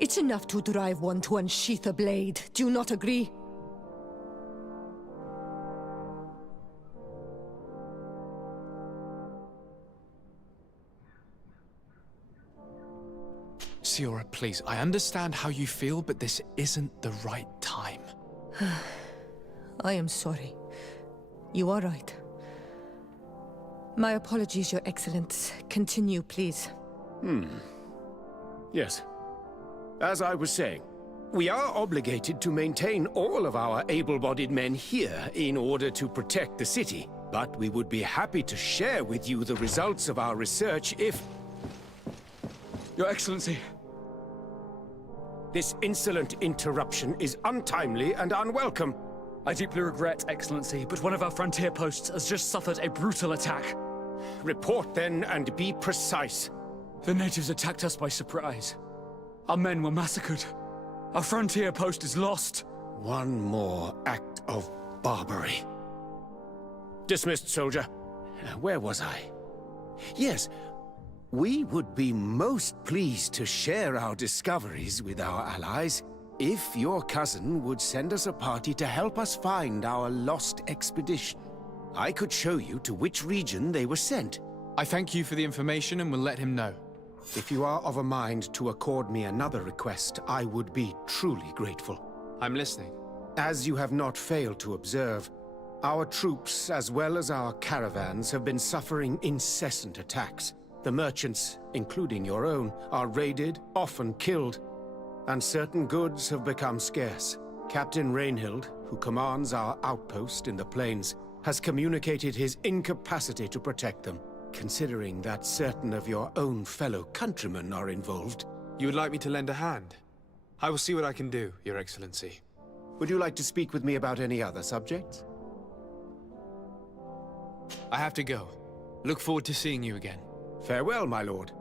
It's enough to drive one to unsheath a blade. Do you not agree? Siora, please, I understand how you feel, but this isn't the right time. I am sorry. You are right. My apologies, Your Excellence. Continue, please. Yes. As I was saying, we are obligated to maintain all of our able-bodied men here in order to protect the city. But we would be happy to share with you the results of our research if... Your Excellency. This insolent interruption is untimely and unwelcome. I deeply regret, Excellency, but one of our frontier posts has just suffered a brutal attack. Report then, and be precise. The natives attacked us by surprise. Our men were massacred. Our frontier post is lost. One more act of barbarity. Dismissed, soldier. Where was I? Yes. We would be most pleased to share our discoveries with our allies if your cousin would send us a party to help us find our lost expedition. I could show you to which region they were sent. I thank you for the information and will let him know. If you are of a mind to accord me another request, I would be truly grateful. I'm listening. As you have not failed to observe, our troops, as well as our caravans, have been suffering incessant attacks. The merchants, including your own, are raided, often killed, and certain goods have become scarce. Captain Rainhild, who commands our outpost in the plains, has communicated his incapacity to protect them. Considering that certain of your own fellow countrymen are involved... You would like me to lend a hand? I will see what I can do, Your Excellency. Would you like to speak with me about any other subjects? I have to go. Look forward to seeing you again. Farewell, my lord.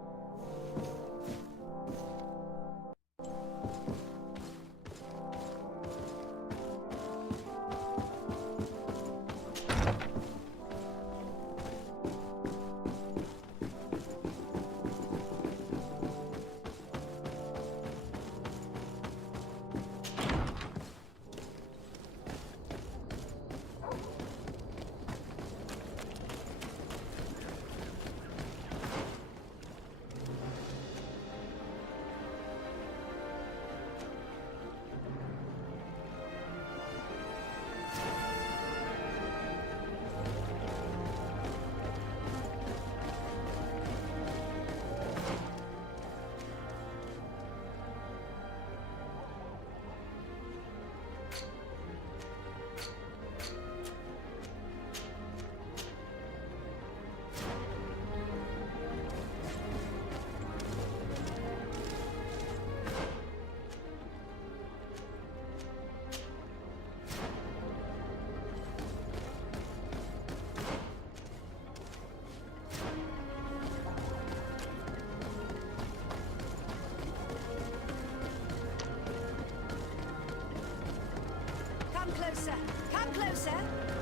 closer. Come closer.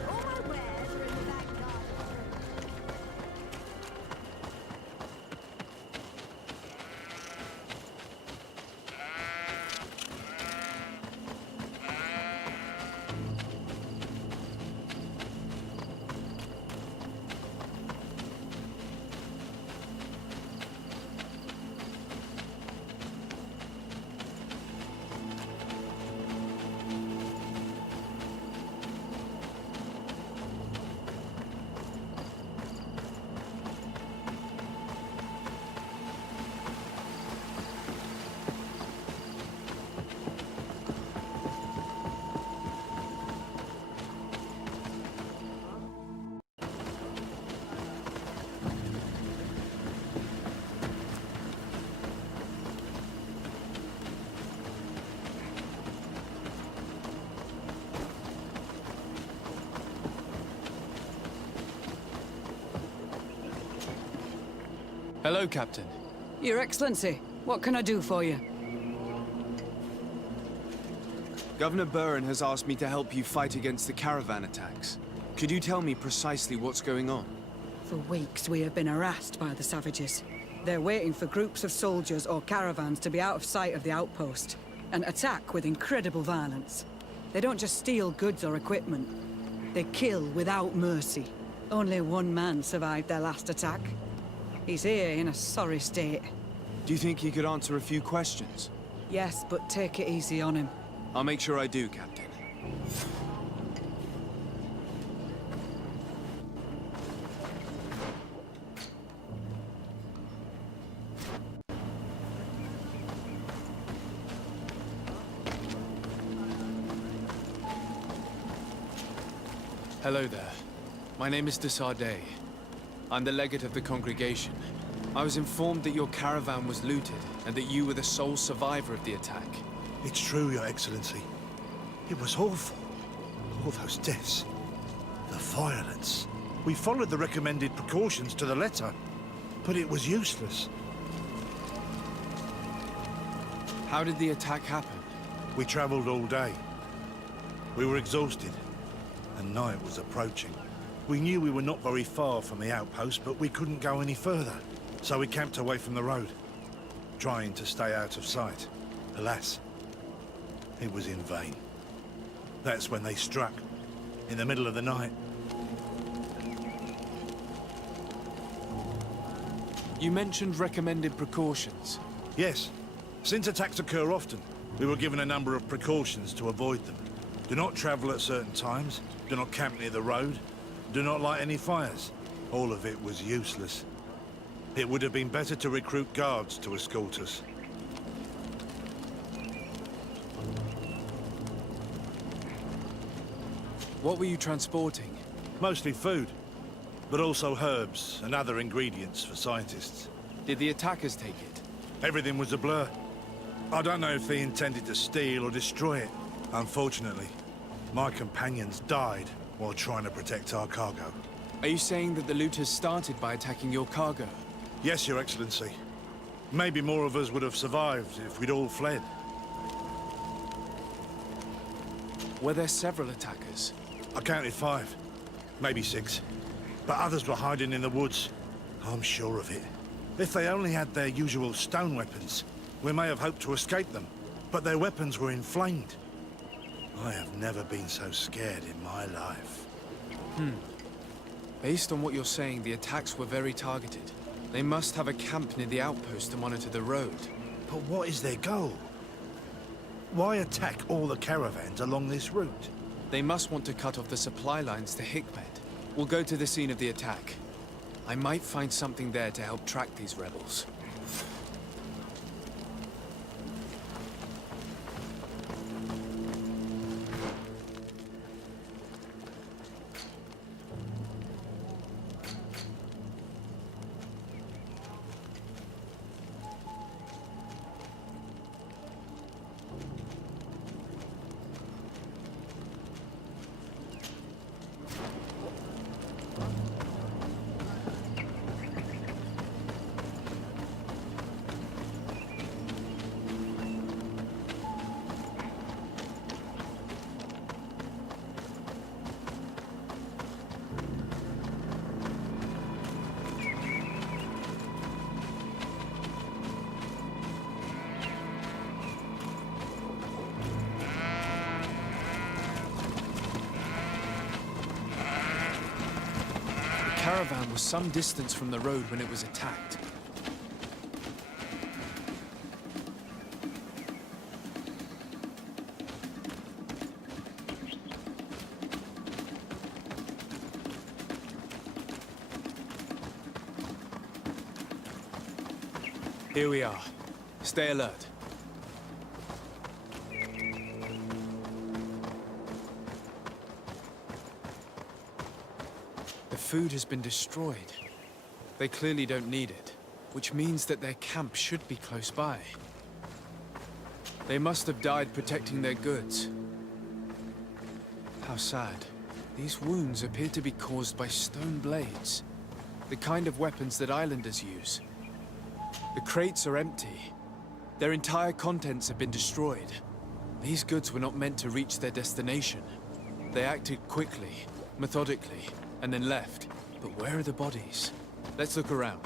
All my wares are in the vanguard. Hello, Captain. Your Excellency, what can I do for you? Governor Buren has asked me to help you fight against the caravan attacks. Could you tell me precisely what's going on? For weeks, we have been harassed by the savages. They're waiting for groups of soldiers or caravans to be out of sight of the outpost and attack with incredible violence. They don't just steal goods or equipment. They kill without mercy. Only one man survived their last attack. He's here in a sorry state. Do you think he could answer a few questions? Yes, but take it easy on him. I'll make sure I do, Captain. Hello there. My name is de Sardet. I'm the legate of the congregation. I was informed that your caravan was looted, and that you were the sole survivor of the attack. It's true, Your Excellency. It was awful. All those deaths. The violence. We followed the recommended precautions to the letter, but it was useless. How did the attack happen? We traveled all day. We were exhausted, and night was approaching. We knew we were not very far from the outpost, but we couldn't go any further. So we camped away from the road, trying to stay out of sight. Alas, it was in vain. That's when they struck, in the middle of the night. You mentioned recommended precautions. Yes. Since attacks occur often, we were given a number of precautions to avoid them. Do not travel at certain times, do not camp near the road, do not light any fires. All of it was useless. It would have been better to recruit guards to escort us. What were you transporting? Mostly food, but also herbs and other ingredients for scientists. Did the attackers take it? Everything was a blur. I don't know if they intended to steal or destroy it. Unfortunately, my companions died while trying to protect our cargo. Are you saying that the looters started by attacking your cargo? Yes, Your Excellency. Maybe more of us would have survived if we'd all fled. Were there several attackers? I counted 5, maybe 6. But others were hiding in the woods. I'm sure of it. If they only had their usual stone weapons, we may have hoped to escape them. But their weapons were inflamed. I have never been so scared in my life. Based on what you're saying, the attacks were very targeted. They must have a camp near the outpost to monitor the road. But what is their goal? Why attack all the caravans along this route? They must want to cut off the supply lines to Hikmet. We'll go to the scene of the attack. I might find something there to help track these rebels. caravan was some distance from the road when it was attacked. Here we are. Stay alert. The food has been destroyed. They clearly don't need it, which means that their camp should be close by. They must have died protecting their goods. How sad. These wounds appear to be caused by stone blades, the kind of weapons that islanders use. The crates are empty. Their entire contents have been destroyed. These goods were not meant to reach their destination. They acted quickly, methodically, and then left. But where are the bodies? Let's look around.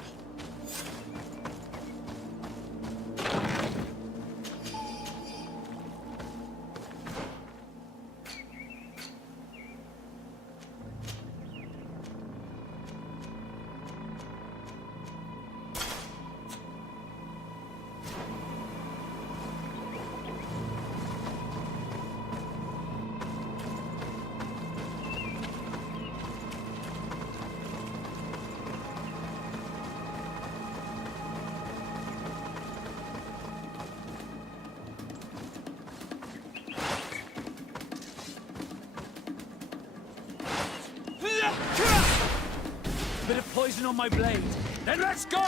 Bit of poison on my blade. Then let's go!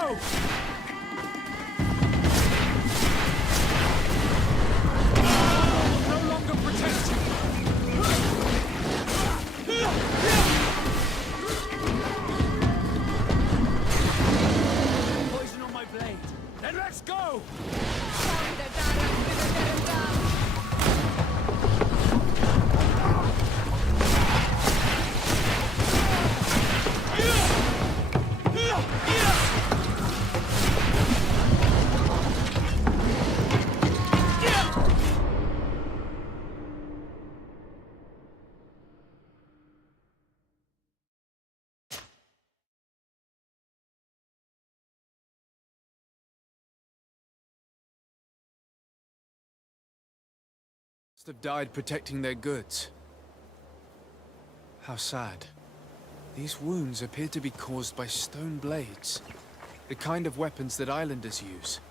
No longer protect you. Poison on my blade. Then let's go! Must have died protecting their goods. How sad. These wounds appear to be caused by stone blades, the kind of weapons that islanders use.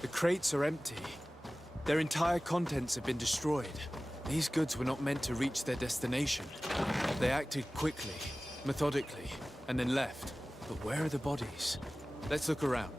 The crates are empty. Their entire contents have been destroyed. These goods were not meant to reach their destination. They acted quickly, methodically, and then left. But where are the bodies? Let's look around.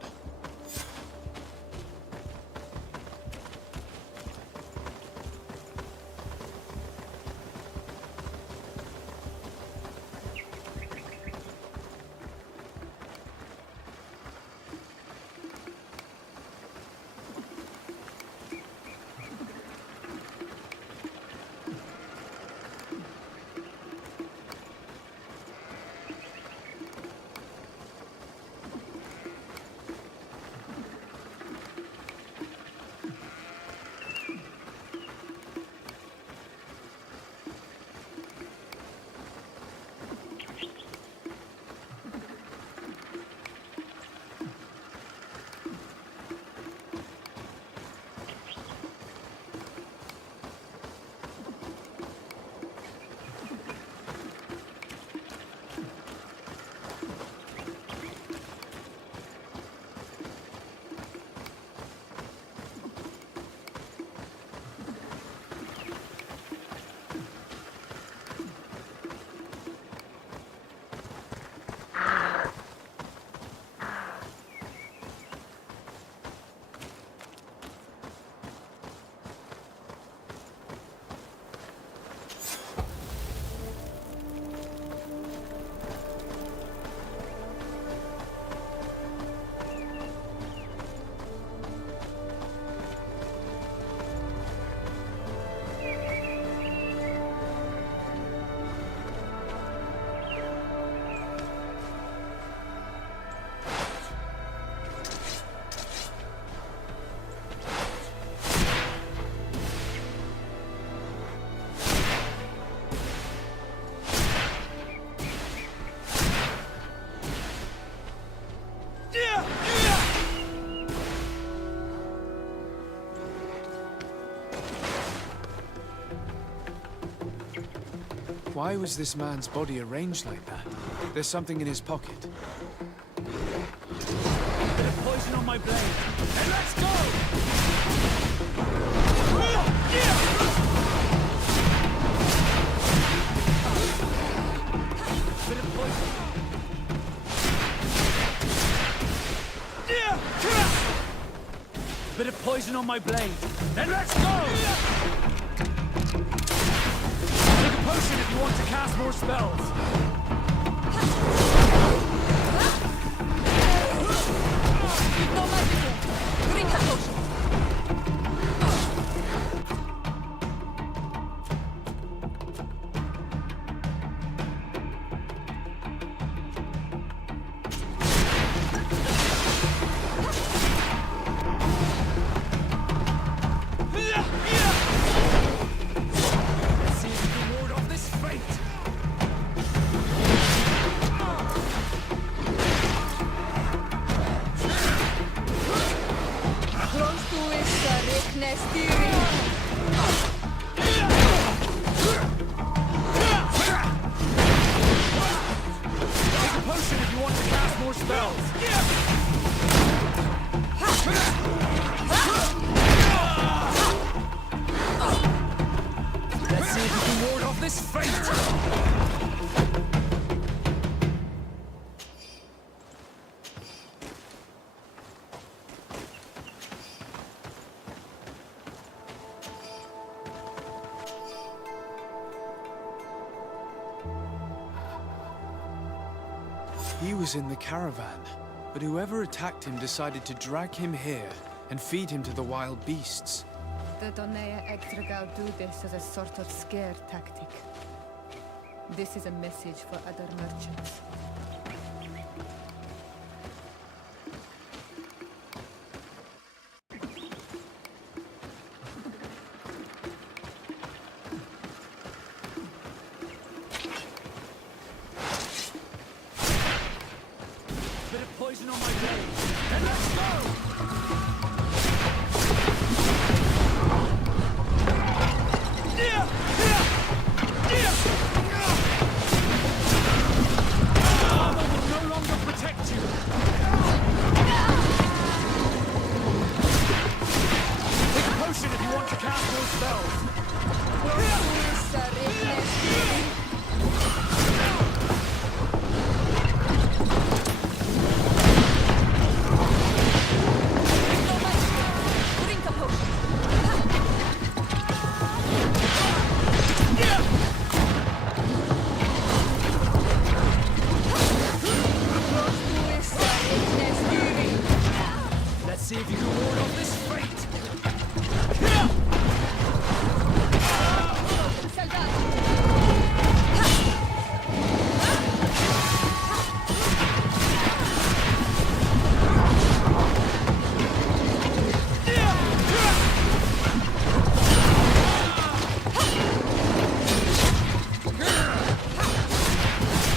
Why was this man's body arranged like that? There's something in his pocket. Bit of poison on my blade. And let's go! Bit of poison. Bit of poison on my blade. Then let's go! Take a potion if you want to cast more spells. No magic here. Drink the potion. Let's see if we can ward off this fate. Close to issa reknestiri. Take a potion if you want to cast more spells. Let's see if we can ward off this fate. He was in the caravan, but whoever attacked him decided to drag him here and feed him to the wild beasts. The Donea Ektragal do this as a sort of scare tactic. This is a message for other merchants. Bit of poison on my blade. And let's go! Armor will no longer protect you. Take a potion if you want to cast more spells. Issa reknestiri. No magic here. Drink a potion. Close to issa reknestiri. Let's see if you can ward off this fate. Salvati.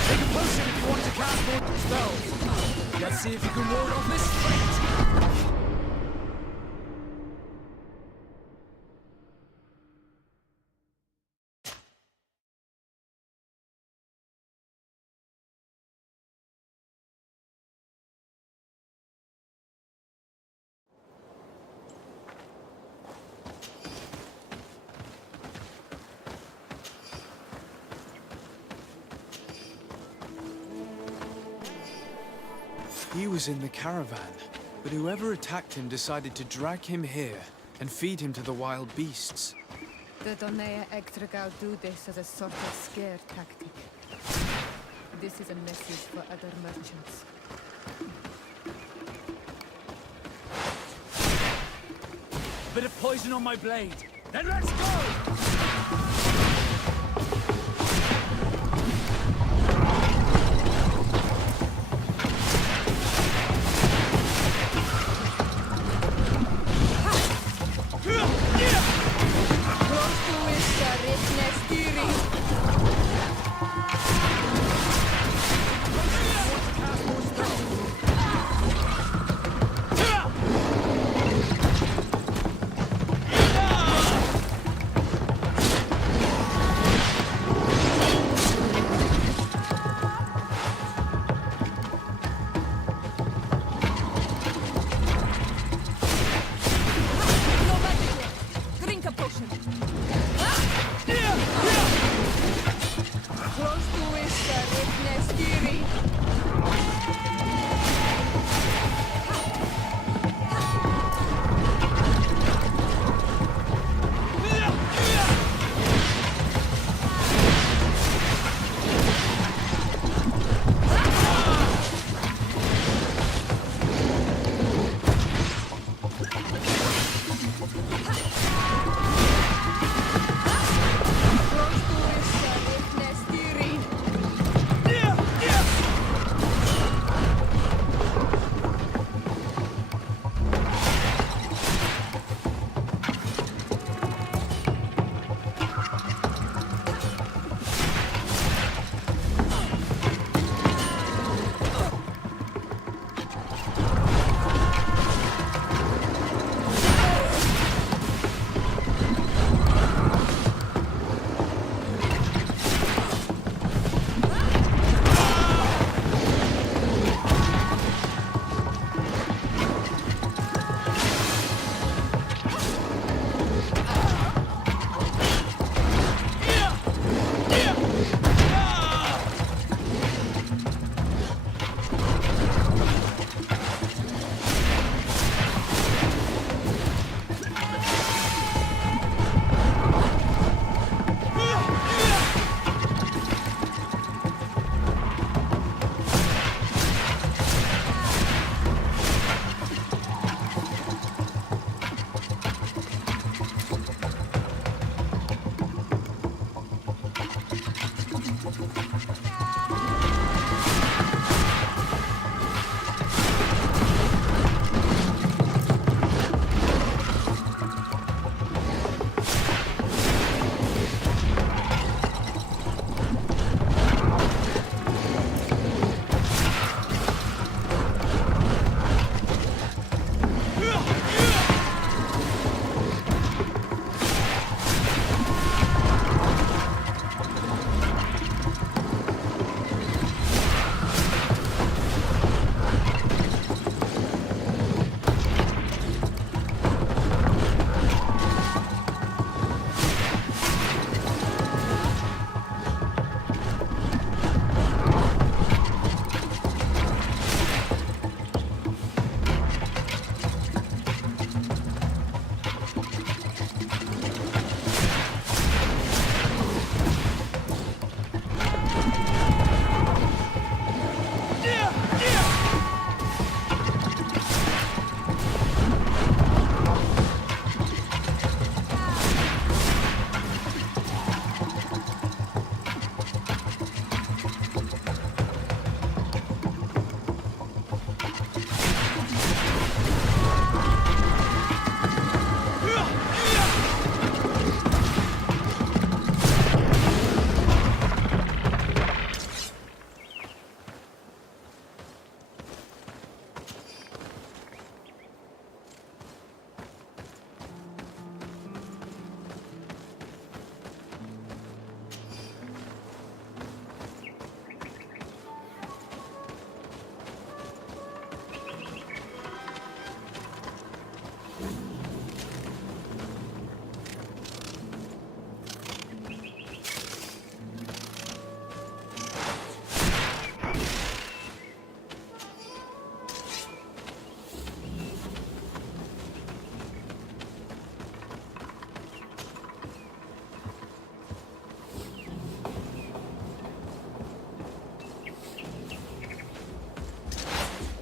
Take a potion if you want to cast more spells. Let's see if you can ward off this fate. He was in the caravan, but whoever attacked him decided to drag him here and feed him to the wild beasts. The Donea Ektragal do this as a sort of scare tactic. This is a message for other merchants. Bit of poison on my blade. Then let's go! Close to issa reknestiri.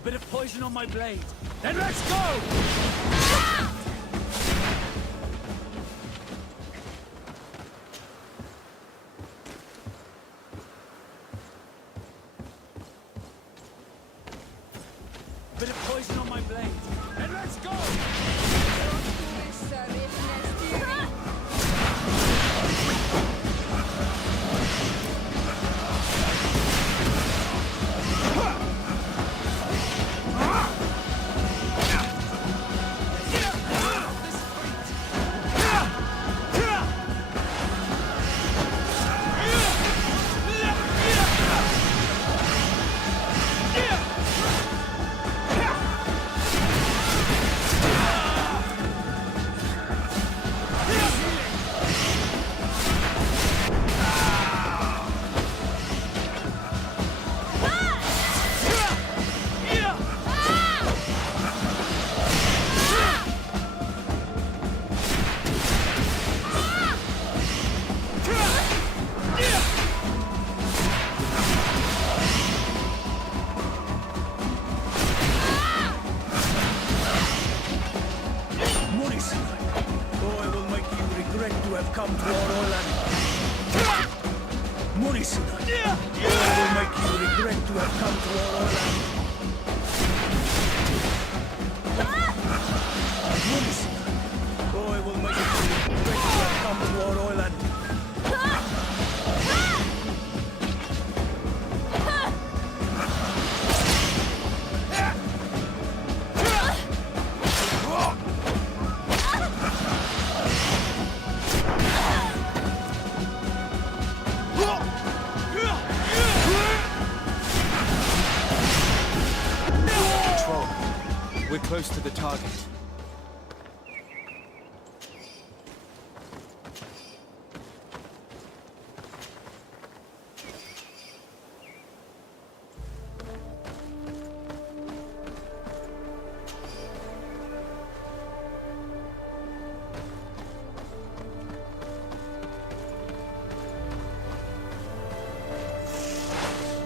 Bit of poison on my blade. Then let's go! Bit of poison on my blade. Then let's go! We're close to the target.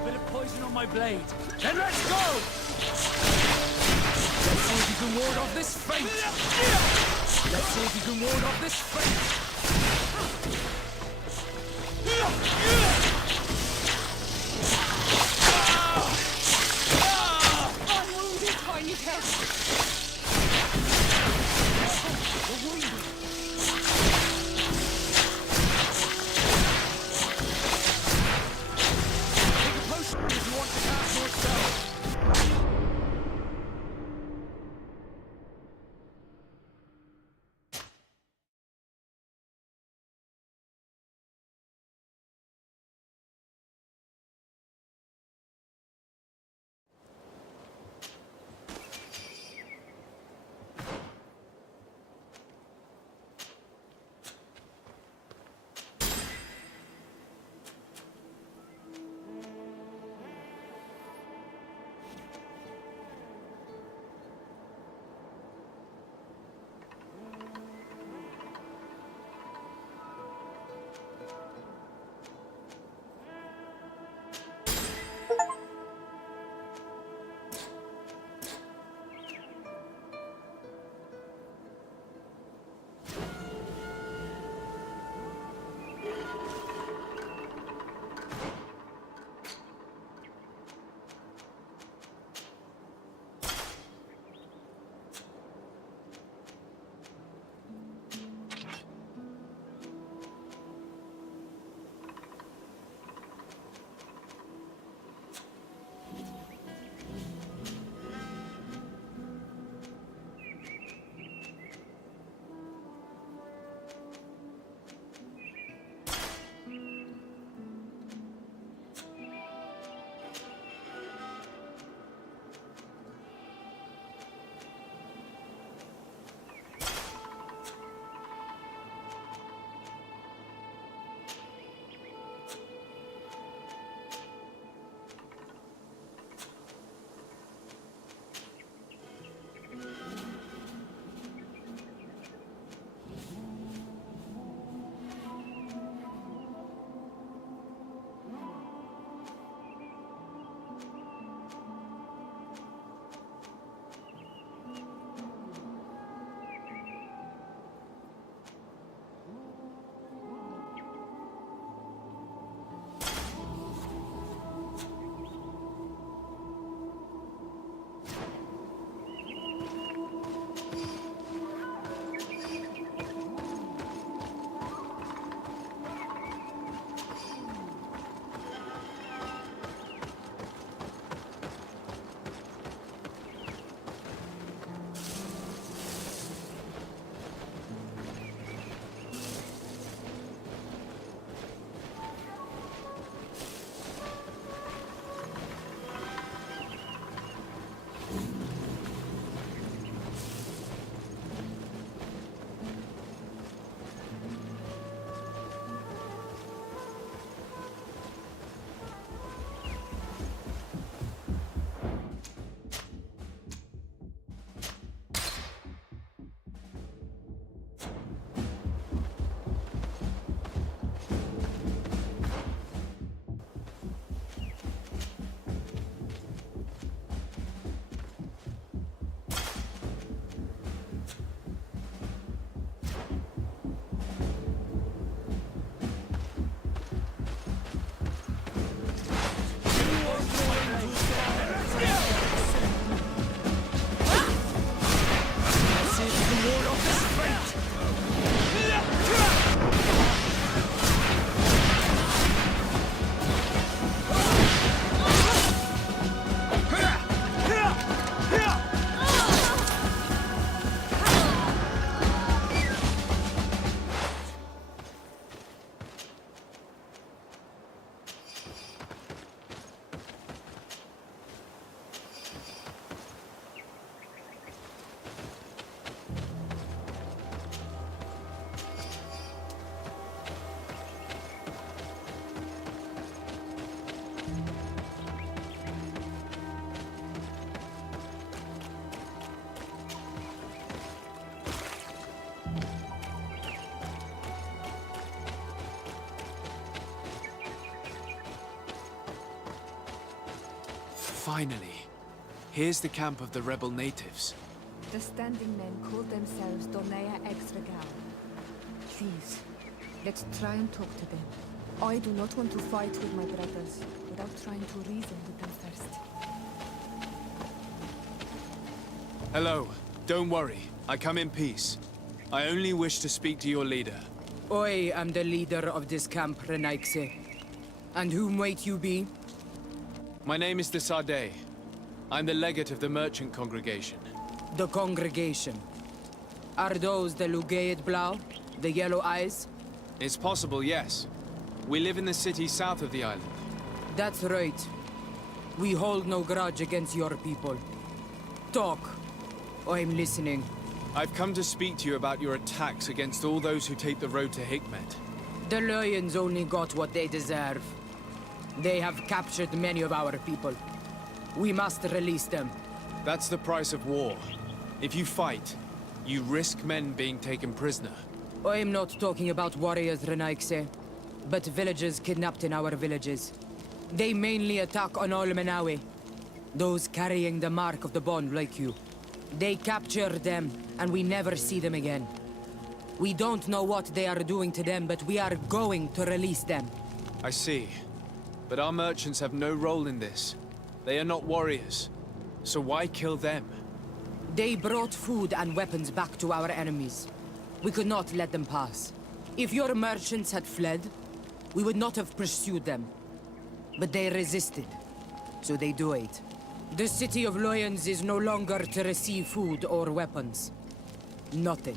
Bit of poison on my blade. Then let's go! Let's see if you can ward off this fate! Let's see if you can ward off this fate! I'm wounded, I need help. You're wounded. Take a potion if you want to cast more spells. Finally. Here's the camp of the rebel natives. The standing men call themselves Donea Exregao. Please, let's try and talk to them. I do not want to fight with my brothers without trying to reason with them first. Hello. Don't worry. I come in peace. I only wish to speak to your leader. I am the leader of this camp, Renaikse. And whom might you be? My name is the Sade. I'm the legate of the merchant congregation. The congregation. Are those the Lugeid Blau? The yellow eyes? It's possible, yes. We live in the city south of the island. That's right. We hold no grudge against your people. Talk. I'm listening. I've come to speak to you about your attacks against all those who take the road to Hikmet. The Lions only got what they deserve. They have captured many of our people. We must release them. That's the price of war. If you fight, you risk men being taken prisoner. I'm not talking about warriors, Renaikse, but villagers kidnapped in our villages. They mainly attack on Olmenawe, those carrying the mark of the bond like you. They capture them, and we never see them again. We don't know what they are doing to them, but we are going to release them. I see. But our merchants have no role in this. They are not warriors. So why kill them? They brought food and weapons back to our enemies. We could not let them pass. If your merchants had fled, we would not have pursued them. But they resisted, so they died. The city of Lions is no longer to receive food or weapons. Nothing.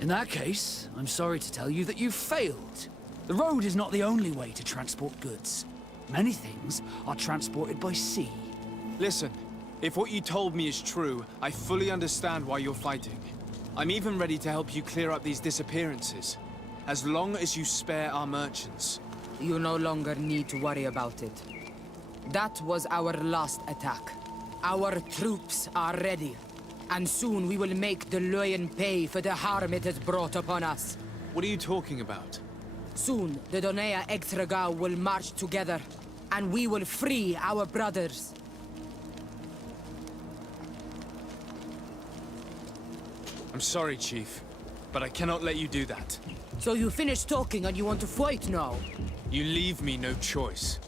In that case, I'm sorry to tell you that you've failed. The road is not the only way to transport goods. Many things are transported by sea. Listen, if what you told me is true, I fully understand why you're fighting. I'm even ready to help you clear up these disappearances, as long as you spare our merchants. You no longer need to worry about it. That was our last attack. Our troops are ready, and soon we will make the Lion pay for the harm it has brought upon us. What are you talking about? Soon, the Donea Exregao will march together, and we will free our brothers. I'm sorry, Chief, but I cannot let you do that. So you finished talking and you want to fight now? You leave me no choice.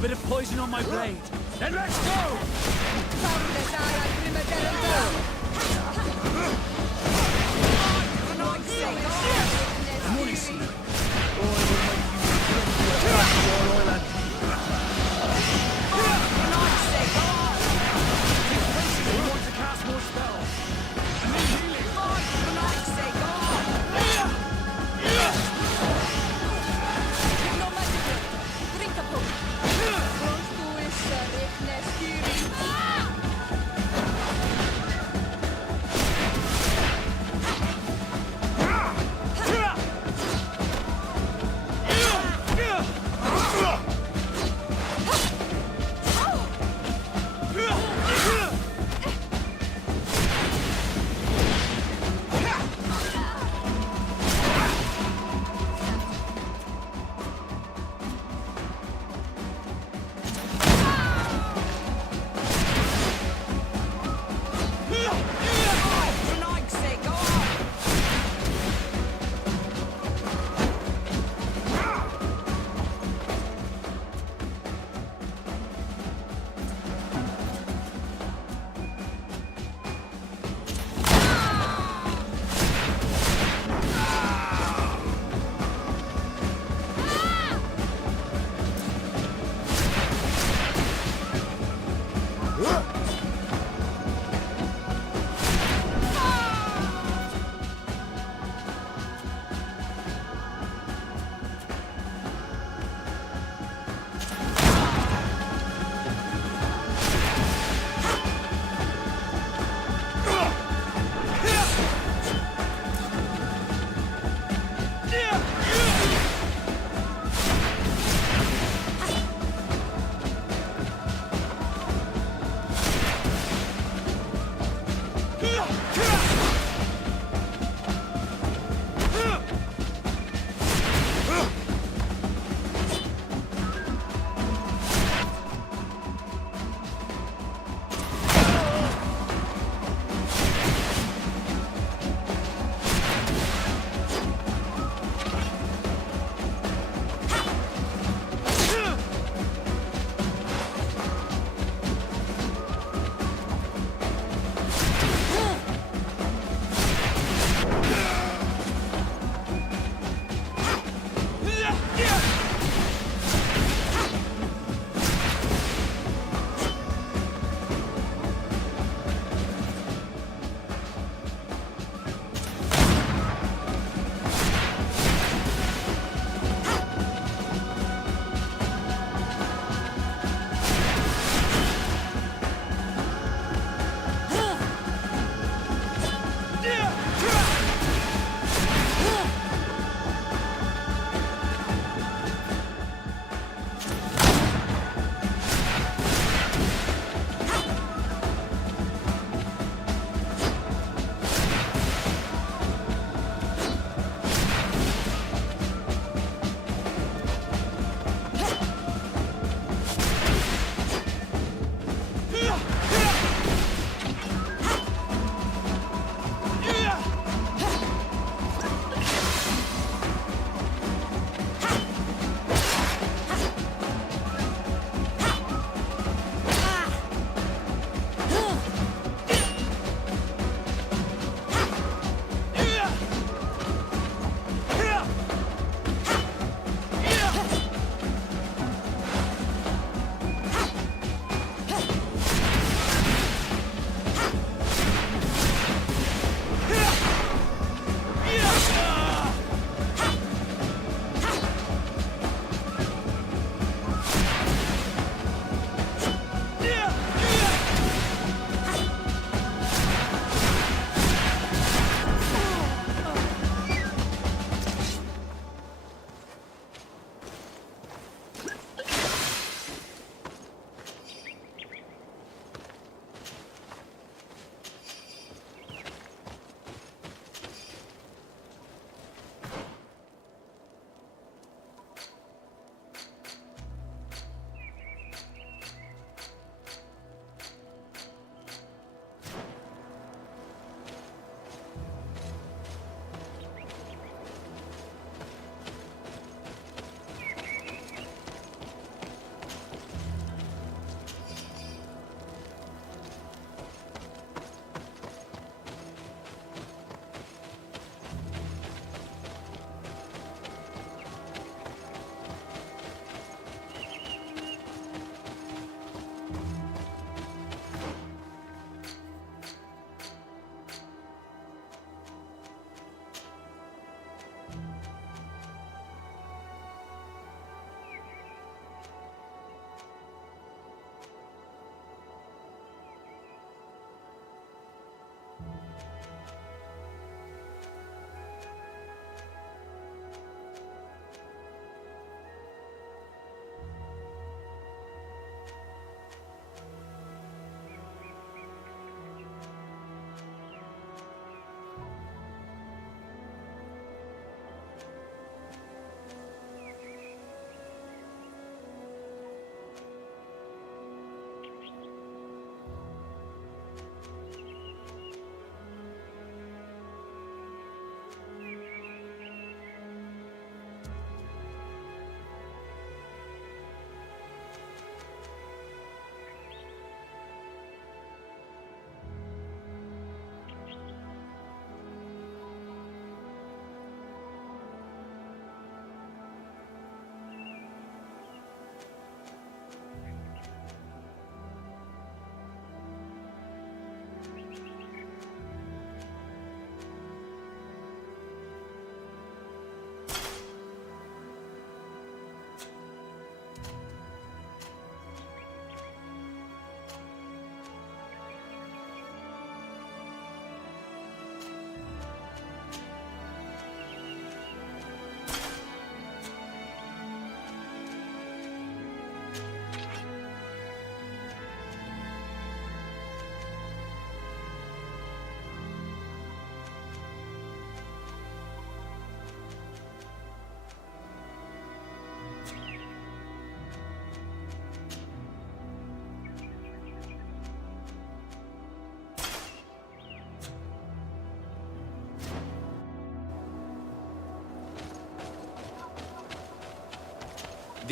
Bit of poison on my blade. Then let's go!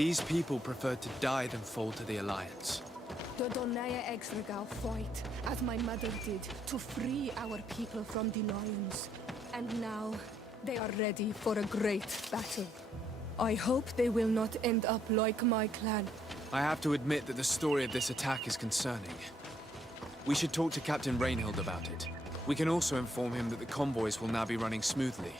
These people preferred to die than fall to the Alliance. The Donaya Exregao fight, as my mother did, to free our people from the Lions. And now, they are ready for a great battle. I hope they will not end up like my clan. I have to admit that the story of this attack is concerning. We should talk to Captain Rainhild about it. We can also inform him that the convoys will now be running smoothly.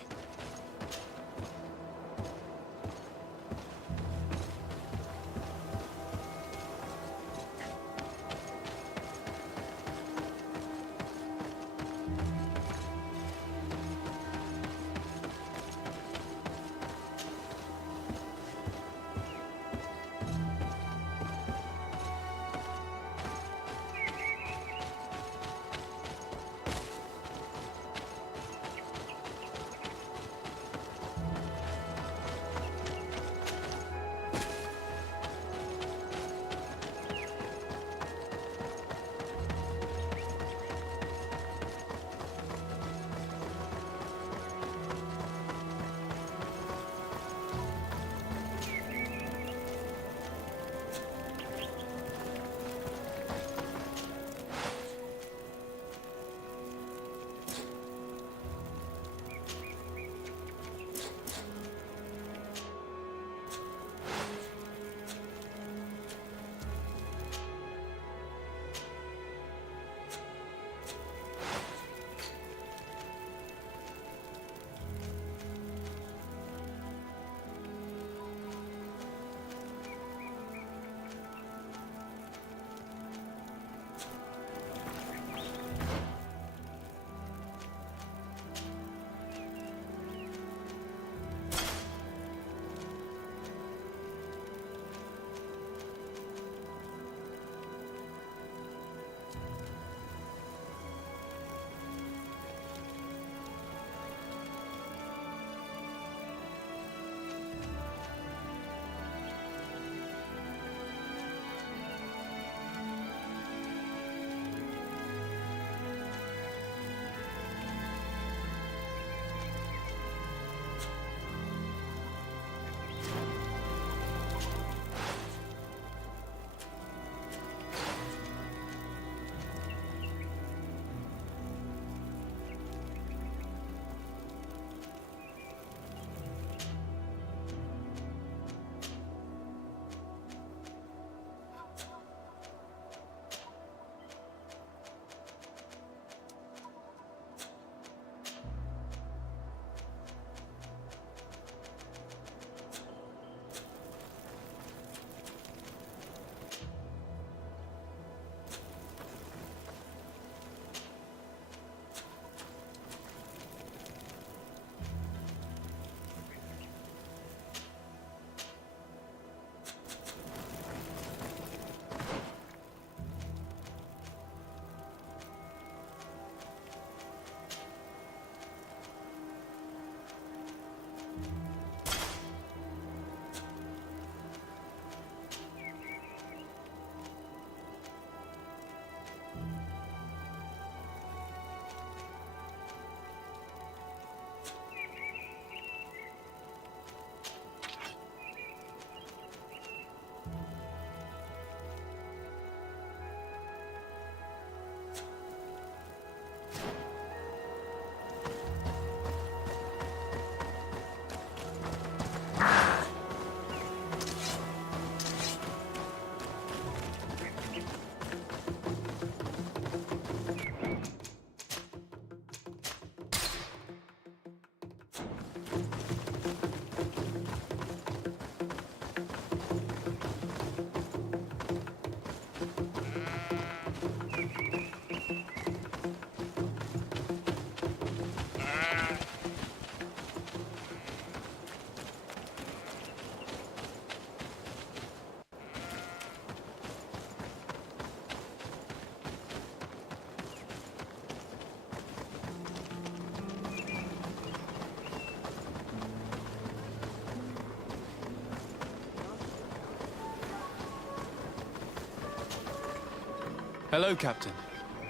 Hello, Captain.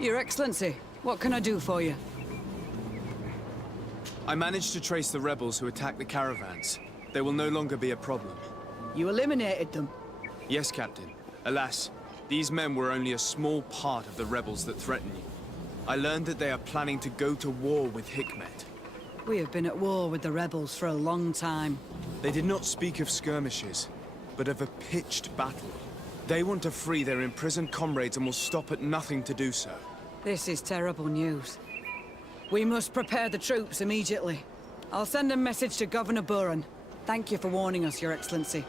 Your Excellency, what can I do for you? I managed to trace the rebels who attacked the caravans. They will no longer be a problem. You eliminated them. Yes, Captain. Alas, these men were only a small part of the rebels that threaten you. I learned that they are planning to go to war with Hikmet. We have been at war with the rebels for a long time. They did not speak of skirmishes, but of a pitched battle. They want to free their imprisoned comrades and will stop at nothing to do so. This is terrible news. We must prepare the troops immediately. I'll send a message to Governor Buran. Thank you for warning us, Your Excellency.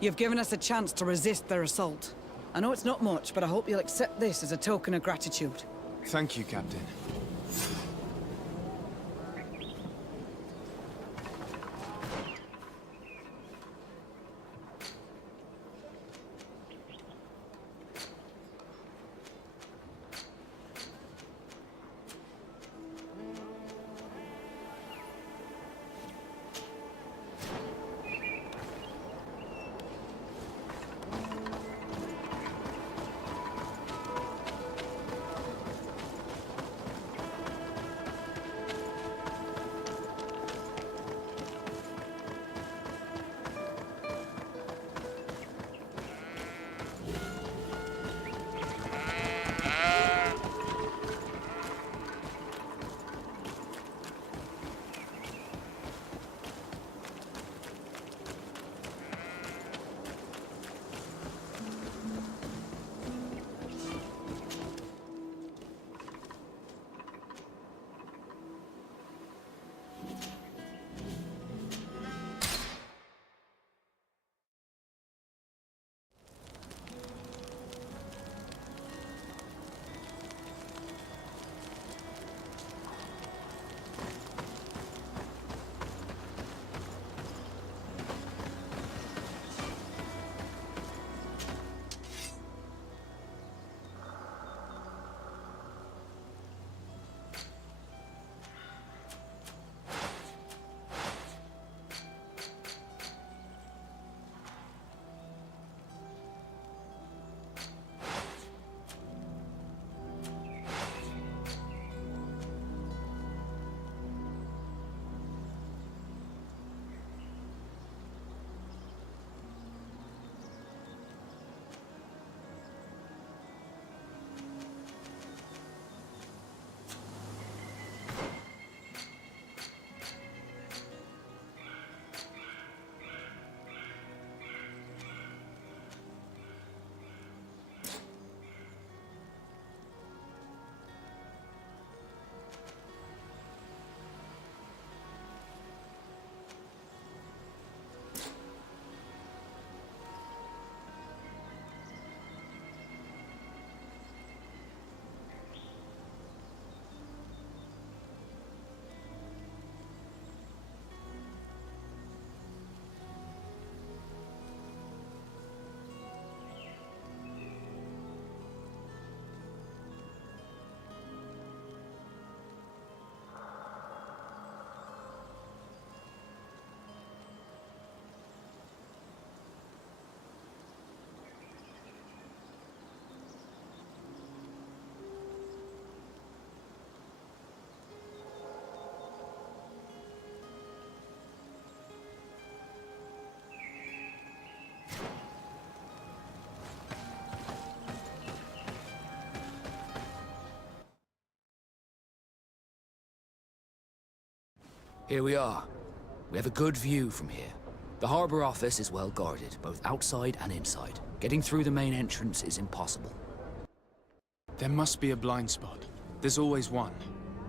You've given us a chance to resist their assault. I know it's not much, but I hope you'll accept this as a token of gratitude. Thank you, Captain. Here we are. We have a good view from here. The harbor office is well guarded, both outside and inside. Getting through the main entrance is impossible. There must be a blind spot. There's always one.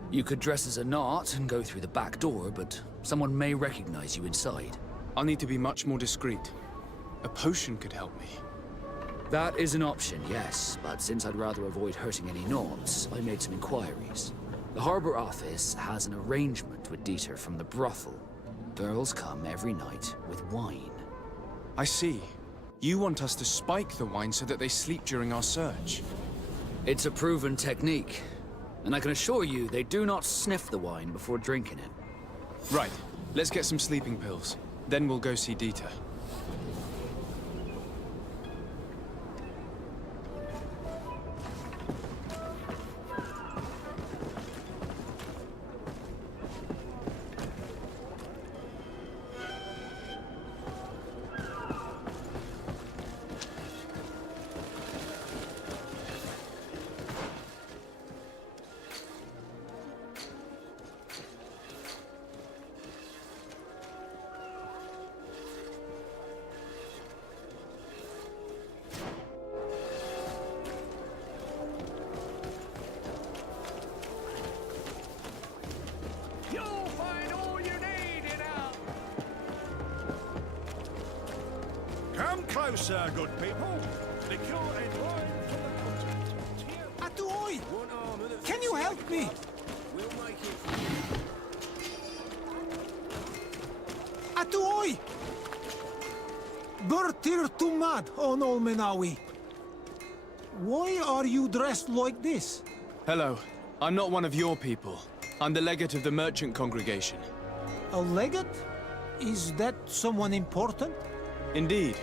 You could dress as a knot and go through the back door, but someone may recognize you inside. I'll need to be much more discreet. A potion could help me. That is an option, yes, but since I'd rather avoid hurting any knots, I made some inquiries. The harbor office has an arrangement with Dieter from the brothel. Girls come every night with wine. I see. You want us to spike the wine so that they sleep during our search. It's a proven technique, and I can assure you they do not sniff the wine before drinking it. Right. Let's get some sleeping pills. Then we'll go see Dieter. closer, good people. Liqueur and wine for the continent. Atuoi! Can you help me? We'll make it. Atuoi! Bertir Tumad on Olmenawi. Why are you dressed like this? Hello. I'm not one of your people. I'm the legate of the merchant congregation. A legate? Is that someone important? Indeed.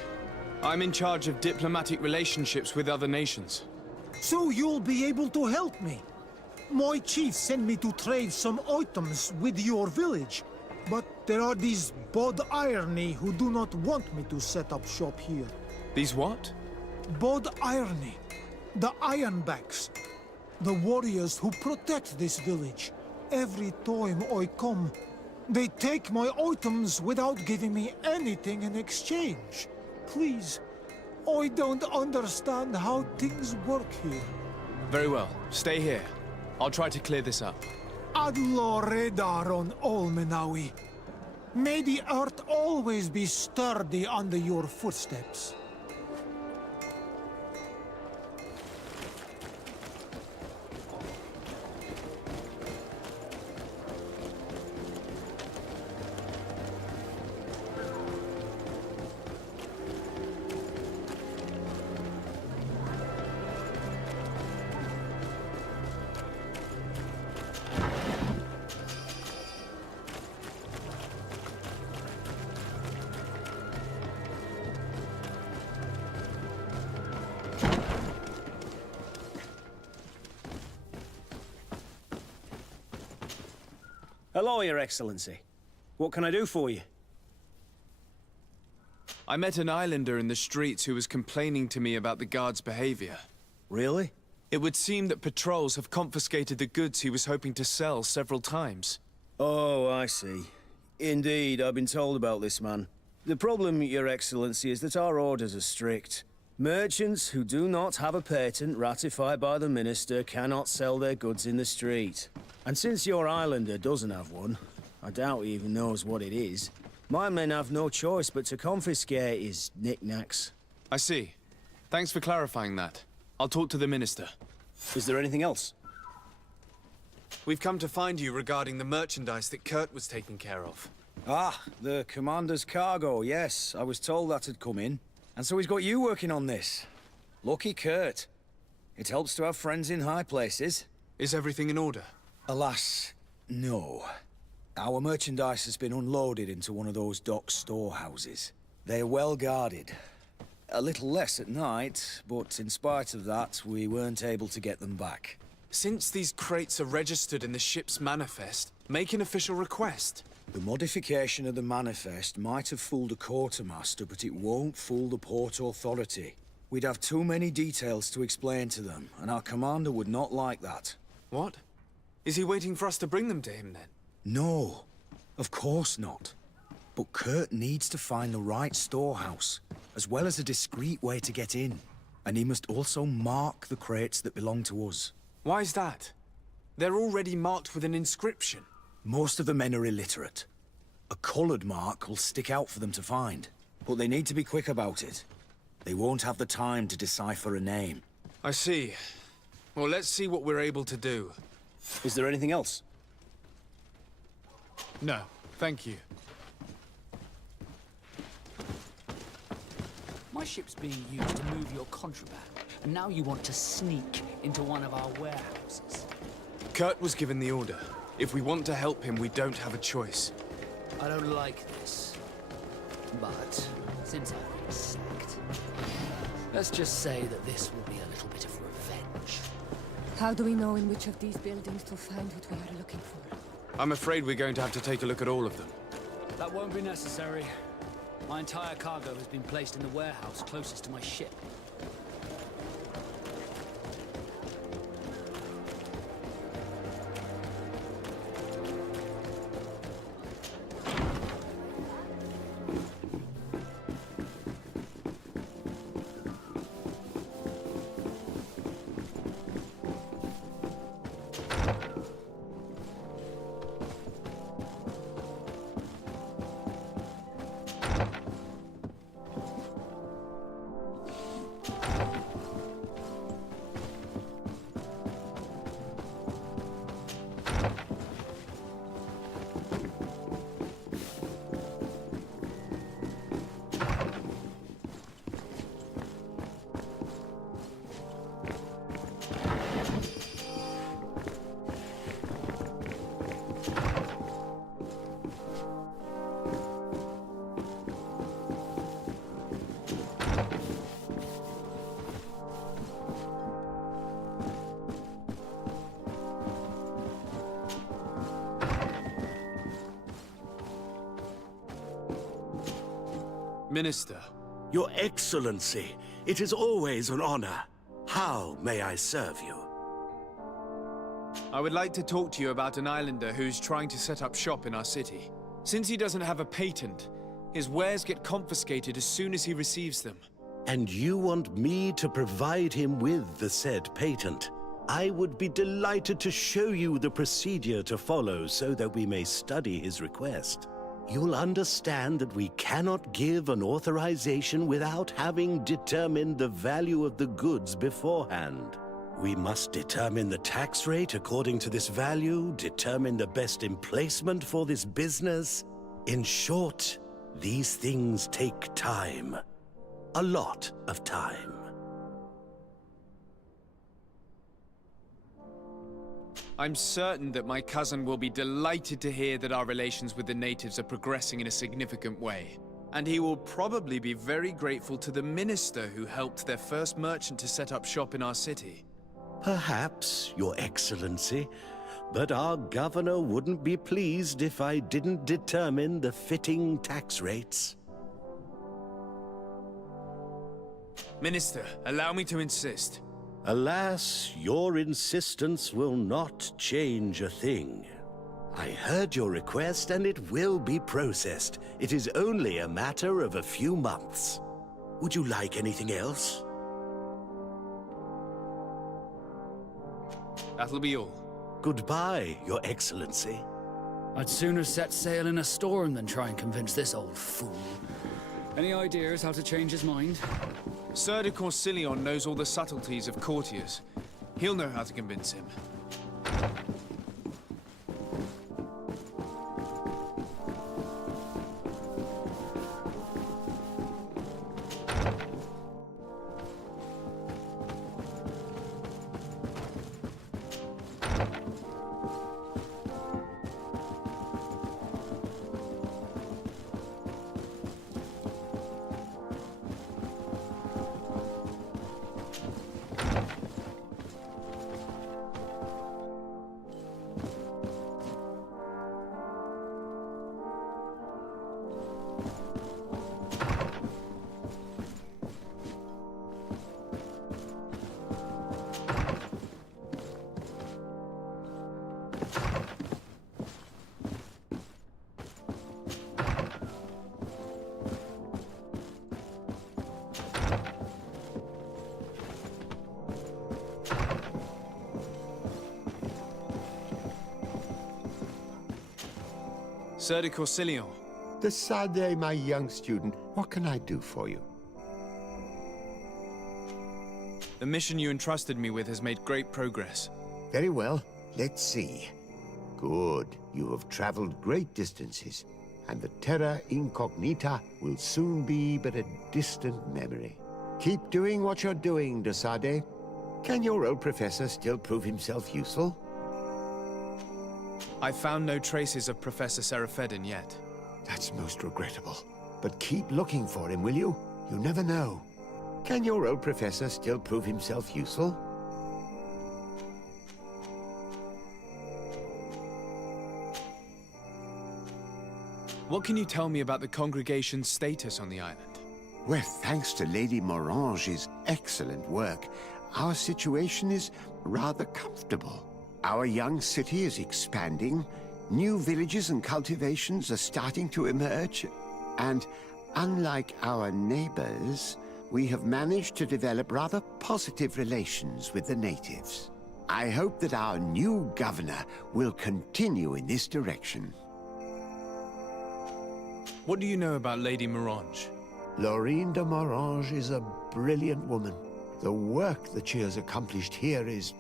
I'm in charge of diplomatic relationships with other nations. So you'll be able to help me. My chief sent me to trade some items with your village. But there are these Bod Irony who do not want me to set up shop here. These what? Bod Irony. The Ironbacks. The warriors who protect this village. Every time I come, they take my items without giving me anything in exchange. Please, I don't understand how things work here. Very well. Stay here. I'll try to clear this up. Adlo Redar on Olmenawi. May the earth always be sturdy under your footsteps. Hello, Your Excellency. What can I do for you? I met an islander in the streets who was complaining to me about the guard's behavior. Really? It would seem that patrols have confiscated the goods he was hoping to sell several times. Oh, I see. Indeed, I've been told about this man. The problem, Your Excellency, is that our orders are strict. Merchants who do not have a patent ratified by the Minister cannot sell their goods in the street. And since your islander doesn't have one, I doubt he even knows what it is, my men have no choice but to confiscate his knickknacks. I see. Thanks for clarifying that. I'll talk to the Minister. Is there anything else? We've come to find you regarding the merchandise that Kurt was taking care of. Ah, the Commander's cargo, yes. I was told that had come in. And so he's got you working on this. Lucky Kurt. It helps to have friends in high places. Is everything in order? Alas, no. Our merchandise has been unloaded into one of those dock storehouses. They are well guarded. A little less at night, but in spite of that, we weren't able to get them back. Since these crates are registered in the ship's manifest, make an official request. The modification of the manifest might have fooled a quartermaster, but it won't fool the Port Authority. We'd have too many details to explain to them, and our commander would not like that. What? Is he waiting for us to bring them to him, then? No, of course not. But Kurt needs to find the right storehouse, as well as a discreet way to get in. And he must also mark the crates that belong to us. Why is that? They're already marked with an inscription. Most of the men are illiterate. A colored mark will stick out for them to find. But they need to be quick about it. They won't have the time to decipher a name. I see. Well, let's see what we're able to do. Is there anything else? No, thank you. My ship's being used to move your contraband, and now you want to sneak into one of our warehouses. Kurt was given the order. If we want to help him, we don't have a choice. I don't like this. But, since I've been sacked, let's just say that this will be a little bit of revenge. How do we know in which of these buildings to find what we are looking for? I'm afraid we're going to have to take a look at all of them. That won't be necessary. My entire cargo has been placed in the warehouse closest to my ship. Minister. Your Excellency, it is always an honor. How may I serve you? I would like to talk to you about an islander who's trying to set up shop in our city. Since he doesn't have a patent, his wares get confiscated as soon as he receives them. And you want me to provide him with the said patent? I would be delighted to show you the procedure to follow so that we may study his request. You'll understand that we cannot give an authorization without having determined the value of the goods beforehand. We must determine the tax rate according to this value, determine the best emplacement for this business. In short, these things take time. A lot of time. I'm certain that my cousin will be delighted to hear that our relations with the natives are progressing in a significant way. And he will probably be very grateful to the minister who helped their first merchant to set up shop in our city. Perhaps, Your Excellency, but our governor wouldn't be pleased if I didn't determine the fitting tax rates. Minister, allow me to insist. Alas, your insistence will not change a thing. I heard your request and it will be processed. It is only a matter of a few months. Would you like anything else? That'll be all. Goodbye, Your Excellency. I'd sooner set sail in a storm than try and convince this old fool. Any ideas how to change his mind? Sir de Corsilion knows all the subtleties of courtiers. He'll know how to convince him. Sir de Corsilion. Desade, my young student, what can I do for you? The mission you entrusted me with has made great progress. Very well. Let's see. Good. You have traveled great distances, and the Terra Incognita will soon be but a distant memory. Keep doing what you're doing, Desade. Can your old professor still prove himself useful? I found no traces of Professor Seraphedin yet. That's most regrettable. But keep looking for him, will you? You never know. Can your old professor still prove himself useful? What can you tell me about the congregation's status on the island? Well, thanks to Lady Morange's excellent work, our situation is rather comfortable. Our young city is expanding, new villages and cultivations are starting to emerge, and unlike our neighbors, we have managed to develop rather positive relations with the natives. I hope that our new governor will continue in this direction. What do you know about Lady Morange? Laurine de Morange is a brilliant woman. The work that she has accomplished here is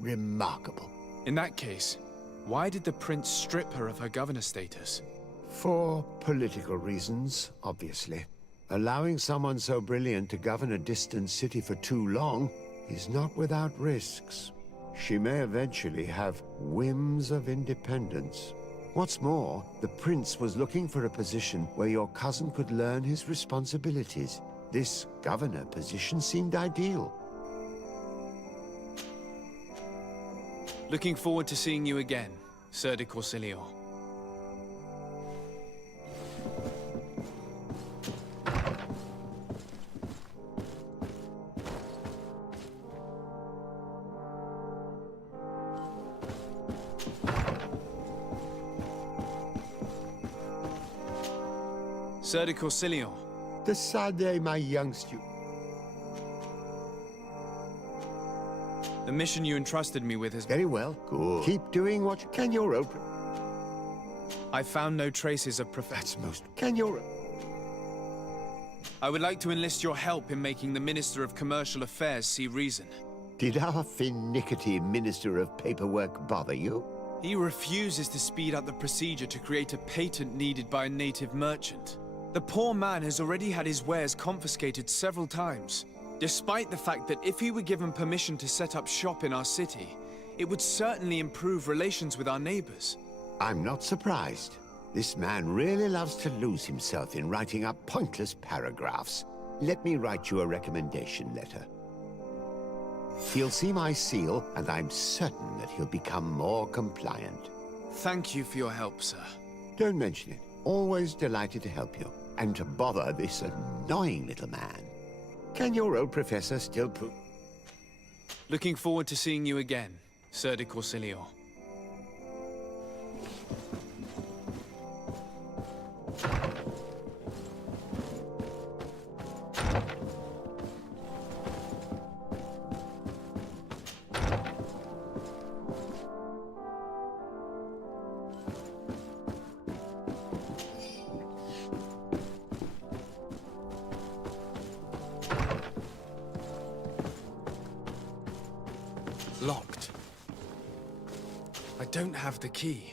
remarkable. In that case, why did the prince strip her of her governor status? For political reasons, obviously. Allowing someone so brilliant to govern a distant city for too long is not without risks. She may eventually have whims of independence. What's more, the prince was looking for a position where your cousin could learn his responsibilities. This governor position seemed ideal. Looking forward to seeing you again, Sir de Corsilion. Sir de Corsilion. Decidez, my young student. The mission you entrusted me with has... Very well. Good. Keep doing what you can. Your open. I found no traces of That's most. Can your... I would like to enlist your help in making the Minister of Commercial Affairs see reason. Did our finicky Minister of Paperwork bother you? He refuses to speed up the procedure to create a patent needed by a native merchant. The poor man has already had his wares confiscated several times, despite the fact that if he were given permission to set up shop in our city, it would certainly improve relations with our neighbors. I'm not surprised. This man really loves to lose himself in writing up pointless paragraphs. Let me write you a recommendation letter. He'll see my seal, and I'm certain that he'll become more compliant. Thank you for your help, sir. Don't mention it. Always delighted to help you. And to bother this annoying little man. Can your old professor still prove... Looking forward to seeing you again, Sir de Corsilion. Locked. I don't have the key.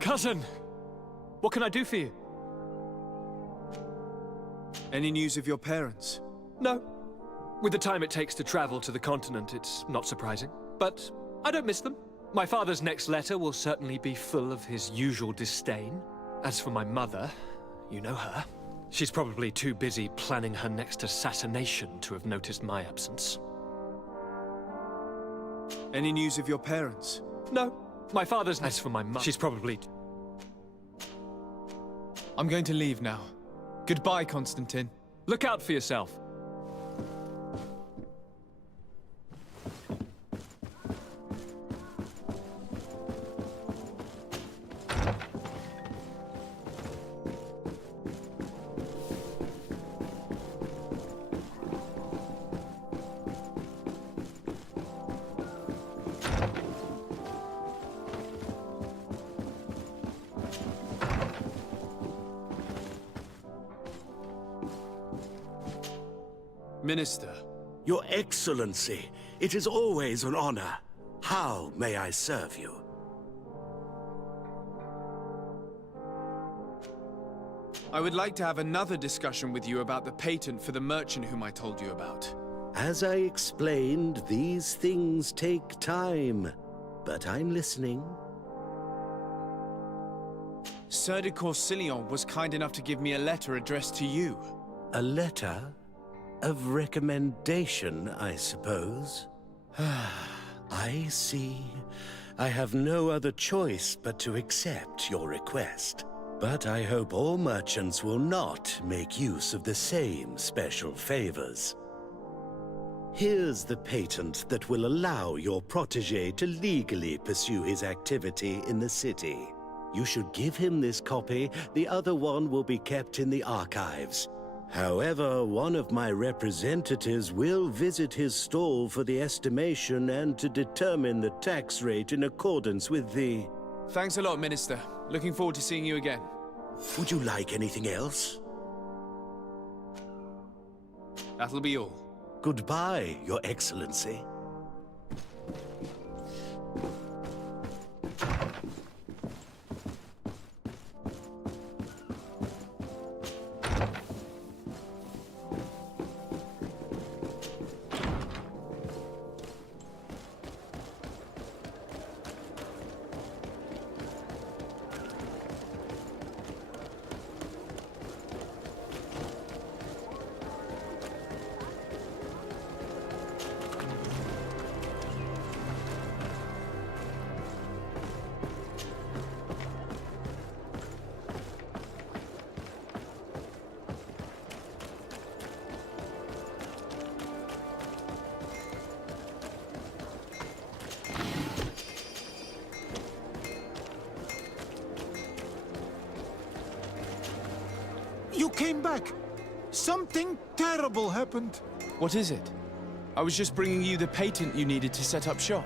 Cousin! What can I do for you? Any news of your parents? No. With the time it takes to travel to the continent, it's not surprising. But I don't miss them. My father's next letter will certainly be full of his usual disdain. As for my mother, you know her. She's probably too busy planning her next assassination to have noticed my absence. Any news of your parents? No. My father's... As for my mother, she's probably... I'm going to leave now. Goodbye, Constantine. Look out for yourself. Minister. Your Excellency, it is always an honor. How may I serve you? I would like to have another discussion with you about the patent for the merchant whom I told you about. As I explained, these things take time. But I'm listening. Sir de Corsilion was kind enough to give me a letter addressed to you. A letter? Of recommendation, I suppose. I see. I have no other choice but to accept your request. But I hope all merchants will not make use of the same special favors. Here's the patent that will allow your protege to legally pursue his activity in the city. You should give him this copy. The other one will be kept in the archives. However, one of my representatives will visit his stall for the estimation and to determine the tax rate in accordance with the... Thanks a lot, Minister. Looking forward to seeing you again. Would you like anything else? That'll be all. Goodbye, Your Excellency. came back. Something terrible happened. What is it? I was just bringing you the patent you needed to set up shop.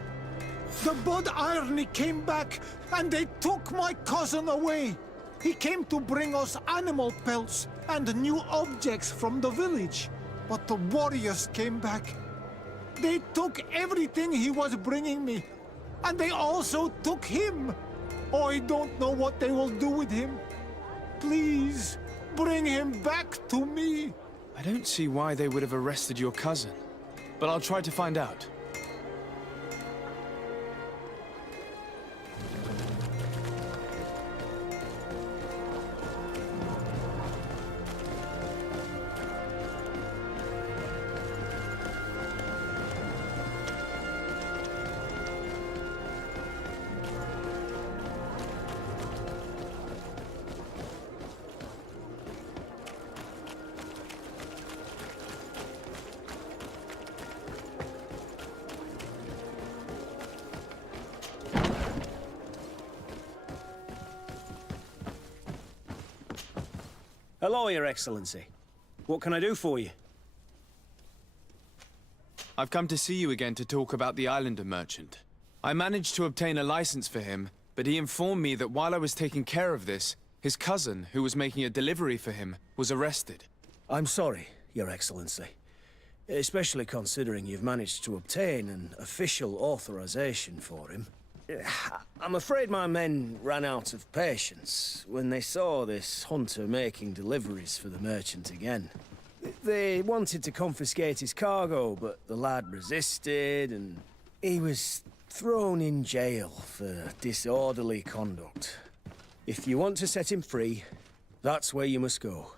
The Bod Irony came back, and they took my cousin away. He came to bring us animal pelts and new objects from the village. But the warriors came back. They took everything he was bringing me. And they also took him. I don't know what they will do with him. Please, bring him back to me. I don't see why they would have arrested your cousin, but I'll try to find out. Hello, Your Excellency. What can I do for you? I've come to see you again to talk about the Islander merchant. I managed to obtain a license for him, but he informed me that while I was taking care of this, his cousin, who was making a delivery for him, was arrested. I'm sorry, Your Excellency. Especially considering you've managed to obtain an official authorization for him. I'm afraid my men ran out of patience when they saw this hunter making deliveries for the merchant again. They wanted to confiscate his cargo, but the lad resisted, and he was thrown in jail for disorderly conduct. If you want to set him free, that's where you must go.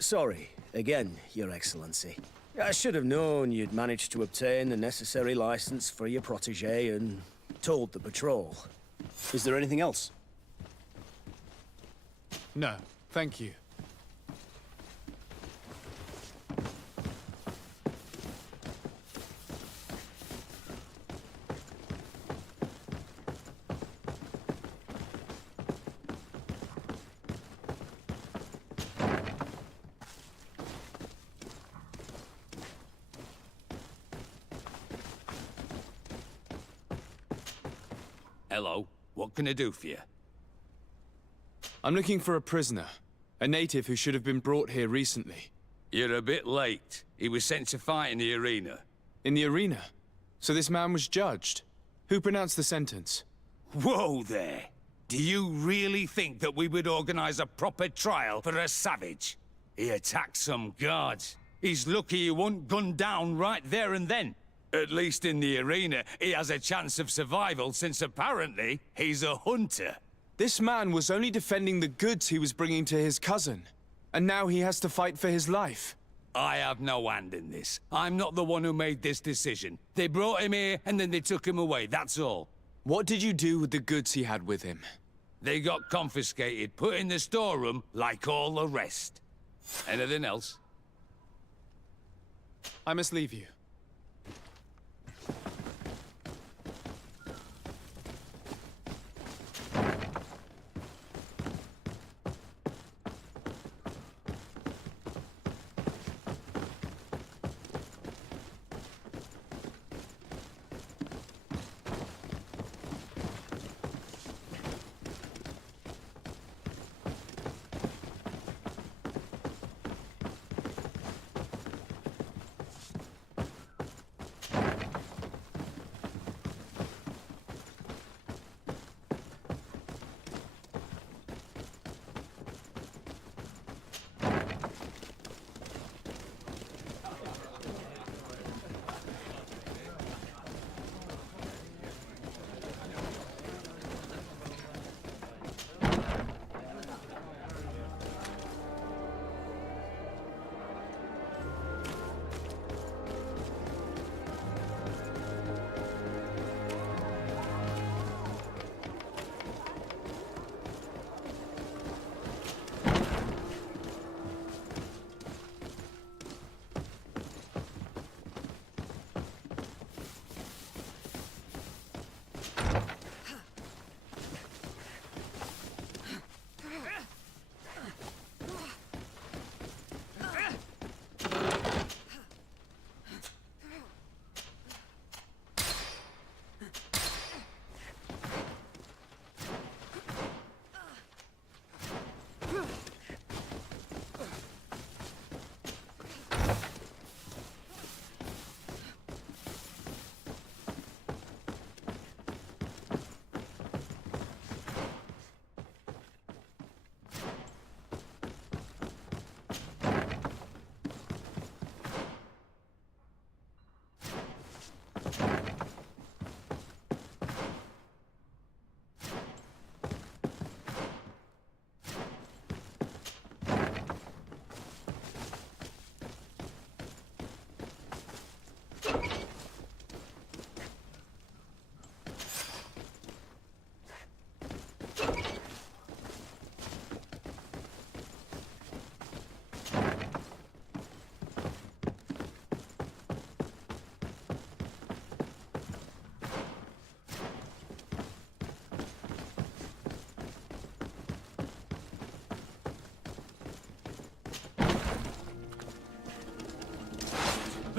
Sorry, again, Your Excellency. I should have known you'd managed to obtain the necessary license for your protégé and told the patrol. Is there anything else? No, thank you. Hello. What can I do for you? I'm looking for a prisoner. A native who should have been brought here recently. You're a bit late. He was sent to fight in the arena. In the arena? So this man was judged? Who pronounced the sentence? Whoa there! Do you really think that we would organize a proper trial for a savage? He attacked some guards. He's lucky he wasn't gunned down right there and then. At least in the arena, he has a chance of survival since apparently he's a hunter. This man was only defending the goods he was bringing to his cousin. And now he has to fight for his life. I have no hand in this. I'm not the one who made this decision. They brought him here and then they took him away, that's all. What did you do with the goods he had with him? They got confiscated, put in the storeroom like all the rest. Anything else? I must leave you.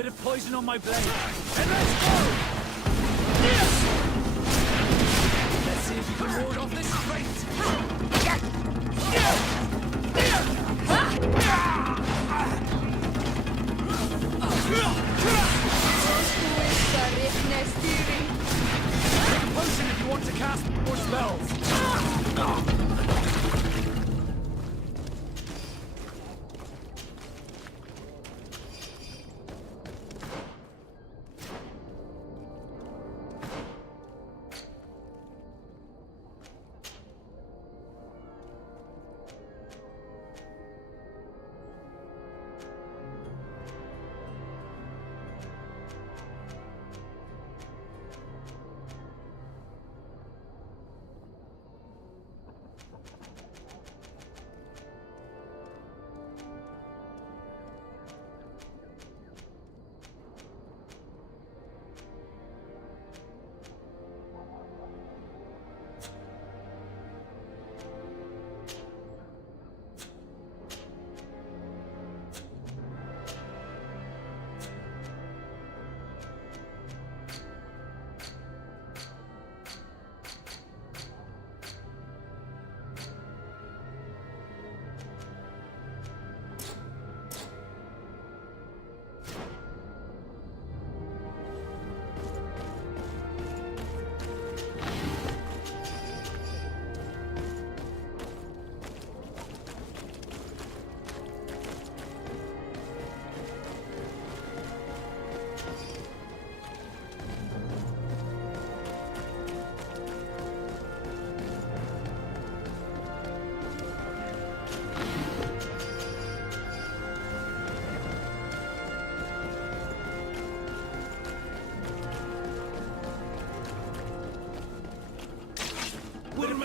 Bit of poison on my blade. And let's go! Let's see if you can ward off this fate. Take a potion if you want to cast more spells.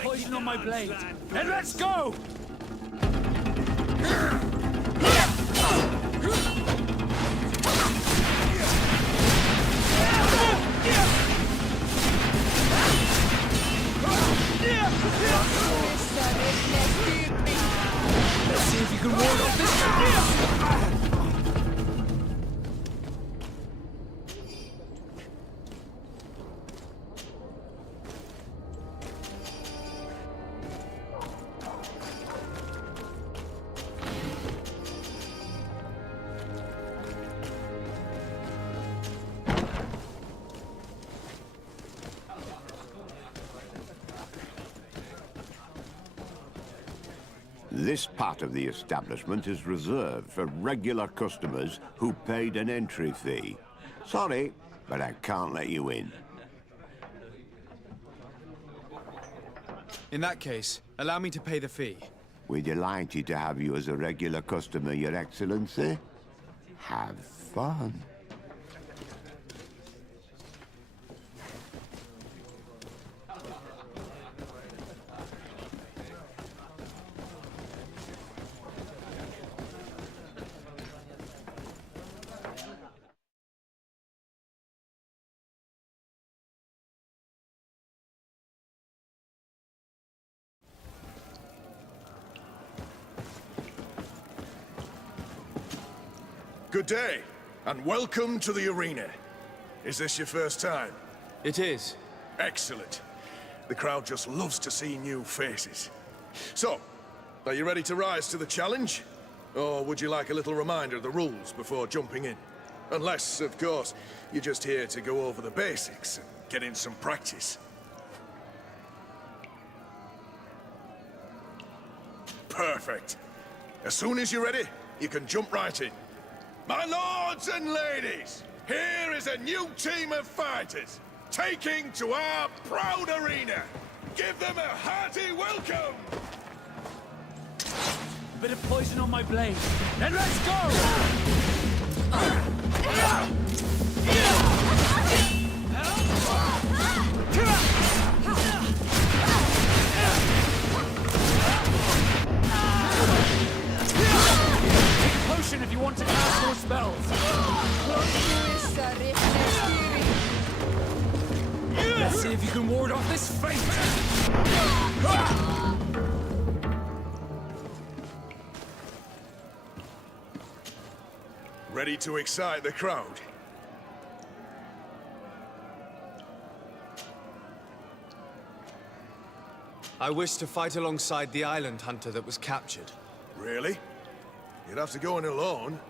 Poison on my blade. And let's go! Let's see if you can ward off this. This part of the establishment is reserved for regular customers who paid an entry fee. Sorry, but I can't let you in. In that case, allow me to pay the fee. We're delighted to have you as a regular customer, Your Excellency. Have fun. Good day, and welcome to the arena. Is this your first time? It is. Excellent. The crowd just loves to see new faces. So, are you ready to rise to the challenge? Or would you like a little reminder of the rules before jumping in? Unless, of course, you're just here to go over the basics and get in some practice. Perfect. As soon as you're ready, you can jump right in. My lords and ladies, here is a new team of fighters, taking to our proud arena. Give them a hearty welcome! Bit of poison on my blade. And let's go! Potion if you want to cast more spells. Let's see if you can ward off this fate. Ready to excite the crowd? I wish to fight alongside the island hunter that was captured. Really? You'd have to go in alone.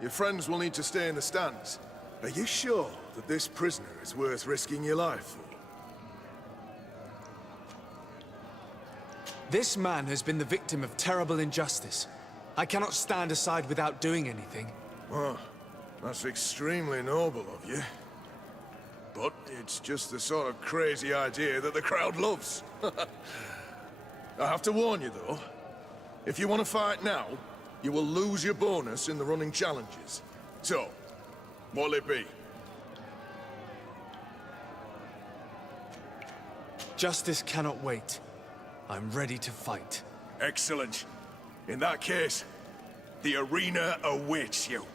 Your friends will need to stay in the stands. Are you sure that this prisoner is worth risking your life for? This man has been the victim of terrible injustice. I cannot stand aside without doing anything. Well, that's extremely noble of you. But it's just the sort of crazy idea that the crowd loves. I have to warn you, though. If you want to fight now, you will lose your bonus in the running challenges. So, what'll it be? Justice cannot wait. I'm ready to fight. Excellent. In that case, the arena awaits you.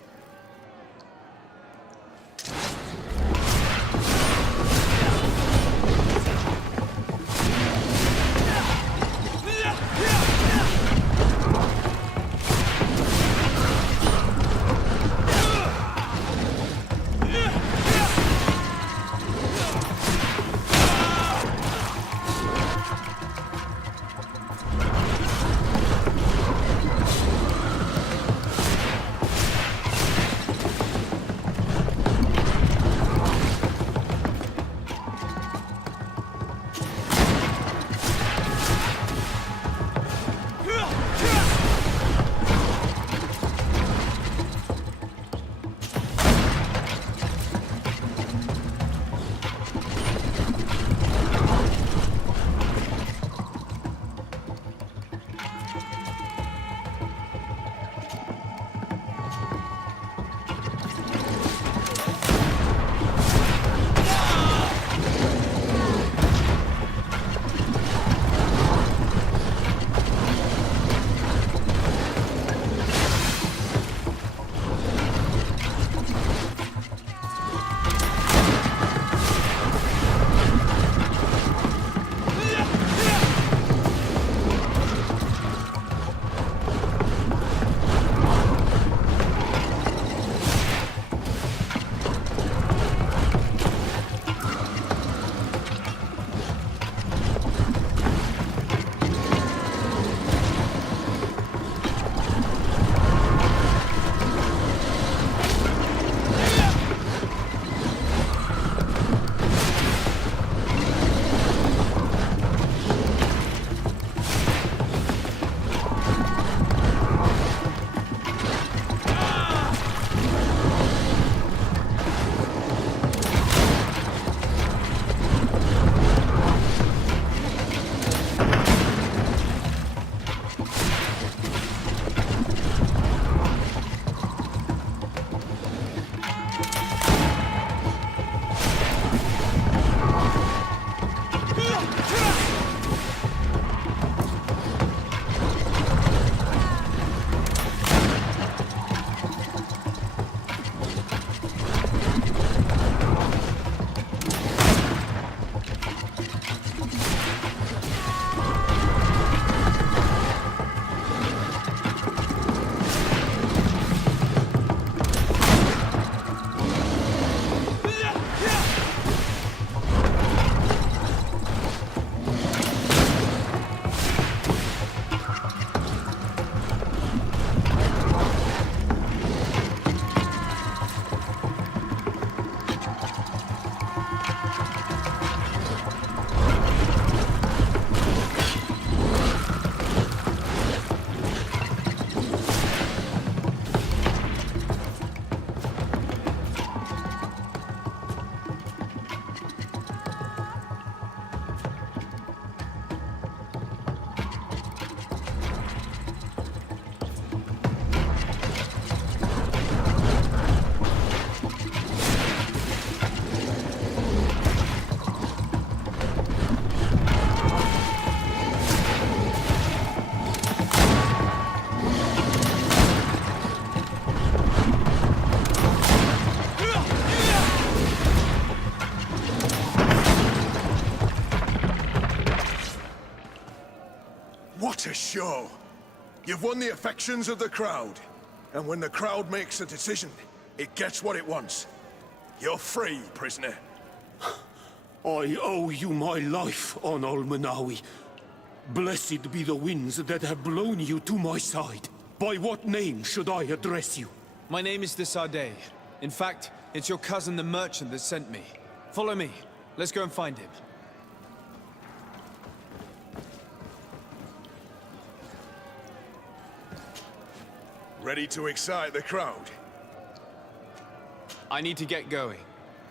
What a show! You've won the affections of the crowd. And when the crowd makes a decision, it gets what it wants. You're free, prisoner. I owe you my life on Olmanawi. Blessed be the winds that have blown you to my side. By what name should I address you? My name is de Sardet. In fact, it's your cousin the merchant that sent me. Follow me. Let's go and find him. Ready to excite the crowd? I need to get going.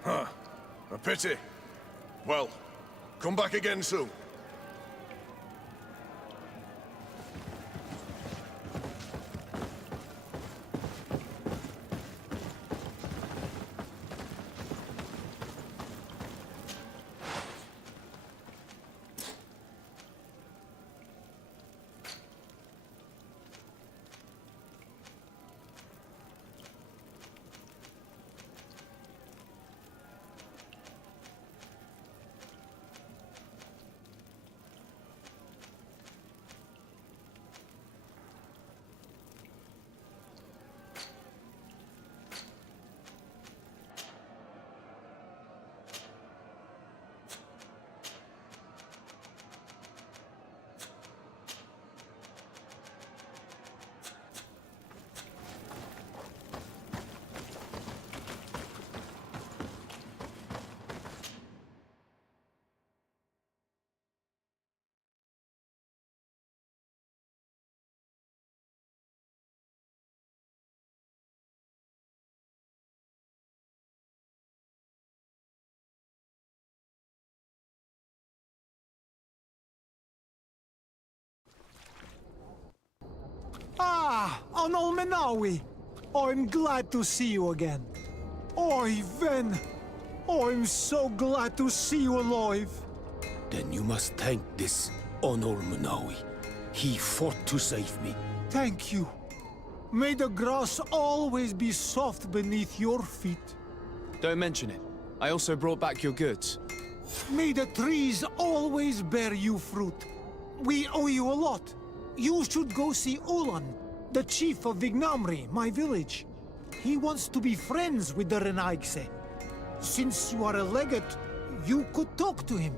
Huh. A pity. Well, come back again soon. Ah, Anol Menawi. I'm glad to see you again. Oi, Ven. I'm so glad to see you alive. Then you must thank this Onor Munawi. He fought to save me. Thank you. May the grass always be soft beneath your feet. Don't mention it. I also brought back your goods. May the trees always bear you fruit. We owe you a lot. You should go see Ulan, the chief of Vignamri, my village. He wants to be friends with the Renaigse. Since you are a legate, you could talk to him.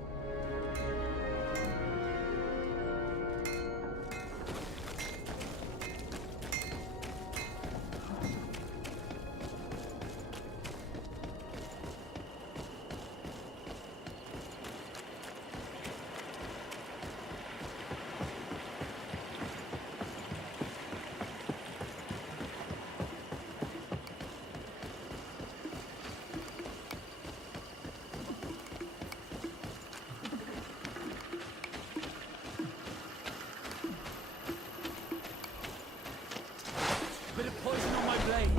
Bit of poison on my blade.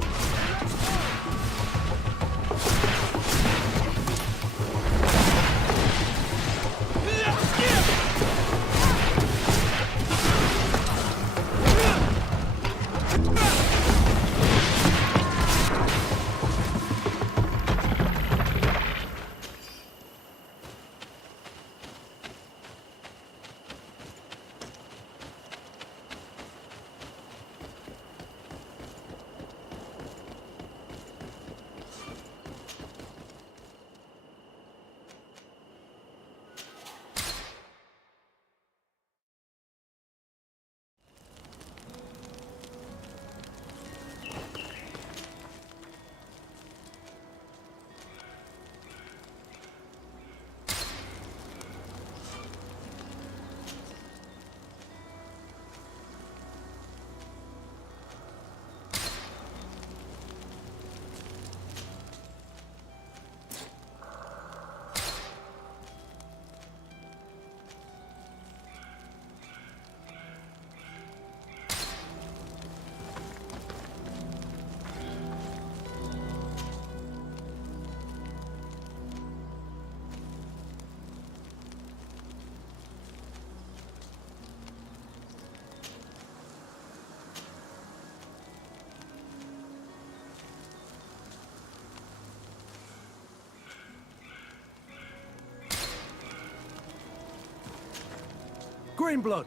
Greenblood,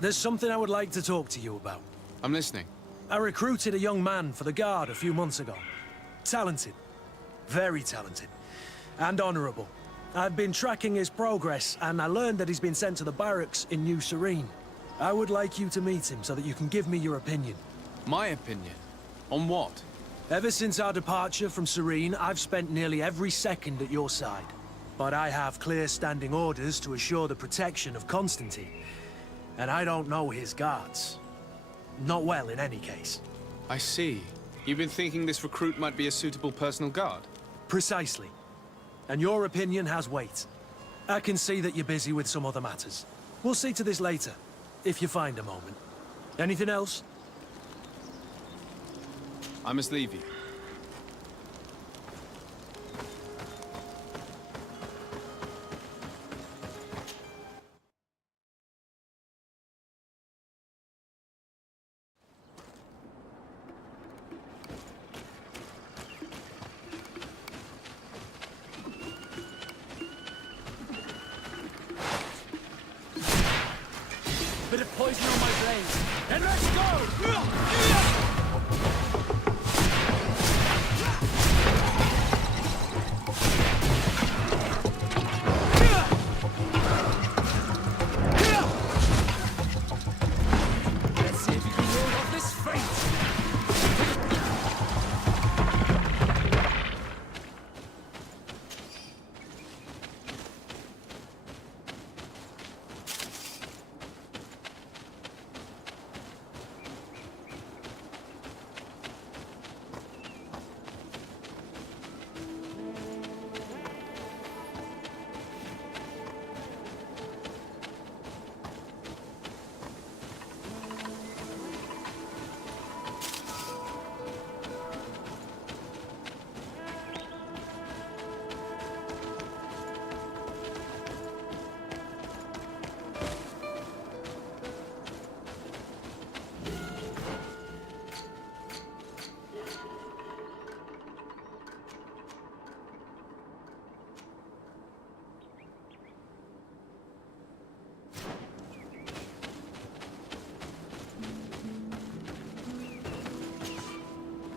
there's something I would like to talk to you about. I'm listening. I recruited a young man for the Guard a few months ago. Talented. Very talented. And honorable. I've been tracking his progress, and I learned that he's been sent to the barracks in New Serene. I would like you to meet him so that you can give me your opinion. My opinion? On what? Ever since our departure from Serene, I've spent nearly every second at your side. But I have clear standing orders to assure the protection of Constantine. And I don't know his guards. Not well, in any case. I see. You've been thinking this recruit might be a suitable personal guard? Precisely. And your opinion has weight. I can see that you're busy with some other matters. We'll see to this later, if you find a moment. Anything else? I must leave you. Bit of poison on my blade. And let's go! Let's see if you can ward off this fate.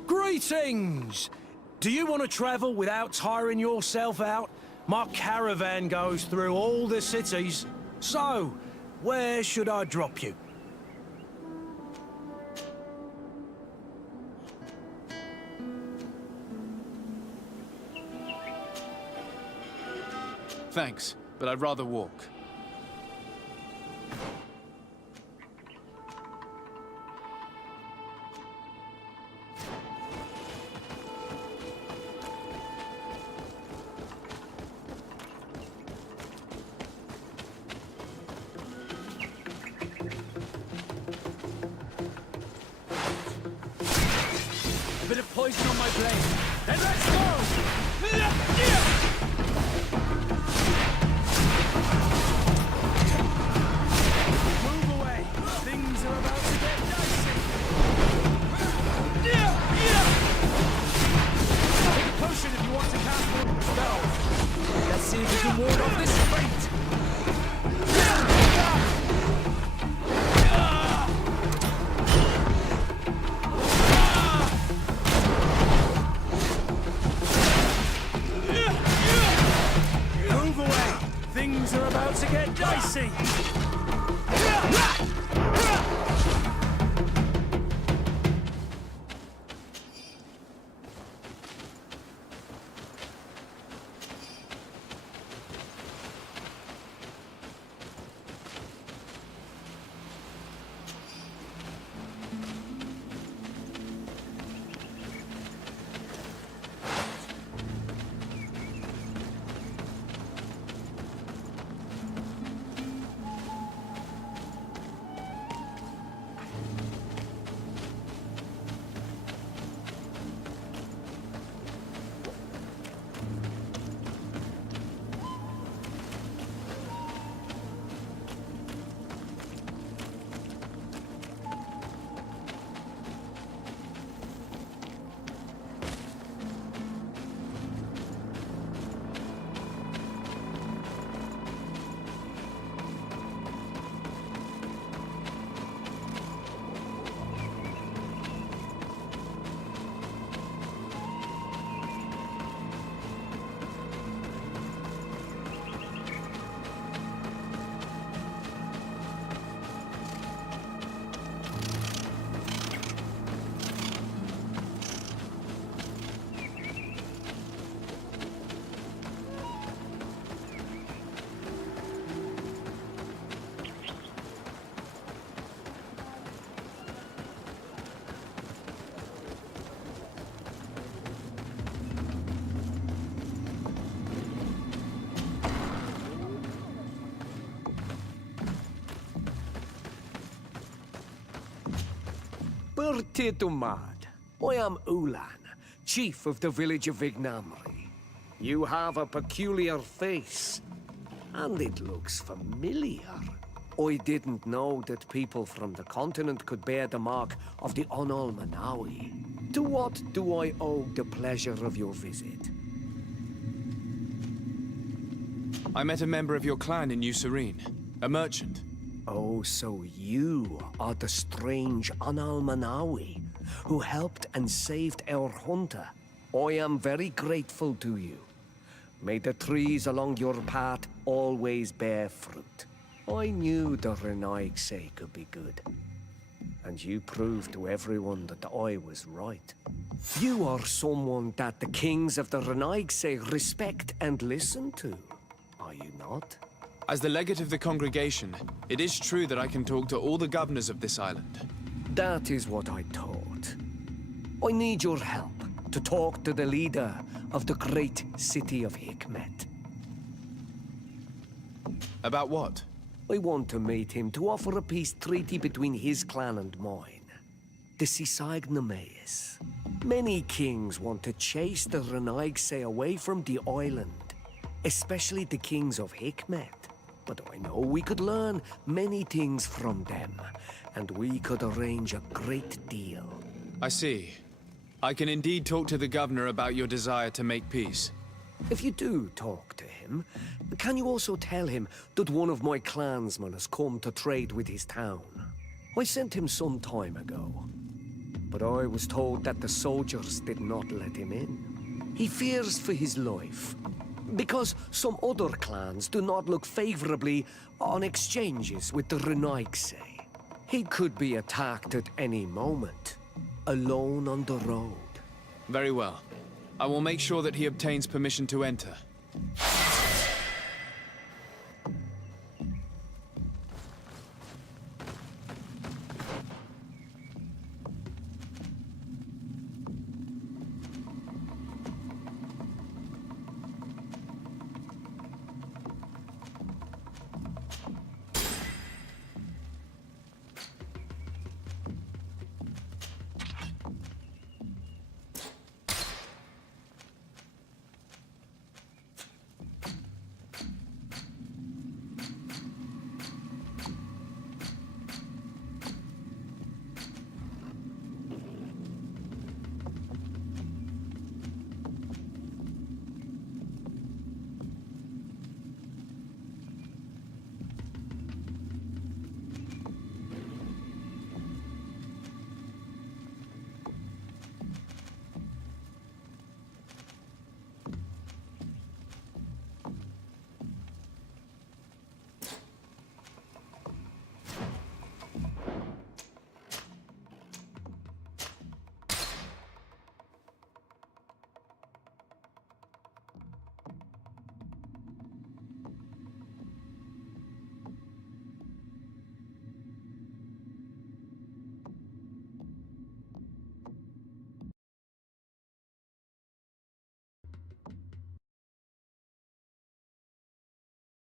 Greetings! Do you want to travel without tiring yourself out? My caravan goes through all the cities. So, where should I drop you? Thanks, but I'd rather walk. A bit of poison on my blade. And let's go! Move away. Things are about to get dicey. Take a potion if you want to cast more spells. Let's see if we can ward off this fate. Move away. Things are about to get dicey. Bertitumad. I am Ulan, chief of the village of Vignamri. You have a peculiar face, and it looks familiar. I didn't know that people from the continent could bear the mark of the Onol Manawi. To what do I owe the pleasure of your visit? I met a member of your clan in New Serene, a merchant. Oh, so you are the strange Onol Manawi who helped and saved our hunter. I am very grateful to you. May the trees along your path always bear fruit. I knew the Renaigse could be good. And you proved to everyone that I was right. You are someone that the kings of the Renaigse respect and listen to, are you not? As the legate of the congregation, it is true that I can talk to all the governors of this island. That is what I thought. I need your help to talk to the leader of the great city of Hikmet. About what? I want to meet him to offer a peace treaty between his clan and mine. The Sisagnameis. Many kings want to chase the Renaigse away from the island, especially the kings of Hikmet. But I know we could learn many things from them, and we could arrange a great deal. I see. I can indeed talk to the governor about your desire to make peace. If you do talk to him, can you also tell him that one of my clansmen has come to trade with his town? I sent him some time ago, but I was told that the soldiers did not let him in. He fears for his life, because some other clans do not look favorably on exchanges with the Renaigse. He could be attacked at any moment, alone on the road. Very well. I will make sure that he obtains permission to enter.